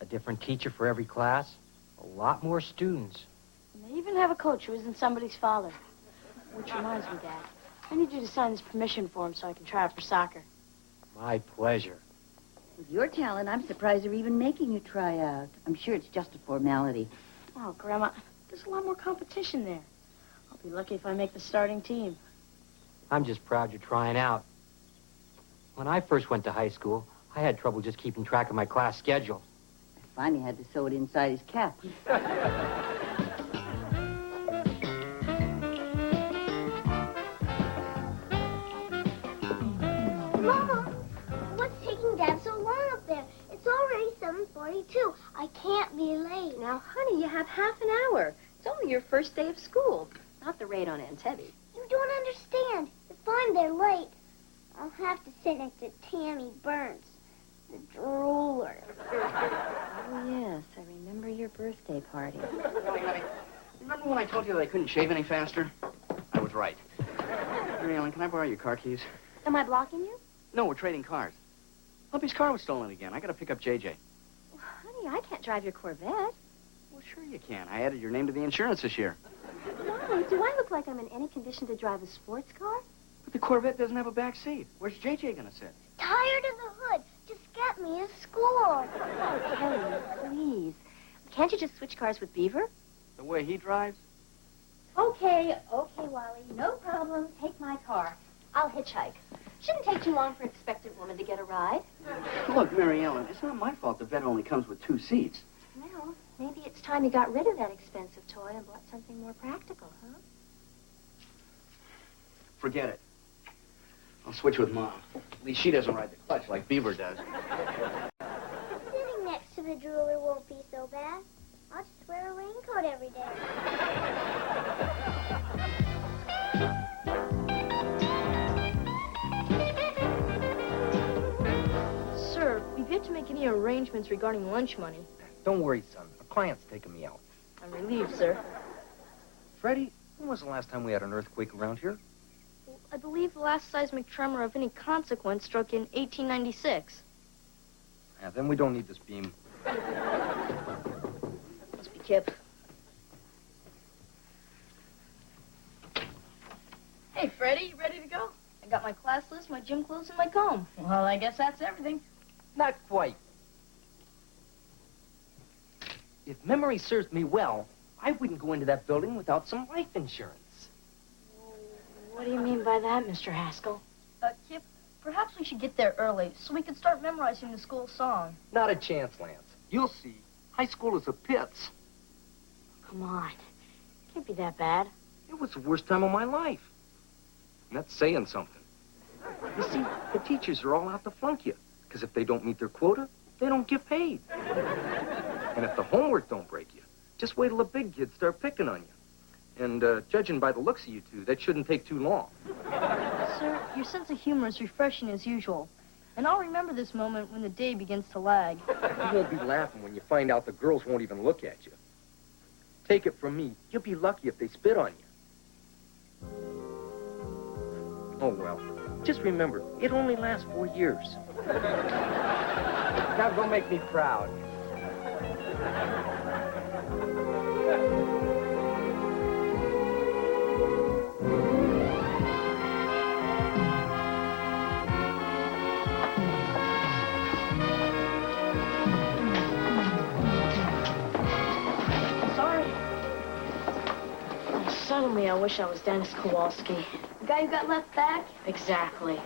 A different teacher for every class. A lot more students. And they even have a coach who isn't somebody's father. Which reminds me, Dad, I need you to sign this permission form so I can try out for soccer. My pleasure. With your talent, I'm surprised they're even making you try out. I'm sure it's just a formality. Oh, Grandma, there's a lot more competition there. I'll be lucky if I make the starting team. I'm just proud you're trying out. When I first went to high school, I had trouble just keeping track of my class schedule. I finally had to sew it inside his cap. Mama, what's taking Dad so long up there? It's already 7:42. I can't be late. Now, honey, you have half an hour. It's only your first day of school, not the raid on Entebbe. You don't understand. If I'm there late, I'll have to sit next to Tammy Burns, the drooler. Oh, yes, I remember your birthday party. Honey, remember when I told you that I couldn't shave any faster? I was right. Mary Ellen, can I borrow your car keys? Am I blocking you? No, we're trading cars. Lumpy's car was stolen again. I gotta pick up JJ. Honey, I can't drive your Corvette. Well, sure you can. I added your name to the insurance this year. Why? Do I look like I'm in any condition to drive a sports car? But the Corvette doesn't have a back seat. Where's JJ gonna sit? Tired of the hood. Just get me a school. Oh, Kelly, please. Can't you just switch cars with Beaver? The way he drives? Okay, Wally. No problem. Take my car. I'll hitchhike. Shouldn't take too long for an expectant woman to get a ride. Look, Mary Ellen, it's not my fault the vet only comes with 2 seats. Well, maybe it's time you got rid of that expensive toy and bought something more practical, huh? Forget it. I'll switch with Mom. At least she doesn't ride the clutch like Beaver does. Sitting next to the drooler won't be so bad. I'll just wear a raincoat every day. Sir, we've yet to make any arrangements regarding lunch money. Don't worry, son. A client's taking me out. I'm relieved, sir. Freddie, when was the last time we had an earthquake around here? I believe the last seismic tremor of any consequence struck in 1896. Yeah, then we don't need this beam. Must be Kip. Hey, Freddie, you ready to go? I got my class list, my gym clothes, and my comb. Well, I guess that's everything. Not quite. If memory serves me well, I wouldn't go into that building without some life insurance. What do you mean by that, Mr. Haskell? Kip, perhaps we should get there early so we can start memorizing the school song. Not a chance, Lance. You'll see. High school is a pits. Come on. Can't be that bad. It was the worst time of my life. And that's saying something. You see, the teachers are all out to flunk you. Because if they don't meet their quota, they don't get paid. And if the homework don't break you, just wait till the big kids start picking on you. And judging by the looks of you two, that shouldn't take too long. Sir, your sense of humor is refreshing as usual. And I'll remember this moment when the day begins to lag. You won't be laughing when you find out the girls won't even look at you. Take it from me, you'll be lucky if they spit on you. Oh, well. Just remember, it only lasts 4 years. Now go make me proud. Suddenly, I wish I was Dennis Kowalski. The guy who got left back? Exactly.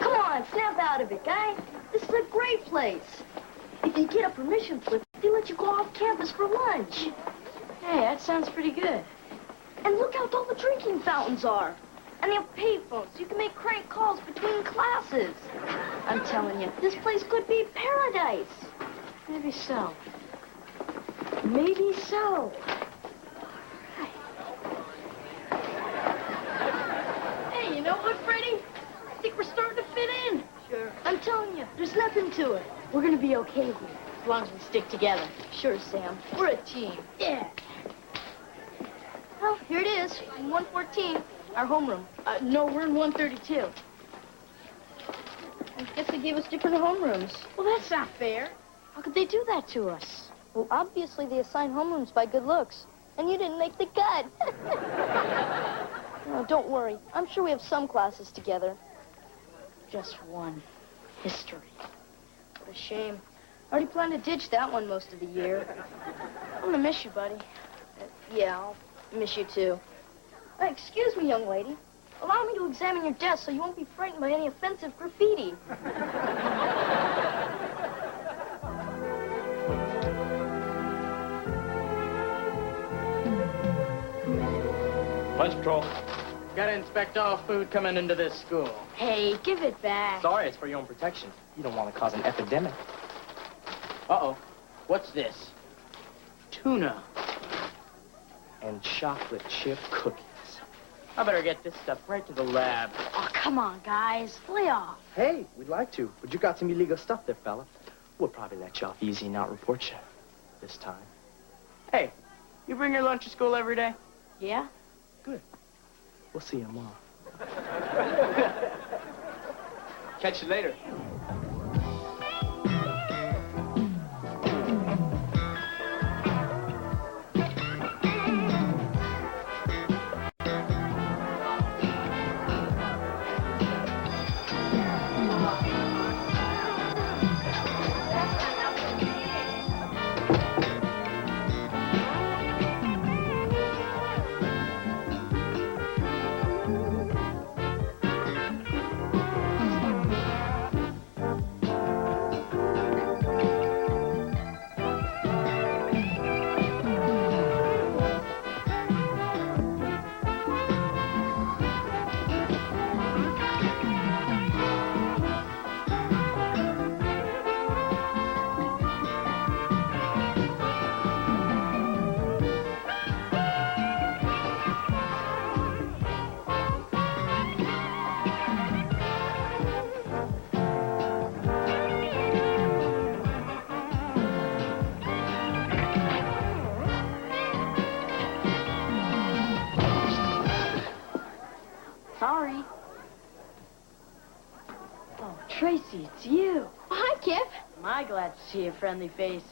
Come on, snap out of it, guy. This is a great place. If you get a permission slip, they let you go off campus for lunch. Hey, that sounds pretty good. And look how tall the drinking fountains are. And they have payphones, so you can make crank calls between classes. I'm telling you, This place could be paradise. maybe so. Maybe so. Hey, you know what, Freddie? I think we're starting to fit in. Sure. I'm telling you, there's nothing to it. We're gonna be okay here. As long as we stick together. Sure, Sam. We're a team. Yeah. Well, here it is, in 114, our homeroom. No, we're in 132. I guess they gave us different homerooms. Well, that's not fair. How could they do that to us? Well, obviously they assign homerooms by good looks. And you didn't make the cut. No, don't worry. I'm sure we have some classes together. Just one. History. What a shame. I already planned to ditch that one most of the year. I'm gonna miss you, buddy. Yeah, I'll miss you too. Excuse me, young lady. Allow me to examine your desk so you won't be frightened by any offensive graffiti. Lunch patrol. Gotta inspect all food coming into this school. Hey, give it back. Sorry, it's for your own protection. You don't want to cause an epidemic. Uh-oh. What's this? Tuna. And chocolate chip cookies. I better get this stuff right to the lab. Oh, come on, guys. Lay off. Hey, we'd like to, but you got some illegal stuff there, fella. We'll probably let you off easy and not report you this time. Hey, you bring your lunch to school every day? Yeah? Good. We'll see you tomorrow. Catch you later. Tracy, it's you. Hi, Kip. Am I glad to see a friendly face.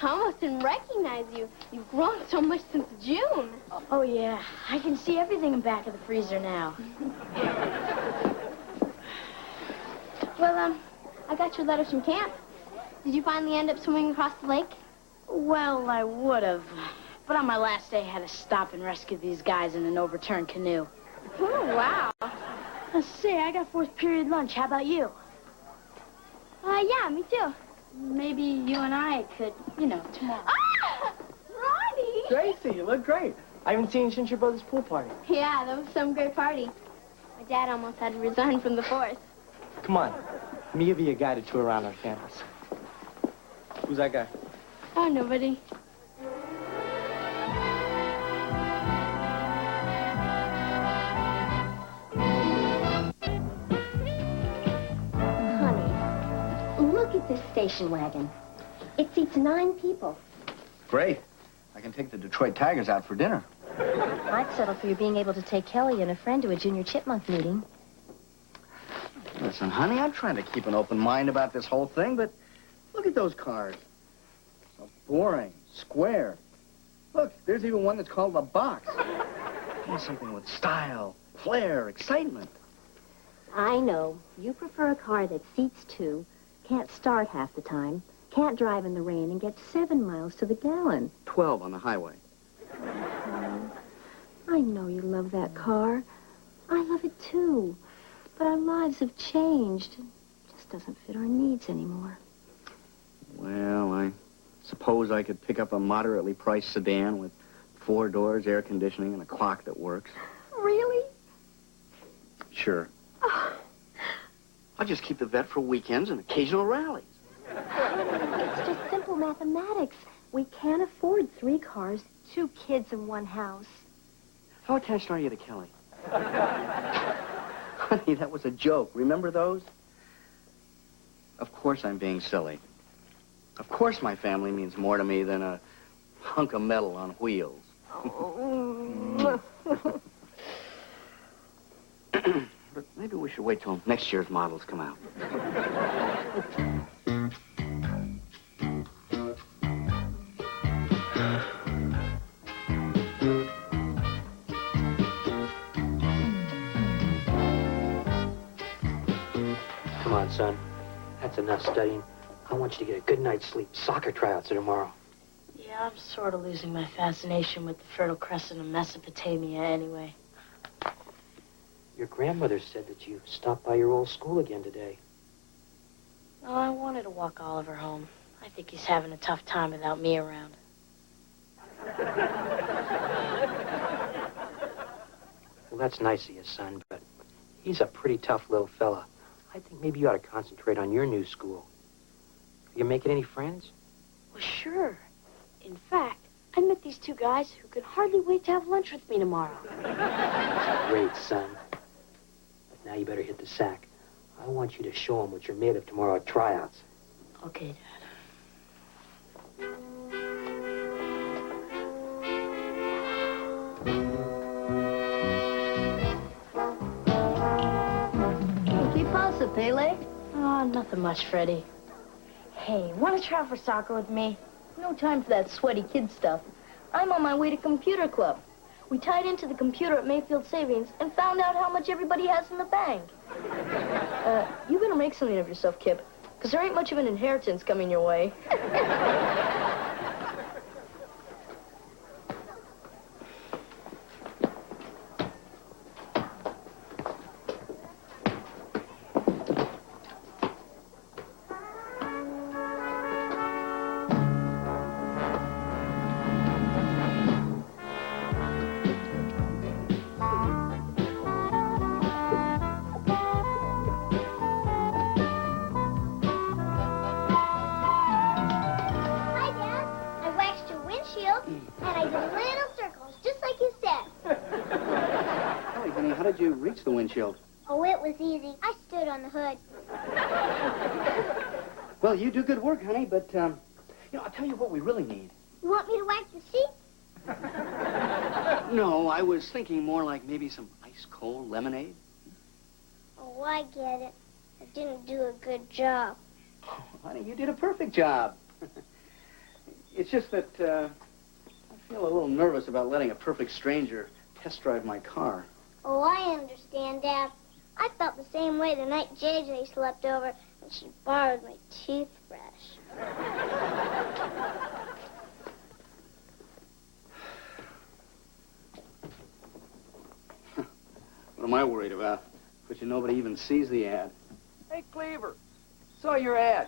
I almost didn't recognize you. You've grown so much since June. Oh, yeah. I can see everything in back of the freezer now. Well, I got your letters from camp. Did you finally end up swimming across the lake? Well, I would have. But on my last day, I had to stop and rescue these guys in an overturned canoe. Oh, wow. Let's see, I got fourth period lunch. How about you? Yeah, me too. Maybe you and I could, tomorrow. Ah! Ronnie! Tracy, you look great. I haven't seen you since your brother's pool party. Yeah, that was some great party. My dad almost had to resign from the force. Come on. Let me give you a guided tour around our campus. Who's that guy? Oh, nobody. Look at this station wagon. It seats 9 people. Great. I can take the Detroit Tigers out for dinner. I'd settle for you being able to take Kelly and a friend to a junior chipmunk meeting. Listen, honey, I'm trying to keep an open mind about this whole thing, but look at those cars. So boring, square. Look, there's even one that's called a box. I want something with style, flair, excitement. I know. You prefer a car that seats 2, can't start half the time, can't drive in the rain, and gets 7 miles to the gallon. 12 on the highway. I know you love that car. I love it too. But our lives have changed. It just doesn't fit our needs anymore. Well, I suppose I could pick up a moderately priced sedan with 4 doors, air conditioning, and a clock that works. Really? Sure. I'll just keep the vet for weekends and occasional rallies. It's just simple mathematics. We can't afford 3 cars, 2 kids, and 1 house. How attached are you to Kelly? Honey, that was a joke. Remember those? Of course I'm being silly. Of course my family means more to me than a hunk of metal on wheels. But maybe we should wait till next year's models come out. Come on, son. That's enough studying. I want you to get a good night's sleep. Soccer tryouts are tomorrow. Yeah, I'm sort of losing my fascination with the Fertile Crescent of Mesopotamia anyway. Your grandmother said that you stopped by your old school again today. Well, I wanted to walk Oliver home. I think he's having a tough time without me around. Well, that's nice of you, son, but he's a pretty tough little fella. I think maybe you ought to concentrate on your new school. Are you making any friends? Well, sure. In fact, I met these 2 guys who could hardly wait to have lunch with me tomorrow. Great, son. But now you better hit the sack. I want you to show them what you're made of tomorrow at tryouts. Okay, Dad. ¿Qué pasa, Pele? Oh, nothing much, Freddie. Hey, want to try out for soccer with me? No time for that sweaty kid stuff. I'm on my way to computer club. We tied into the computer at Mayfield Savings and found out how much everybody has in the bank. You better make something of yourself, Kip, because there ain't much of an inheritance coming your way. Hi, Dad. I waxed your windshield, and I did little circles, just like you said. Hey, honey, how did you reach the windshield? Oh, it was easy. I stood on the hood. Well, you do good work, honey, but, I'll tell you what we really need. You want me to wax the seat? No, I was thinking more like maybe some ice-cold lemonade. Oh, I get it. I didn't do a good job. Oh, honey, you did a perfect job. It's just that I feel a little nervous about letting a perfect stranger test drive my car. Oh, I understand, Dad. I felt the same way the night JJ slept over and she borrowed my toothbrush. What am I worried about? But nobody even sees the ad. Hey, Cleaver, saw your ad.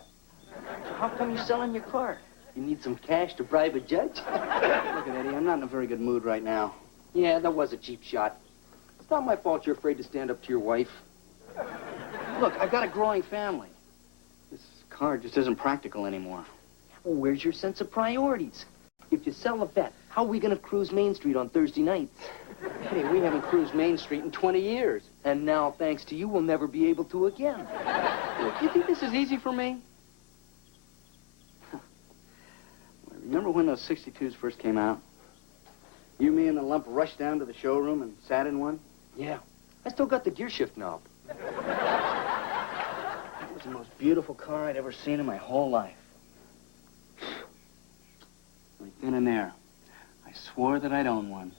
How come you're selling your car? You need some cash to bribe a judge? Look at Eddie, I'm not in a very good mood right now. Yeah, that was a cheap shot. It's not my fault you're afraid to stand up to your wife. Look, I've got a growing family. This car just isn't practical anymore. Well, where's your sense of priorities? If you sell a vet, how are we going to cruise Main Street on Thursday nights? Eddie, we haven't cruised Main Street in 20 years. And now, thanks to you, we'll never be able to again. Look, you think this is easy for me? Remember when those 62s first came out? You, me, and the lump rushed down to the showroom and sat in one? Yeah. I still got the gear shift knob. It was the most beautiful car I'd ever seen in my whole life. Right then and there, I swore that I'd own one.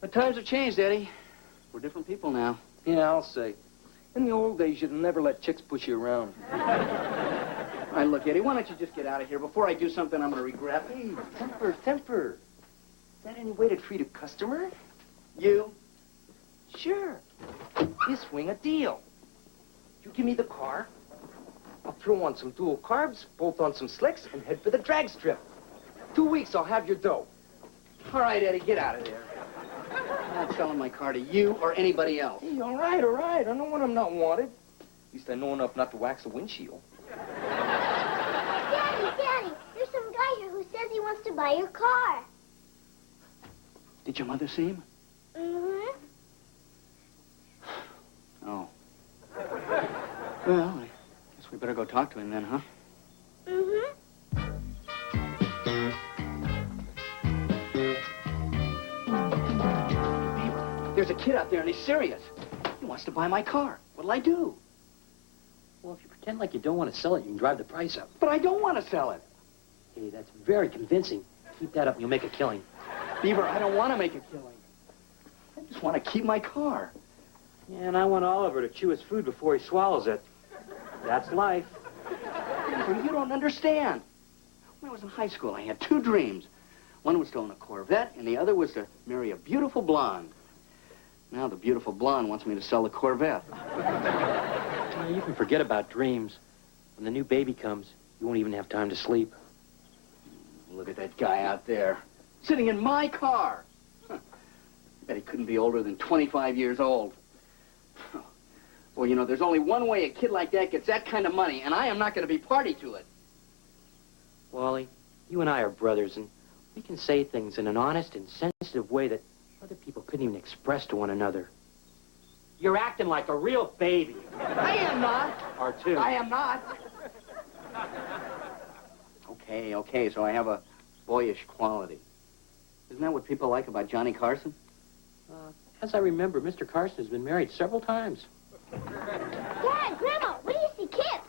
But times have changed, Eddie. We're different people now. Yeah, I'll say. In the old days, you'd never let chicks push you around. All right, look, Eddie, why don't you just get out of here before I do something I'm going to regret? Hey, temper. Is that any way to treat a customer? You? Sure. You swing a deal. You give me the car, I'll throw on some dual carbs, bolt on some slicks, and head for the drag strip. 2 weeks, I'll have your dough. All right, Eddie, get out of there. I'm not selling my car to you or anybody else. Hey, all right. I know when I'm not wanted. At least I know enough not to wax a windshield. Daddy, there's some guy here who says he wants to buy your car. Did your mother see him? Mm-hmm. Oh. Well, I guess we better go talk to him then, huh? Mm-hmm. There's a kid out there and he's serious. He wants to buy my car. What'll I do? Well, if you pretend like you don't want to sell it, you can drive the price up. But I don't want to sell it. Hey, that's very convincing. Keep that up and you'll make a killing. Beaver, I don't want to make a killing. I just want to keep my car. Yeah, and I want Oliver to chew his food before he swallows it. That's life. Beaver, you don't understand. When I was in high school, I had two dreams. One was to own a Corvette, and the other was to marry a beautiful blonde. Now the beautiful blonde wants me to sell the Corvette. You can forget about dreams. When the new baby comes, you won't even have time to sleep. Look at that guy out there, sitting in my car. Huh. Bet he couldn't be older than 25 years old. Well, you know, there's only one way a kid like that gets that kind of money, and I am not going to be party to it. Wally, you and I are brothers, and we can say things in an honest and sensitive way that other people couldn't even express to one another. You're acting like a real baby. I am not. Or two. I am not. Okay, so I have a boyish quality. Isn't that what people like about Johnny Carson? As I remember, Mr. Carson has been married several times. Dad, Grandma, where do you see Kip?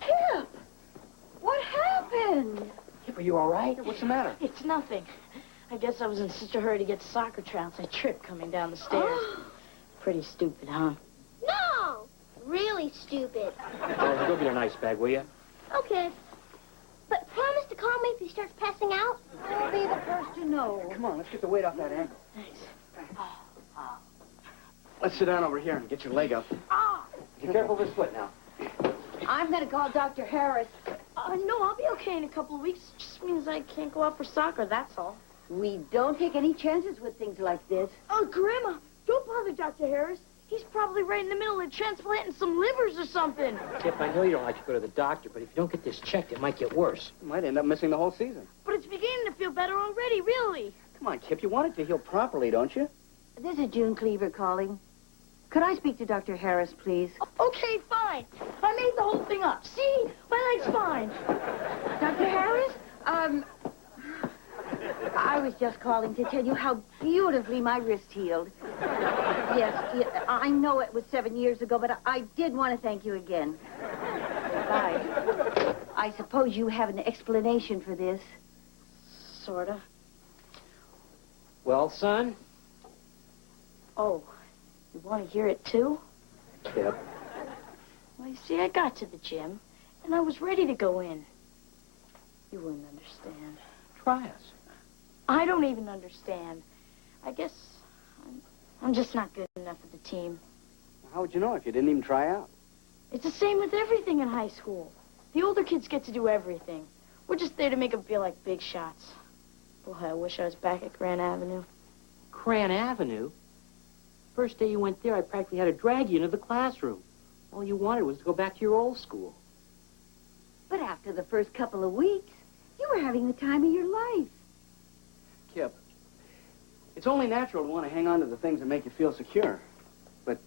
Kip! What happened? Kip, are you all right? What's the matter? It's nothing. I guess I was in such a hurry to get to soccer trounced. I tripped coming down the stairs. Pretty stupid, huh? No! Really stupid. Go get an ice bag, will you? Okay. But promise to call me if he starts passing out. I'll be the first to know. Come on, let's get the weight off that ankle. Thanks. Let's sit down over here and get your leg up. Be careful with his foot now. I'm going to call Dr. Harris. No, I'll be okay in a couple of weeks. It just means I can't go out for soccer, that's all. We don't take any chances with things like this. Oh, Grandma, don't bother Dr. Harris. He's probably right in the middle of transplanting some livers or something. Kip, I know you don't like to go to the doctor, but if you don't get this checked, it might get worse. You might end up missing the whole season. But it's beginning to feel better already, really. Come on, Kip, you want it to heal properly, don't you? This is June Cleaver calling. Could I speak to Dr. Harris, please? Okay, fine. I made the whole thing up. See? My leg's fine. Dr. Harris? I was just calling to tell you how beautifully my wrist healed. Yes, I know it was 7 years ago, but I did want to thank you again. Bye. I suppose you have an explanation for this. Sorta. Well, son? Oh, you want to hear it too? Kip. Well, you see, I got to the gym, and I was ready to go in. You wouldn't understand. Try us. I don't even understand. I guess I'm just not good enough for the team. How would you know if you didn't even try out? It's the same with everything in high school. The older kids get to do everything. We're just there to make them feel like big shots. Boy, I wish I was back at Grand Avenue. Grand Avenue? First day you went there, I practically had to drag you into the classroom. All you wanted was to go back to your old school. But after the first couple of weeks, you were having the time of your life. Kip, it's only natural to want to hang on to the things that make you feel secure. But,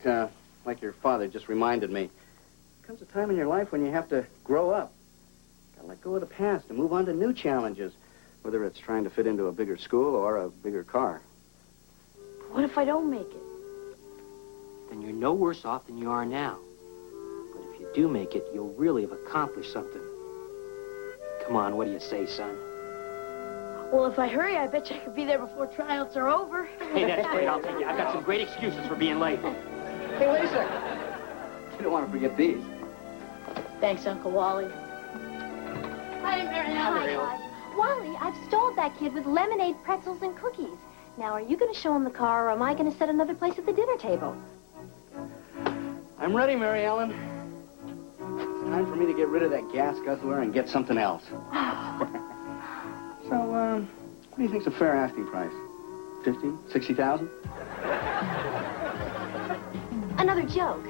like your father just reminded me, there comes a time in your life when you have to grow up. Gotta let go of the past and move on to new challenges, whether it's trying to fit into a bigger school or a bigger car. What if I don't make it? Then you're no worse off than you are now. But if you do make it, you'll really have accomplished something. Come on, what do you say, son? Well, if I hurry, I bet you I could be there before tryouts are over. Hey, that's great. I'll take you. I've got some great excuses for being late. Hey, wait a second. You don't want to forget these. Thanks, Uncle Wally. Hi, Mary. Hi, Wally, I've stalled that kid with lemonade, pretzels, and cookies. Now, are you going to show him the car, or am I going to set another place at the dinner table? I'm ready, Mary Ellen. It's time for me to get rid of that gas guzzler and get something else. So, what do you think's a fair asking price? 50, 60,000? Another joke,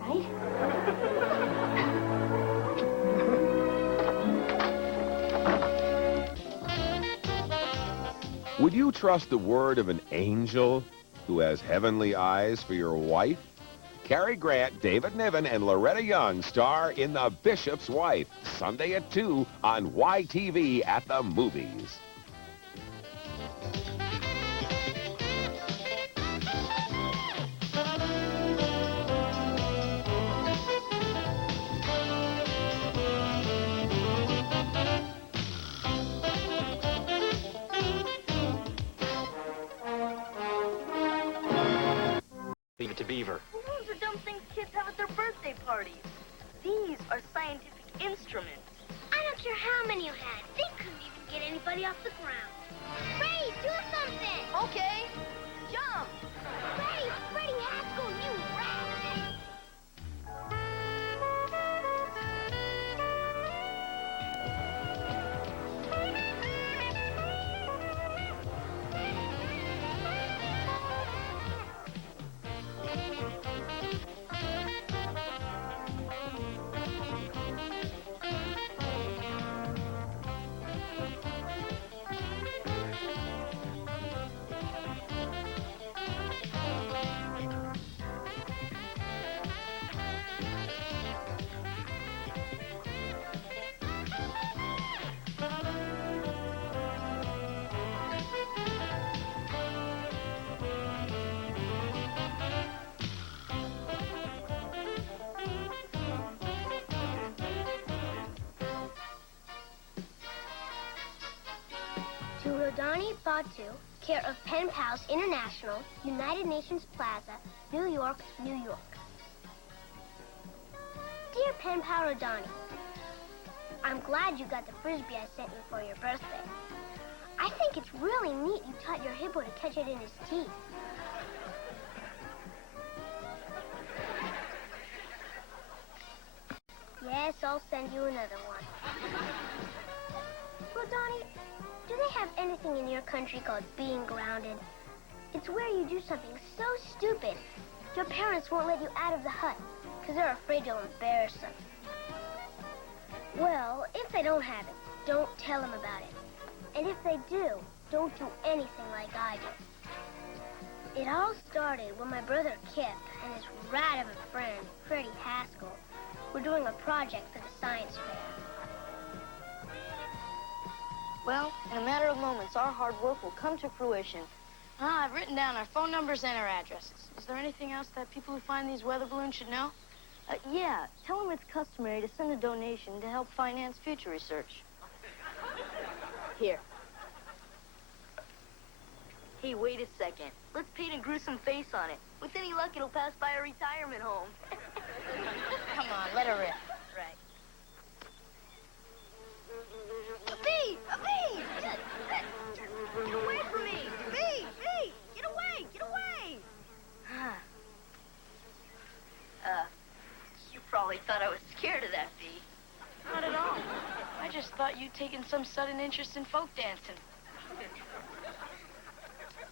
right? Would you trust the word of an angel who has heavenly eyes for your wife? Cary Grant, David Niven, and Loretta Young star in The Bishop's Wife, Sunday at 2 on YTV at the movies. Leave it to Beaver. Balloons are dumb things kids have at their birthday parties. These are scientific instruments. I don't care how many you had. They couldn't even get anybody off the ground. Ray, do something! Okay. Jump! Ray, Freddie Haskell, you rat! To Rodani Batu, care of Pen Pals International, United Nations Plaza, New York, New York. Dear Pen Pal Rodani, I'm glad you got the Frisbee I sent you for your birthday. I think it's really neat you taught your hippo to catch it in his teeth. Yes, I'll send you another one. Rodani, do they have anything in your country called being grounded? It's where you do something so stupid, your parents won't let you out of the hut because they're afraid you'll embarrass them. Well, if they don't have it, don't tell them about it. And if they do, don't do anything like I did. It all started when my brother Kip and his rat of a friend, Freddie Haskell, were doing a project for the science fair. Well, in a matter of moments, our hard work will come to fruition. I've written down our phone numbers and our addresses. Is there anything else that people who find these weather balloons should know? Yeah, tell them it's customary to send a donation to help finance future research. Here. Hey, wait a second. Let's paint a gruesome face on it. With any luck, it'll pass by a retirement home. Come on, let her rip. Right. A bee! A bee! Get away from me! Bee! Bee! Get away! Get away! You probably thought I was scared of that bee. Not at all. I just thought you'd taken some sudden interest in folk dancing.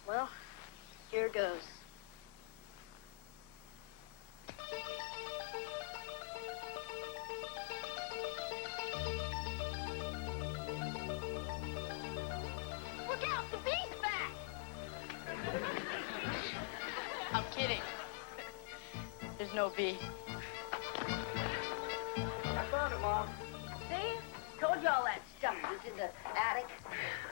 Well, here goes. Look out, the bee's back! I'm kidding. There's no bee. I found it, Mom. See? Told you all that stuff was in the attic.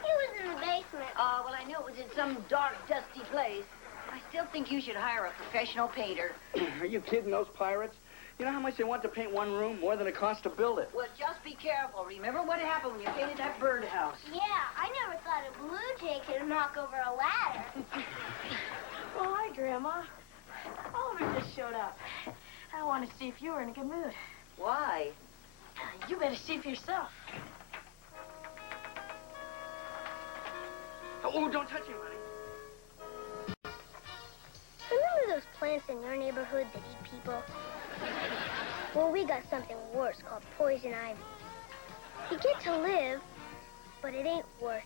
It was in the basement. Well, I knew it was in some dark, dusty place. I still think you should hire a professional painter. Are you kidding, those pirates? You know how much they want to paint one room? More than it costs to build it. Well, just be careful. Remember what happened when you painted that birdhouse? Yeah, I never thought a blue jay could knock over a ladder. Oh, hi, Grandma. Oliver just showed up. I wanted to see if you were in a good mood. Why? You better see for yourself. Oh, don't touch him, honey. Remember those plants in your neighborhood that eat people? Well, we got something worse called poison ivy. You get to live, but it ain't worth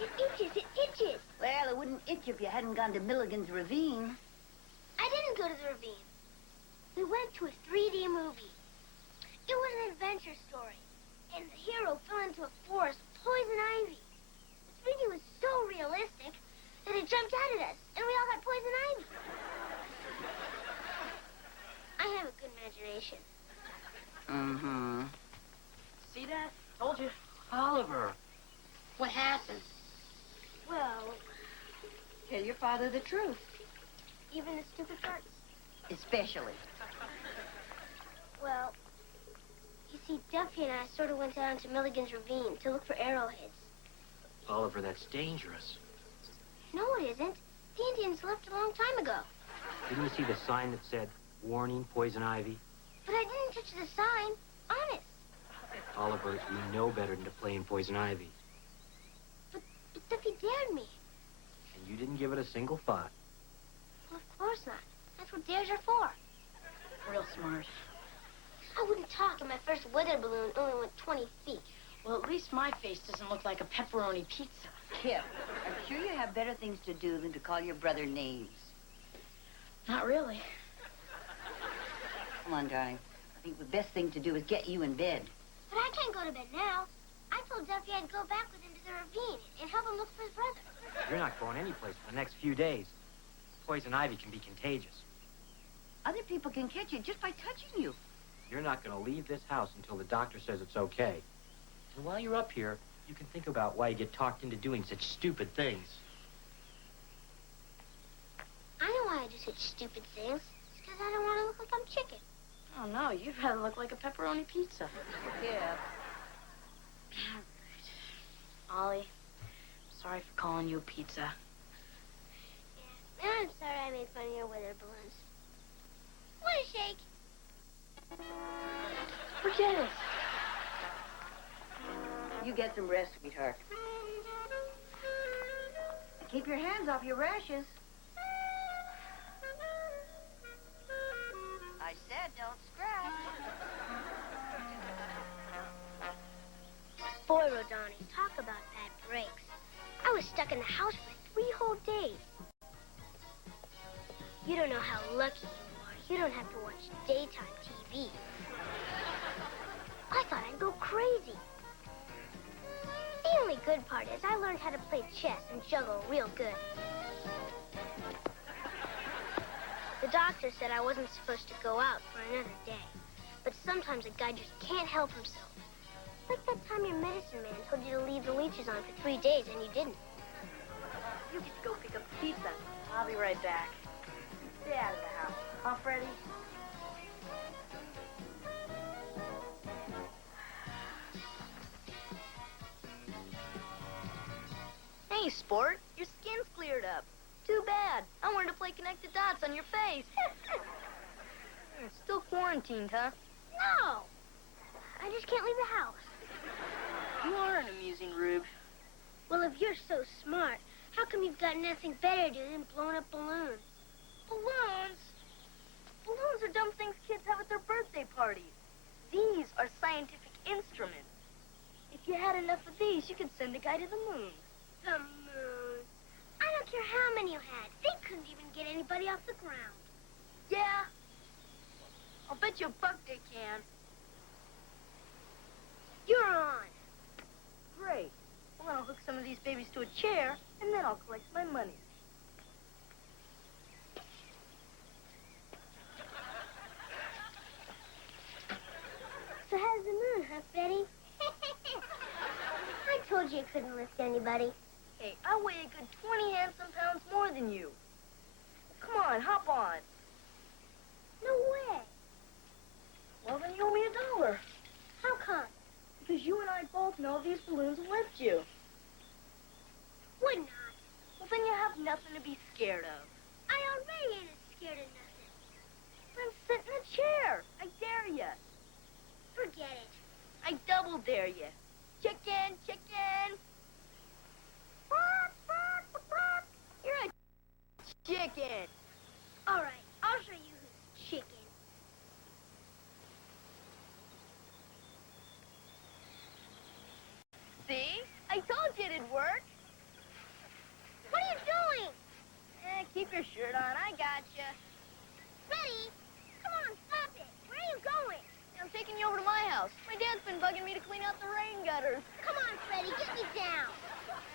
it. It itches, it itches. Well, it wouldn't itch if you hadn't gone to Milligan's Ravine. I didn't go to the ravine. We went to a 3D movie. It was an adventure story, and the hero fell into a forest with poison ivy. The 3D was so realistic that it jumped out at us, and we all got poison ivy. I have a good imagination. Mm-hmm. See that? Told you. Oliver. What happened? Well, Tell your father the truth. even the stupid parts. Especially. Well, you see, Duffy and I sort of went down to Milligan's Ravine to look for arrowheads. Oliver, that's dangerous. No, it isn't. The Indians left a long time ago. Didn't you see the sign that said, warning, poison ivy? But I didn't touch the sign. Honest. Oliver, you know better than to play in poison ivy. But Duffy dared me. And you didn't give it a single thought. Well, of course not. That's what dares are for. Real smart. I wouldn't talk, and my first weather balloon only went 20 feet. Well, at least my face doesn't look like a pepperoni pizza. Kip, I'm sure you have better things to do than to call your brother names. Not really. Come on, darling. I think the best thing to do is get you in bed. But I can't go to bed now. I told Duffy I'd go back with him to the ravine and help him look for his brother. You're not going anyplace for the next few days. Poison ivy can be contagious. Other people can catch it just by touching you. You're not going to leave this house until the doctor says it's okay. And while you're up here, you can think about why you get talked into doing such stupid things. I know why I do such stupid things. It's because I don't want to look like I'm chicken. Oh, no, you'd rather look like a pepperoni pizza. Yeah. Ollie, sorry for calling you a pizza. Yeah, and I'm sorry I made fun of your weather balloons. Want a shake? Forget it. You get some rest, sweetheart. Keep your hands off your rashes. I said don't scratch. Boy, Rodani, talk about bad breaks. I was stuck in the house for 3 whole days. You don't know how lucky you are. You don't have to watch daytime TV. I thought I'd go crazy. The only good part is I learned how to play chess and juggle real good. The doctor said I wasn't supposed to go out for another day. But sometimes a guy just can't help himself. Like that time your medicine man told you to leave the leeches on for 3 days and you didn't. You just go pick pick up the pizza. I'll be right back. Stay out of the house. Huh, Freddie? Hey, sport, your skin's cleared up. Too bad. I wanted to play connect the dots on your face. Still quarantined, huh? No! I just can't leave the house. You are an amusing rube. Well, if you're so smart, how come you've got nothing better to do than blowing up balloons? Balloons? Balloons are dumb things kids have at their birthday parties. These are scientific instruments. If you had enough of these, you could send a guy to the moon. The moon. I don't care how many you had. They couldn't even get anybody off the ground. Yeah. I'll bet you a buck they can. You're on. Great. Well, then I'll hook some of these babies to a chair, and then I'll collect my money. So how's the moon, huh, Betty? I told you couldn't lift anybody. Hey, I weigh a good 20 handsome pounds more than you. Come on, hop on. No way. Well, then you owe me $1. How come? Because you and I both know these balloons will lift you. Would not. Well, then you have nothing to be scared of. I already ain't scared of nothing. Then sit in a chair. I dare you. Forget it. I double dare you. Chicken, chicken. You're a chicken. All right, I'll show you who's chicken. See? I told you it'd work. What are you doing? Keep your shirt on. I gotcha. Freddie, come on, stop it. Where are you going? I'm taking you over to my house. My dad's been bugging me to clean out the rain gutters. Come on, Freddie, get me down.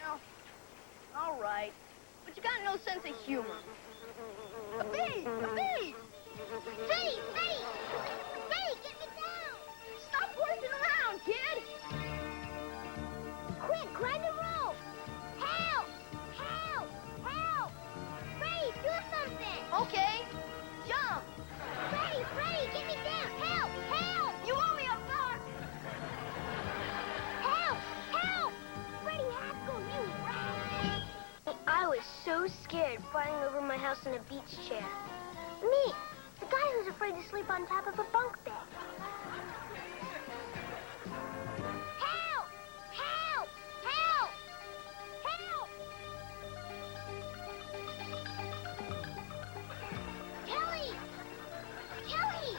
Well, all right. But you got no sense of humor. A bee! A bee! Freddie, Freddie! Freddie, get me down! Stop horsing around, kid! Quick, grab the rope! Help! Help! Help! Freddie, do something! Okay. Jump! Freddie, Freddie, get me down! Help! Help! You owe me $1. Help! Help! Freddie Haskell, you rat! I was so scared flying over my house in a beach chair. Me, the guy who's afraid to sleep on top of a bunk bed. Help! Help! Help! Help! Kelly! Kelly!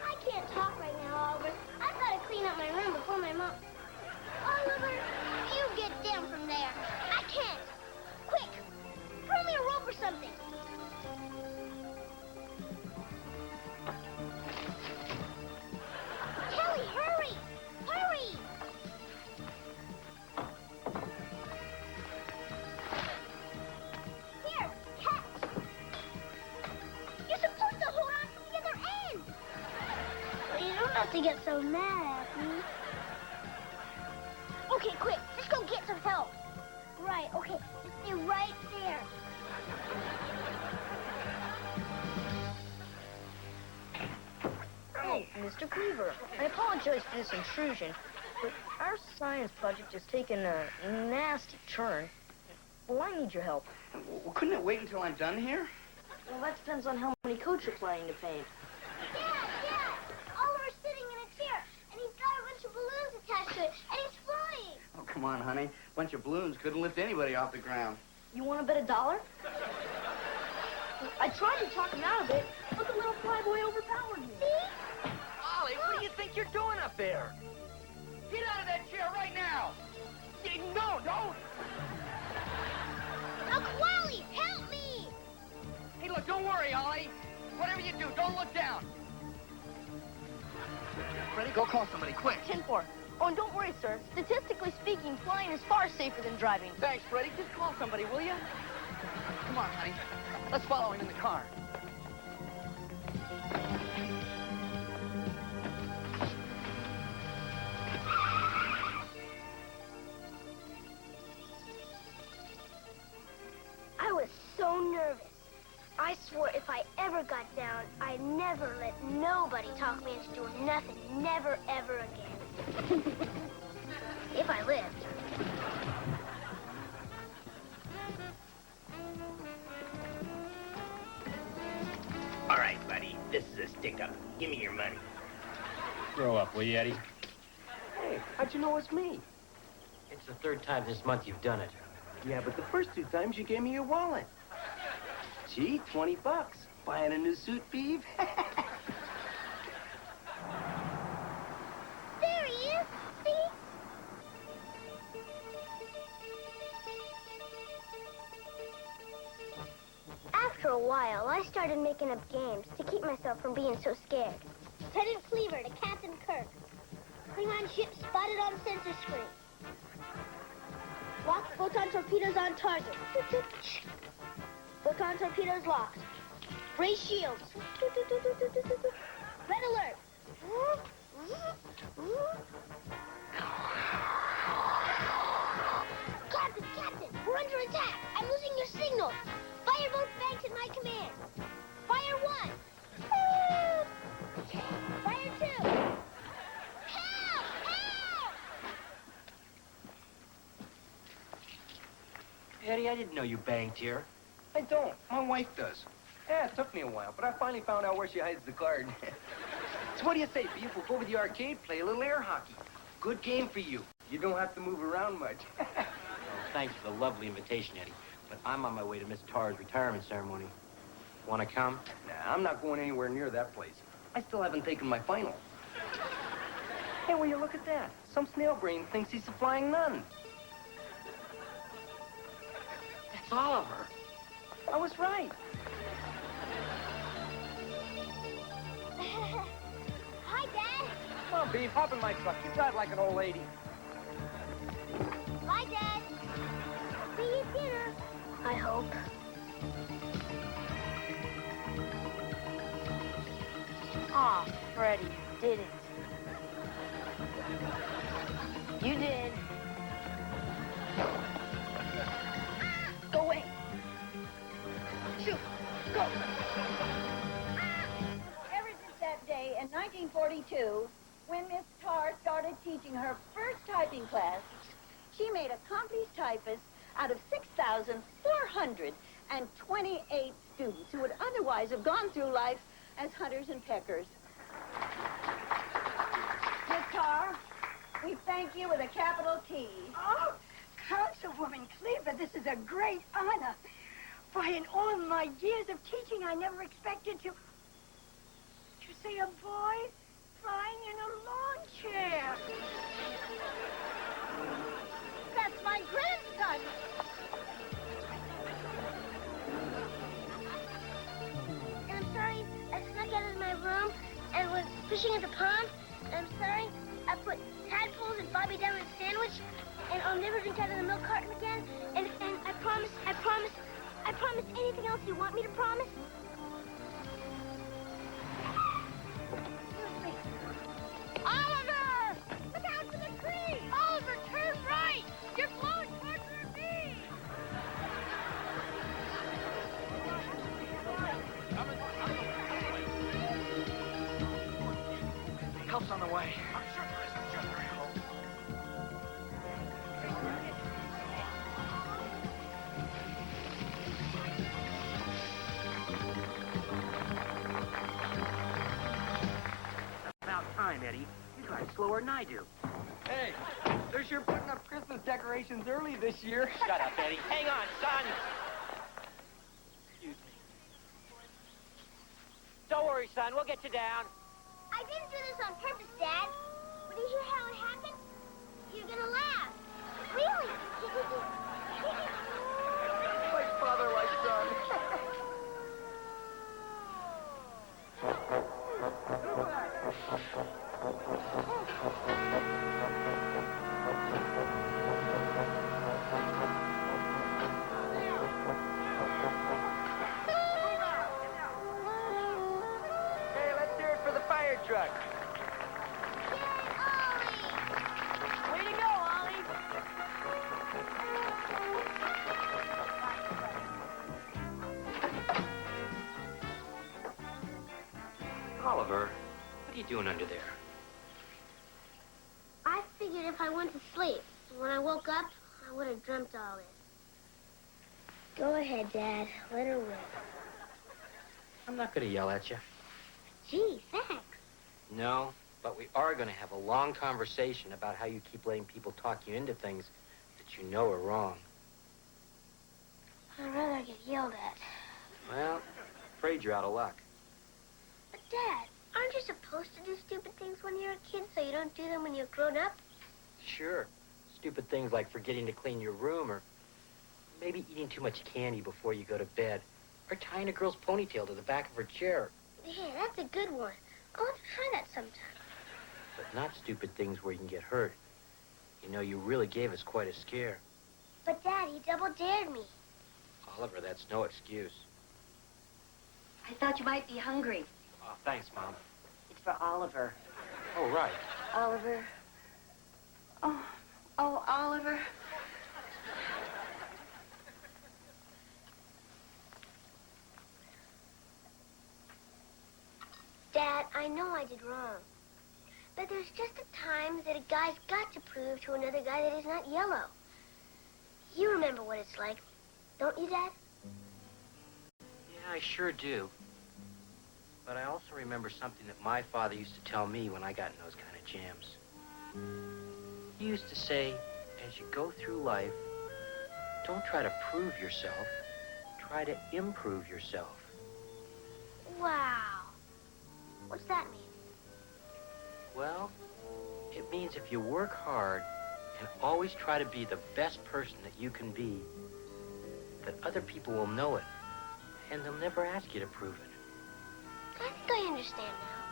I can't talk right now, Oliver. I've got to clean up my room before my mom... Oliver, you get down from there. I can't. Quick, throw me a rope or something. Kelly, hurry! Hurry! Here, catch! You're supposed to hold on from the other end! You don't have to get so mad at me. Okay, quick, let's go get some help. Right, okay, just stay right there. Oh, Mr. Beaver, I apologize for this intrusion, but our science project has taken a nasty turn. Well, I need your help. Well, couldn't it wait until I'm done here? Well, that depends on how many coats you're planning to paint. Dad! Oliver's sitting in a chair, and he's got a bunch of balloons attached to it, and he's flying. Oh, come on, honey. A bunch of balloons couldn't lift anybody off the ground. You want to bet $1? I tried to talk him out of it, but the little flyboy overpowered me. See? Ollie, what do you think you're doing up there? Get out of that chair right now! No, don't! Uncle Wally, help me! Hey, look, don't worry, Ollie. Whatever you do, don't look down. Freddie, go call somebody, quick. 10-4. Oh, and don't worry, sir. Statistically speaking, flying is far safer than driving. Thanks, Freddie. Just call somebody, will you? Come on, honey. Let's follow him in the car. I I ever got down, I never let nobody talk me into doing nothing. Never, ever again. If I lived. All right, buddy. This is a stick-up. Give me your money. Grow up, will you, Eddie? Hey, how'd you know it's me? It's the third time this month you've done it. Yeah, but the first 2 times you gave me your wallet. Gee, $20. Buying a new suit, Beaver? There he is. See? After a while, I started making up games to keep myself from being so scared. Lieutenant Cleaver to Captain Kirk. Klingon ship spotted on sensor screen. Locked photon torpedoes on target. Photon torpedoes locked. Ray shields. Red alert. Captain, we're under attack. I'm losing your signal. Fireboat banks in my command. Fire 1. Fire 2. Help! Help! Eddie, I didn't know you banged here. I don't. My wife does. Yeah, it took me a while, but I finally found out where she hides the card. So what do you say, Beef? We'll go over to the arcade, play a little air hockey. Good game for you. You don't have to move around much. Well, thanks for the lovely invitation, Eddie. But I'm on my way to Miss Tarr's retirement ceremony. Want to come? Nah, I'm not going anywhere near that place. I still haven't taken my final. Hey, will you look at that? Some snail brain thinks he's a flying nun. That's Oliver. I was right. Hi, Dad. Come on, Beef, hop in my truck. You drive like an old lady. Bye, Dad. See you at dinner. I hope. Aw, Freddie, you did it. You did. Go away. Shoot. Go. Ever since that day in 1942, when Miss Tarr started teaching her first typing class, she made accomplished typists out of 6,428 students who would otherwise have gone through life as hunters and peckers. Miss Tarr, we thank you with a capital T. Oh, Councilwoman Cleaver, this is a great honor. Why, in all my years of teaching, I never expected to see a boy flying in a lawn chair. That's my grandson. I'm sorry, I snuck out of my room and was fishing at the pond. I'm sorry, I put tadpoles in Bobby Dylan's sandwich, and I'll never drink out of the milk carton again. And I promise anything else you want me to promise. Oliver! Look out for the tree! Oliver, turn right! You're blowing towards the ravine! Help's on the way. About time, Eddie. You drive slower than I do. Hey, they're sure putting up Christmas decorations early this year. Shut up, Eddie. Hang on, son. Excuse me. Don't worry, son. We'll get you down. I didn't do this on purpose, Dad. When you hear how it happened, you're gonna laugh. Really? Like father, like son. Hey, let's hear it for the fire truck. Way to go, Ollie! doing under there? I figured if I went to sleep, when I woke up, I would have dreamt all this. Go ahead, Dad. Let her win. I'm not going to yell at you. Gee, thanks. No, but we are going to have a long conversation about how you keep letting people talk you into things that you know are wrong. I'd rather get yelled at. Well, afraid you're out of luck. But, Dad, aren't you supposed to do stupid things when you're a kid so you don't do them when you're grown up? Sure. Stupid things like forgetting to clean your room, or maybe eating too much candy before you go to bed, or tying a girl's ponytail to the back of her chair. Yeah, that's a good one. I'll have to try that sometime. But not stupid things where you can get hurt. You know, you really gave us quite a scare. But, Dad, he double dared me. Oliver, that's no excuse. I thought you might be hungry. Oh, thanks, Mom. It's for Oliver. Oh, right. Oliver. Oh, Oliver. Dad, I know I did wrong. But there's just a time that a guy's got to prove to another guy that he's not yellow. You remember what it's like, don't you, Dad? Yeah, I sure do. But I also remember something that my father used to tell me when I got in those kind of jams. He used to say, as you go through life, don't try to prove yourself, try to improve yourself. Wow. What's that mean? Well, it means if you work hard and always try to be the best person that you can be, that other people will know it, and they'll never ask you to prove it. I think I understand now.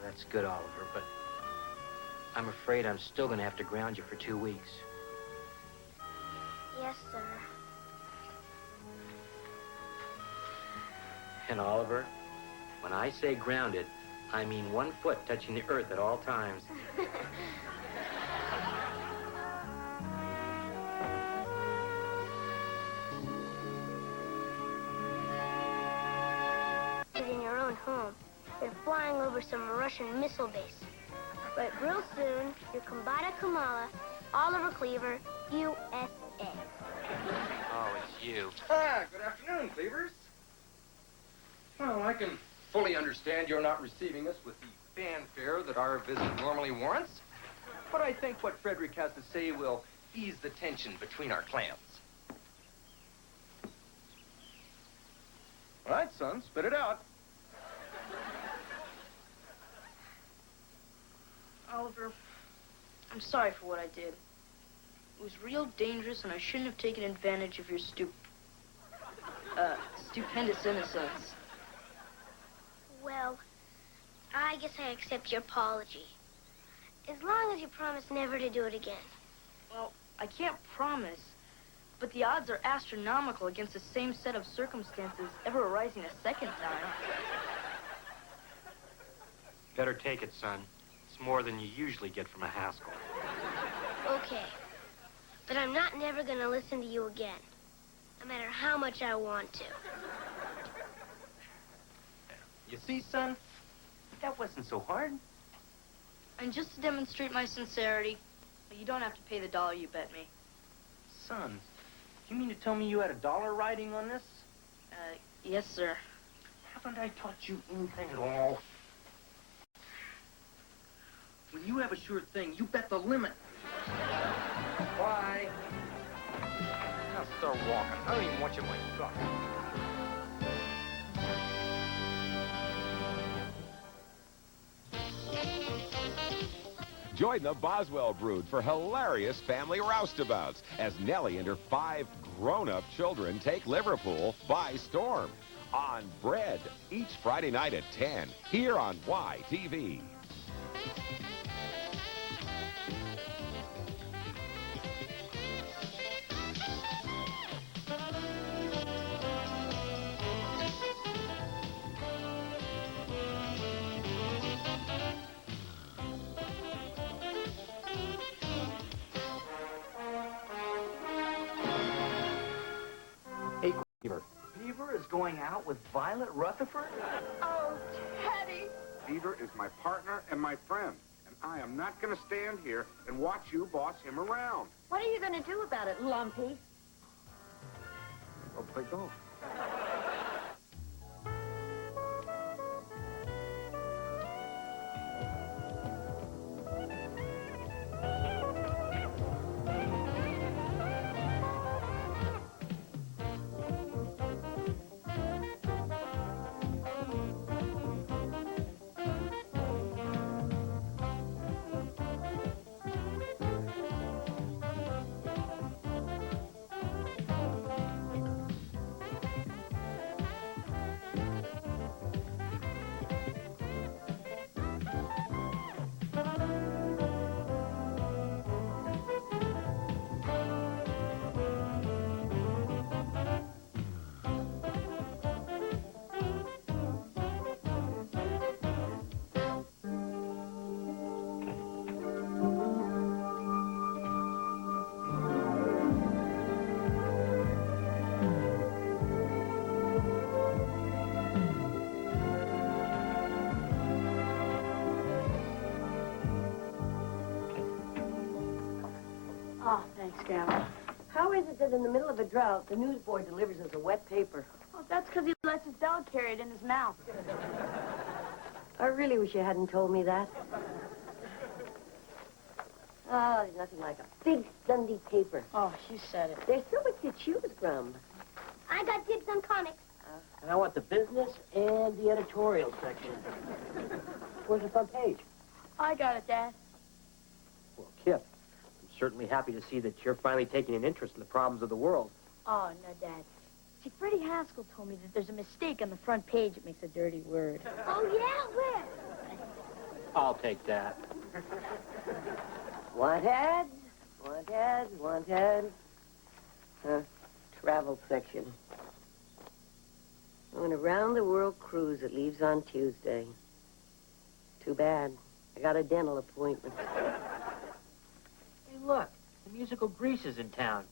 Well, that's good, Oliver, but I'm afraid I'm still going to have to ground you for 2 weeks. Yes, sir. And Oliver, when I say grounded, I mean 1 foot touching the earth at all times. In your own home, you're flying over some Russian missile base. But real soon, you're Kumbada Kamala, Oliver Cleaver, USA. Oh, it's you. Good afternoon, Cleavers. Well, I can fully understand you're not receiving us with the fanfare that our visit normally warrants. But I think what Frederick has to say will ease the tension between our clans. All right, son, spit it out. Oliver, I'm sorry for what I did. It was real dangerous, and I shouldn't have taken advantage of your stupendous innocence. Well, I guess I accept your apology. As long as you promise never to do it again. Well, I can't promise, but the odds are astronomical against the same set of circumstances ever arising a second time. Better take it, son. It's more than you usually get from a Haskell. Okay. But I'm not never gonna listen to you again. No matter how much I want to. You see, son? That wasn't so hard. And just to demonstrate my sincerity, you don't have to pay the $1 you bet me. Son, you mean to tell me you had $1 riding on this? Yes, sir. Haven't I taught you anything at all? When you have a sure thing, you bet the limit. Bye. Now start walking. I don't even want you in my truck. Join the Boswell brood for hilarious family roustabouts as Nellie and her 5 grown-up children take Liverpool by storm. On Bread, each Friday night at 10, here on YTV. Beaver is going out with Violet Rutherford? Oh, Daddy, Beaver is my partner and my friend, and I am not going to stand here and watch you boss him around. What are you going to do about it, Lumpy? I'll play golf. Oh, thanks, Grandma. How is it that in the middle of a drought, the newsboy delivers us a wet paper? Oh, that's because he lets his dog carry it in his mouth. I really wish you hadn't told me that. Oh, there's nothing like a big Sunday paper. Oh, she said it. There's so much to choose from. I got dibs on comics. And I want the business and the editorial section. Where's the front page? I got it, Dad. Well, Kip, I'm certainly happy to see that you're finally taking an interest in the problems of the world. Oh, no, Dad. See, Freddie Haskell told me that there's a mistake on the front page. It makes a dirty word. Oh, yeah? Where? I'll take that. Want ads? Want ads? Want ads? Travel section. On a round-the-world cruise that leaves on Tuesday. Too bad. I got a dental appointment. Hey, look, the musical Grease is in town.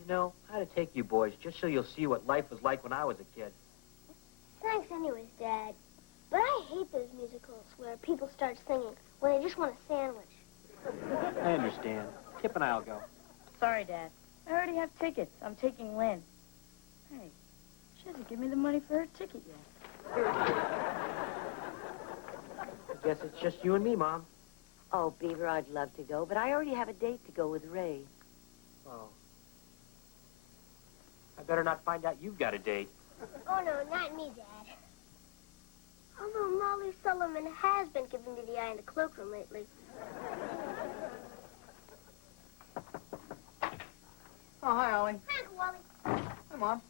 You know, I ought to take you boys just so you'll see what life was like when I was a kid. Thanks anyways, Dad. But I hate those musicals where people start singing when they just want a sandwich. I understand. Kip and I'll go. Sorry, Dad. I already have tickets. I'm taking Lynn. Hey, she hasn't given me the money for her ticket yet. I guess it's just you and me, Mom. Oh, Beaver, I'd love to go, but I already have a date to go with Ray. Oh. I better not find out you've got a date. Oh, no, not me, Dad. Although Molly Sullivan has been giving me the eye in the cloakroom lately. Oh, hi, Ollie. Hi, Wally. Hi, Mom.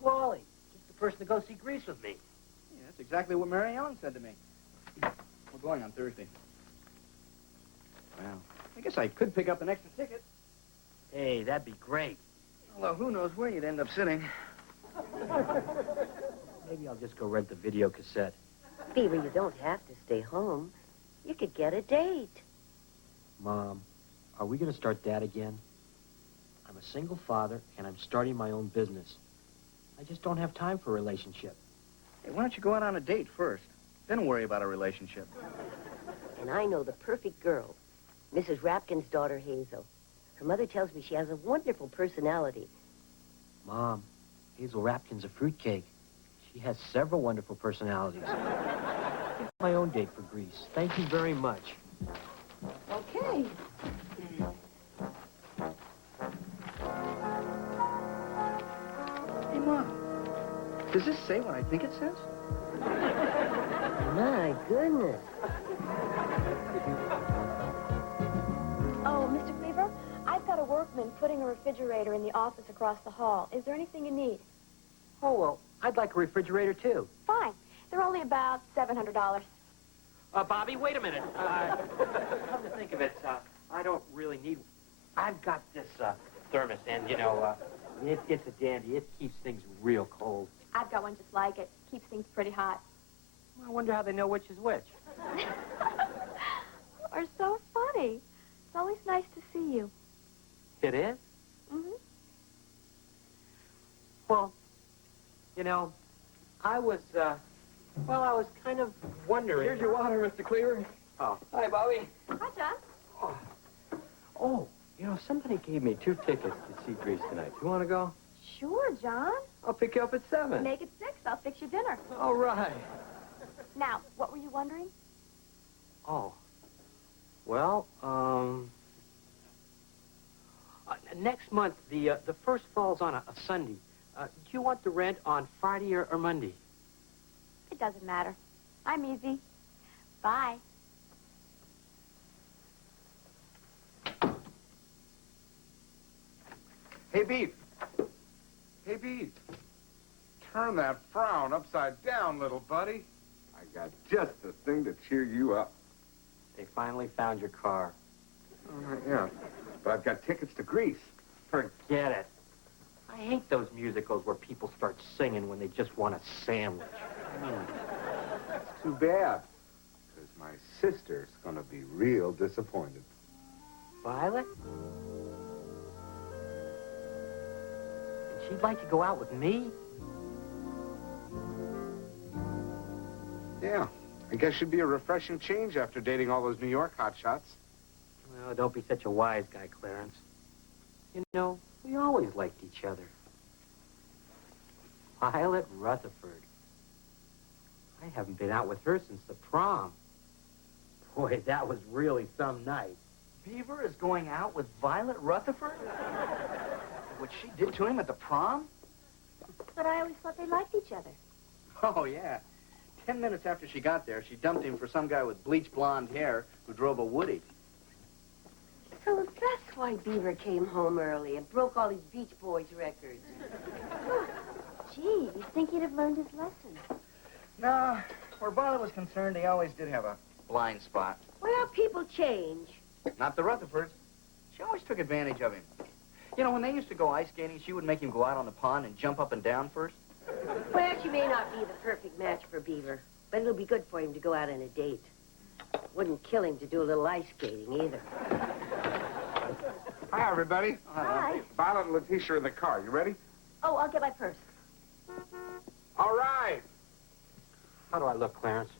Wally, just the person to go see Grease with me. Yeah, that's exactly what Mary Ellen said to me. We're going on Thursday. Well, I guess I could pick up an extra ticket. Hey, that'd be great. Although who knows where you'd end up sitting. Maybe I'll just go rent the video cassette. Beaver, you don't have to stay home. You could get a date. Mom, are we going to start that again? I'm a single father, and I'm starting my own business. I just don't have time for a relationship. Hey, why don't you go out on a date first? Then worry about a relationship. And I know the perfect girl, Mrs. Rapkin's daughter, Hazel. Her mother tells me she has a wonderful personality. Mom, Hazel Rapkin's a fruitcake. She has several wonderful personalities. My own date for Grease. Thank you very much. Okay. Hey, Mom. Does this say what I think it says? My goodness. Oh, Mr. Cleaver, I've got a workman putting a refrigerator in the office across the hall. Is there anything you need? Oh, well, I'd like a refrigerator, too. Fine. They're only about $700. Bobby, wait a minute. Come to think of it, I don't really need... I've got this thermos, and, you know, it's a dandy. It keeps things real cold. I've got one just like it. Keeps things pretty hot. I wonder how they know which is which. Are so funny. It's always nice to see you. It is? Mm-hmm. Well, you know, I was Well, I was kind of wondering... Here's your water, Mr. Cleaver. Oh. Hi, Bobby. Hi, John. Oh, you know, somebody gave me 2 tickets to see Grease tonight. You want to go? Sure, John. I'll pick you up at 7. Make it 6. I'll fix your dinner. All right. Now, what were you wondering? Oh. Well, next month, the first falls on a Sunday. Do you want the rent on Friday or Monday? It doesn't matter. I'm easy. Bye. Hey, Beef. Hey, Beef. Turn that frown upside down, little buddy. I got just the thing to cheer you up. They finally found your car. Yeah, but I've got tickets to Grease. Forget it. I hate those musicals where people start singing when they just want a sandwich. That's too bad, because my sister's going to be real disappointed. Violet? And she'd like to go out with me? Yeah, I guess she'd be a refreshing change after dating all those New York hotshots. Well, don't be such a wise guy, Clarence. You know, we always liked each other. Violet Rutherford. I haven't been out with her since the prom. Boy, that was really some night. Beaver is going out with Violet Rutherford? What she did to him at the prom? But I always thought they liked each other. Oh, yeah. 10 minutes after she got there, she dumped him for some guy with bleach blonde hair who drove a Woody. So that's why Beaver came home early and broke all his Beach Boys records. Gee, you'd think he'd have learned his lesson. No, where Violet was concerned, he always did have a blind spot. Well, people change. Not the Rutherfords. She always took advantage of him. You know, when they used to go ice skating, she would make him go out on the pond and jump up and down first. Well, she may not be the perfect match for Beaver, but it'll be good for him to go out on a date. Wouldn't kill him to do a little ice skating, either. Hi, everybody. Hi. Violet and Letitia are in the car. You ready? Oh, I'll get my purse. All right. How do I look, Clarence?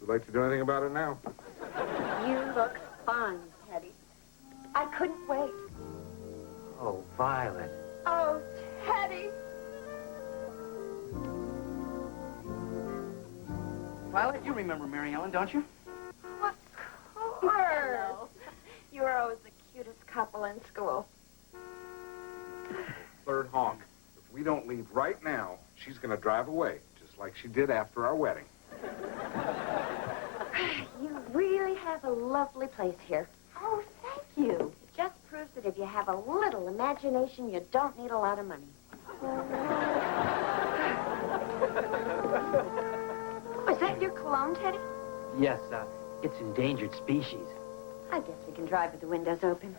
Too late to do anything about it now. You look fine, Teddy. I couldn't wait. Oh, Violet. Oh, Teddy. Violet, you remember Mary Ellen, don't you? Of course. You were always the cutest couple in school. Third honk. If we don't leave right now, she's going to drive away, just like she did after our wedding. You really have a lovely place here. Oh, thank you. It just proves that if you have a little imagination, you don't need a lot of money. Oh, is that your cologne, Teddy? Yes, it's endangered species. I guess we can drive with the windows open.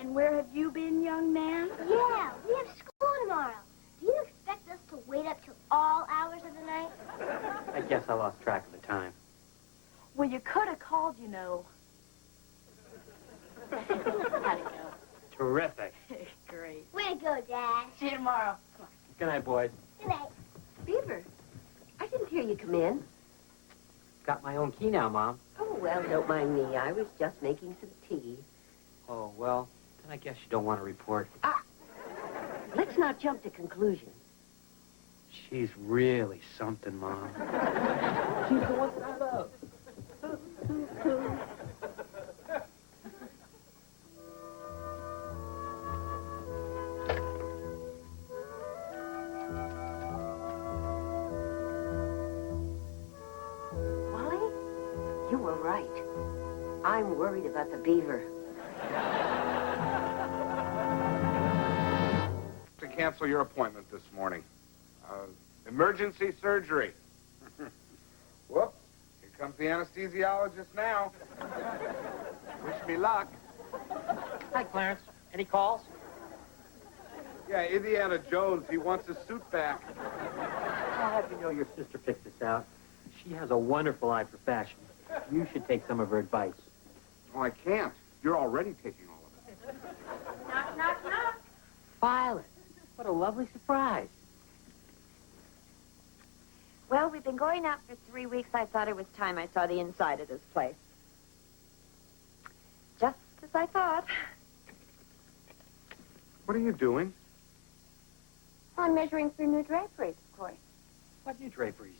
And where have you been, young man? Yeah, we have school tomorrow. Do you expect us to wait up till all hours of the night? I guess I lost track of the time. Well, you could have called, you know. How'd it go? Terrific. Great. Way to go, Dad. See you tomorrow. Good night, boys. Good night. Beaver, I didn't hear you come in. Got my own key now, Mom. Oh, well, don't mind me. I was just making some tea. Oh, well, then I guess you don't want to report. Let's not jump to conclusions. She's really something, Mom. She's the one that I love. Wally, you were right. I'm worried about the Beaver. To cancel your appointment this morning. Emergency surgery. Whoops. Here comes the anesthesiologist now. Wish me luck. Hi, Clarence. Any calls? Yeah, Indiana Jones, he wants his suit back. I'll have you know your sister picked this out. She has a wonderful eye for fashion. You should take some of her advice. Oh, I can't. You're already taking all of it. Knock, knock, knock. Violet, what a lovely surprise. Well, we've been going out for 3 weeks. I thought it was time I saw the inside of this place. Just as I thought. What are you doing? I'm measuring for new draperies, of course. What new draperies?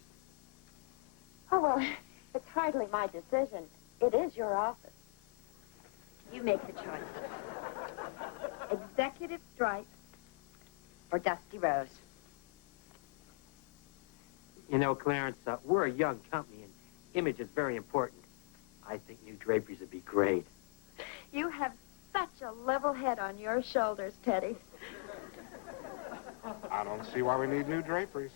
Oh, well, it's hardly my decision. It is your office. You make the choice. Executive stripe or dusty rose. You know, Clarence, we're a young company, and image is very important. I think new draperies would be great. You have such a level head on your shoulders, Teddy. I don't see why we need new draperies.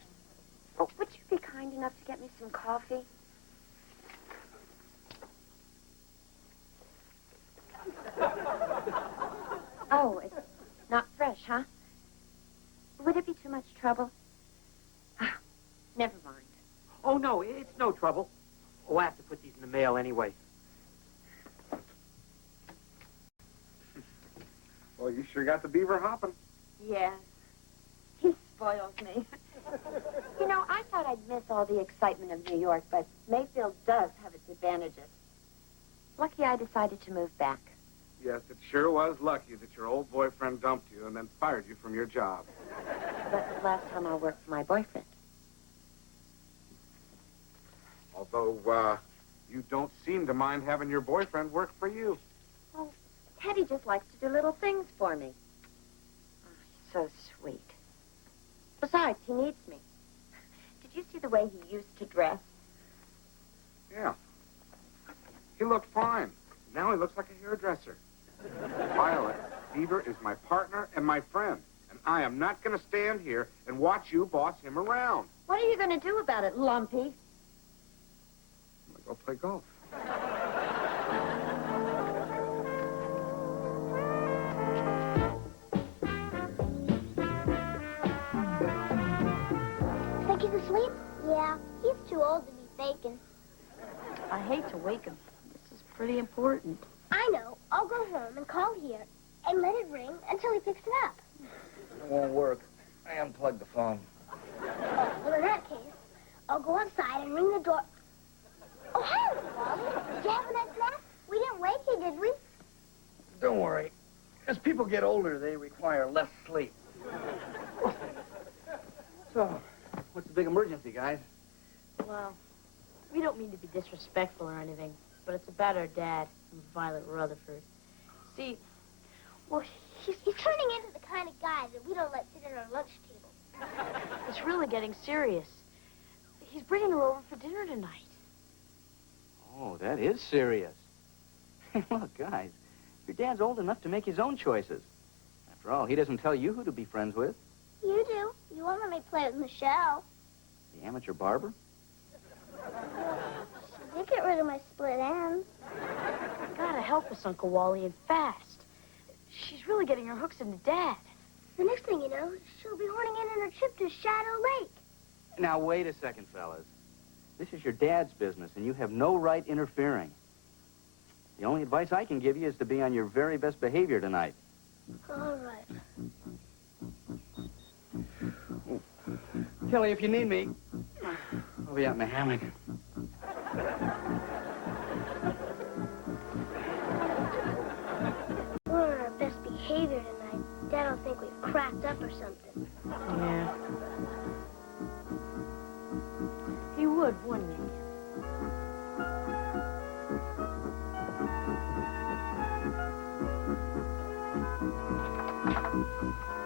Oh, would you be kind enough to get me some coffee? Oh, it's not fresh, huh? Would it be too much trouble? Never mind. Oh, no, it's no trouble. Oh, I have to put these in the mail anyway. Well, you sure got the Beaver hopping. Yes. He spoils me. You know, I thought I'd miss all the excitement of New York, but Mayfield does have its advantages. Lucky I decided to move back. Yes, it sure was lucky that your old boyfriend dumped you and then fired you from your job. That's the last time I'll work for my boyfriend. Although, you don't seem to mind having your boyfriend work for you. Oh, Teddy just likes to do little things for me. Oh, he's so sweet. Besides, he needs me. Did you see the way he used to dress? Yeah. He looked fine. Now he looks like a hairdresser. Violet, Beaver is my partner and my friend, and I am not going to stand here and watch you boss him around. What are you going to do about it, Lumpy? I'm going to go play golf. Think he's asleep? Yeah, he's too old to be faking. I hate to wake him. This is pretty important. I know. I'll go home and call here and let it ring until he picks it up. It won't work. I unplugged the phone. Oh, well, in that case, I'll go outside and ring the door. Oh, hey, Wally. Did you have a nice nap? We didn't wake you, did we? Don't worry. As people get older, they require less sleep. So, what's the big emergency, guys? Well, we don't mean to be disrespectful or anything, but it's about our dad, Violet Rutherford. See, well, He's turning into the kind of guy that we don't let sit at our lunch table. it's really getting serious. He's bringing her over for dinner tonight. Oh, that is serious. Look, guys, your dad's old enough to make his own choices. After all, he doesn't tell you who to be friends with. You do. You won't let me play with Michelle. The amateur barber? She did get rid of my split ends. You gotta help us, Uncle Wally, and fast. She's really getting her hooks into Dad. The next thing you know, she'll be horning in on her trip to Shadow Lake. Now, wait a second, fellas. This is your dad's business, and you have no right interfering. The only advice I can give you is to be on your very best behavior tonight. All right. Kelly, if you need me, I'll be out in the hammock. We're on our best behavior tonight. Dad'll think we've cracked up or something. Yeah. He would, wouldn't he?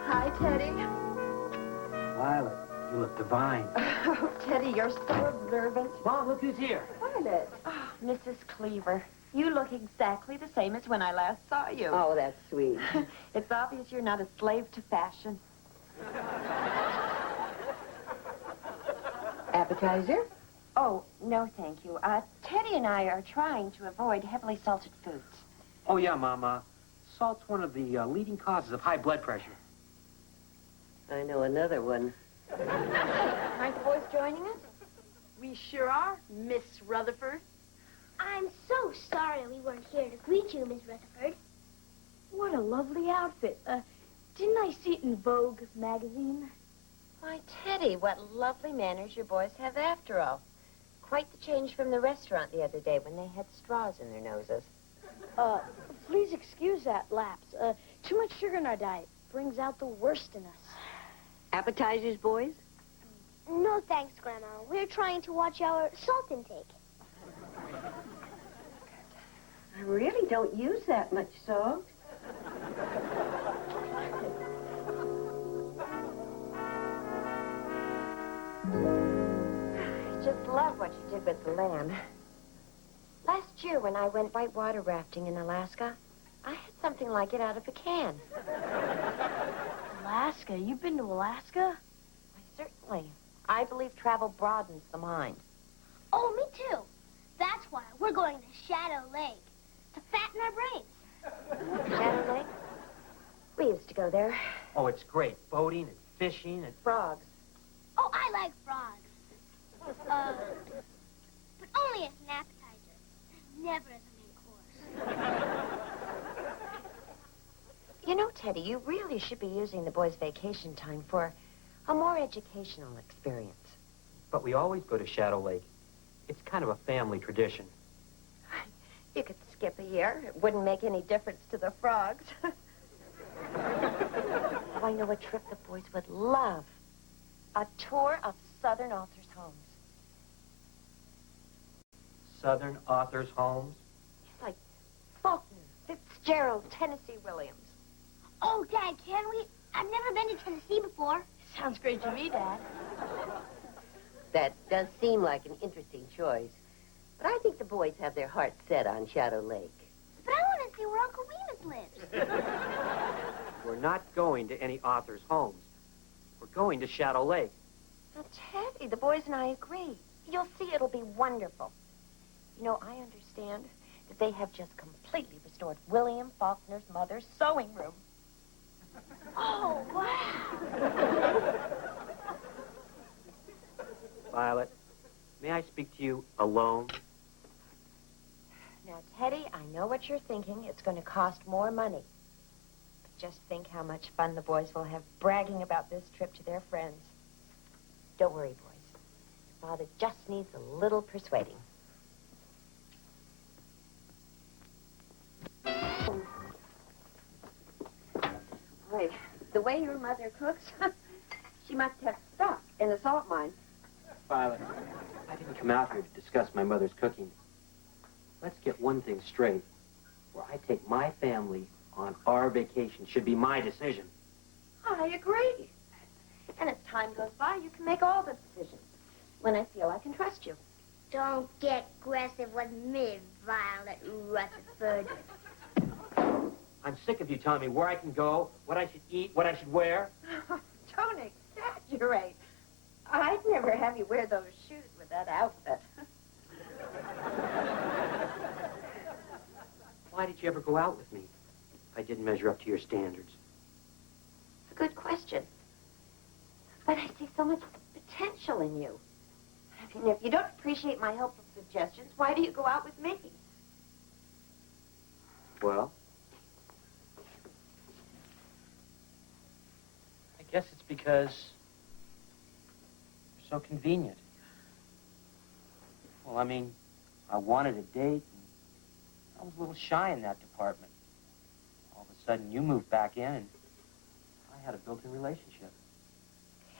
Hi, Teddy. Violet, you look divine. Oh, Teddy, you're so observant. Mom, look who's here. Violet. Oh, Mrs. Cleaver. You look exactly the same as when I last saw you. Oh, that's sweet. It's obvious you're not a slave to fashion. Appetizer? Oh, no, thank you. Teddy and I are trying to avoid heavily salted foods. Oh, yeah, Mom. Salt's one of the leading causes of high blood pressure. I know another one. Aren't the boys joining us? We sure are, Miss Rutherford. I'm so sorry we weren't here to greet you, Miss Rutherford. What a lovely outfit. Didn't I see it in Vogue magazine? Why, Teddy, what lovely manners your boys have after all. Quite the change from the restaurant the other day when they had straws in their noses. Please excuse that lapse. Too much sugar in our diet brings out the worst in us. Appetizers, boys? No thanks, Grandma. We're trying to watch our salt intake. I really don't use that much salt. I just love what you did with the lamb. Last year when I went whitewater rafting in Alaska, I had something like it out of a can. Alaska? You've been to Alaska? Why, certainly. I believe travel broadens the mind. Oh, me too. That's why we're going to Shadow Lake to fatten our brains. Shadow Lake? We used to go there. Oh, it's great. Boating and fishing and... Frogs. Oh, I like frogs. But only as an appetizer, never as a main course. You know, Teddy, you really should be using the boys' vacation time for a more educational experience. But we always go to Shadow Lake. It's kind of a family tradition. You could skip a year. It wouldn't make any difference to the frogs. Oh, I know a trip the boys would love. A tour of Southern Authors' Homes. Southern Authors' Homes? Like Faulkner, Fitzgerald, Tennessee Williams. Oh, Dad, can we? I've never been to Tennessee before. Sounds great to me, Dad. That does seem like an interesting choice. But I think the boys have their hearts set on Shadow Lake. But I want to see where Uncle Remus lives. We're not going to any authors' homes. We're going to Shadow Lake. Now, Teddy, the boys and I agree. You'll see it'll be wonderful. You know, I understand that they have just completely restored William Faulkner's mother's sewing room. Oh, wow. Violet, may I speak to you alone? Now, Teddy, I know what you're thinking. It's going to cost more money. But just think how much fun the boys will have bragging about this trip to their friends. Don't worry, boys. Your father just needs a little persuading. Boy, the way your mother cooks, she must have stock in the salt mine. Violet, I didn't come out here to discuss my mother's cooking. Let's get one thing straight. Where I take my family on our vacation should be my decision. I agree. And as time goes by, you can make all the decisions. When I feel I can trust you. Don't get aggressive with me, Violet Rutherford. I'm sick of you telling me where I can go, what I should eat, what I should wear. Don't exaggerate. I'd never have you wear those shoes with that outfit. Why did you ever go out with me if I didn't measure up to your standards? It's a good question. But I see so much potential in you. I mean, if you don't appreciate my helpful suggestions, why do you go out with me? Well, I guess it's because you're so convenient. Well, I mean, I wanted a date, and I was a little shy in that department. All of a sudden, you moved back in, and I had a built-in relationship.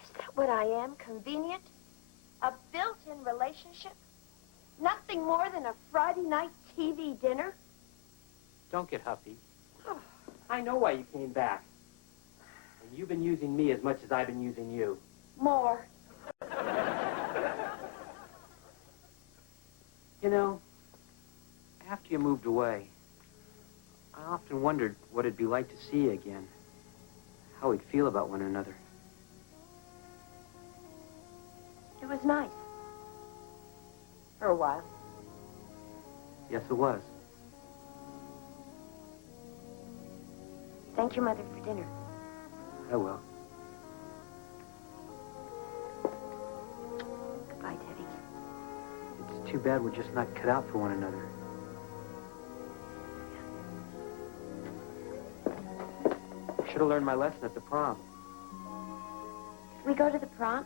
Is that what I am? Convenient? A built-in relationship? Nothing more than a Friday night TV dinner? Don't get huffy. I know why you came back. And you've been using me as much as I've been using you. More. You know, after you moved away, I often wondered what it'd be like to see you again. How we'd feel about one another. It was nice. For a while. Yes, it was. Thank your mother for dinner. I will. Goodbye, Teddy. too bad we're just not cut out for one another. I should have learned my lesson at the prom. We go to the prom?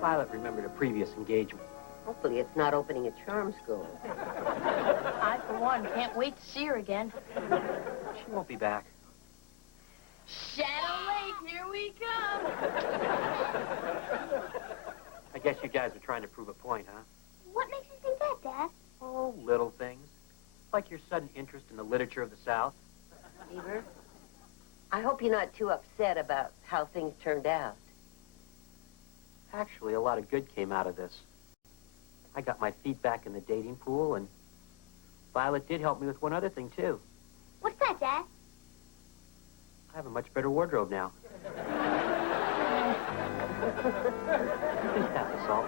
Violet remembered a previous engagement. Hopefully it's not opening a charm school. I, for one, can't wait to see her again. She won't be back. Shadow Lake, here we come. I guess you guys are trying to prove a point, huh? What makes you think that, Dad? Oh, little things. Like your sudden interest in the literature of the South. Beaver, I hope you're not too upset about how things turned out. Actually, a lot of good came out of this. I got my feet back in the dating pool, and Violet did help me with one other thing, too. What's that, Dad? I have a much better wardrobe now. Please pass the salt.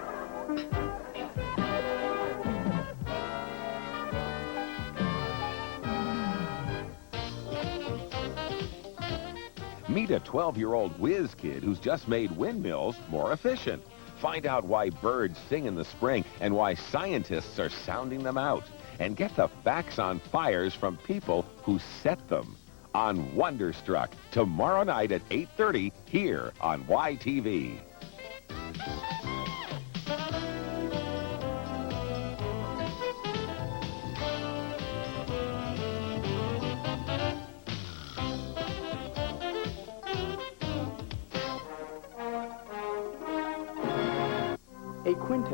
Meet a 12-year-old whiz kid who's just made windmills more efficient. Find out why birds sing in the spring and why scientists are sounding them out. And get the facts on fires from people who set them. On Wonderstruck, tomorrow night at 8:30 here on YTV. A quintet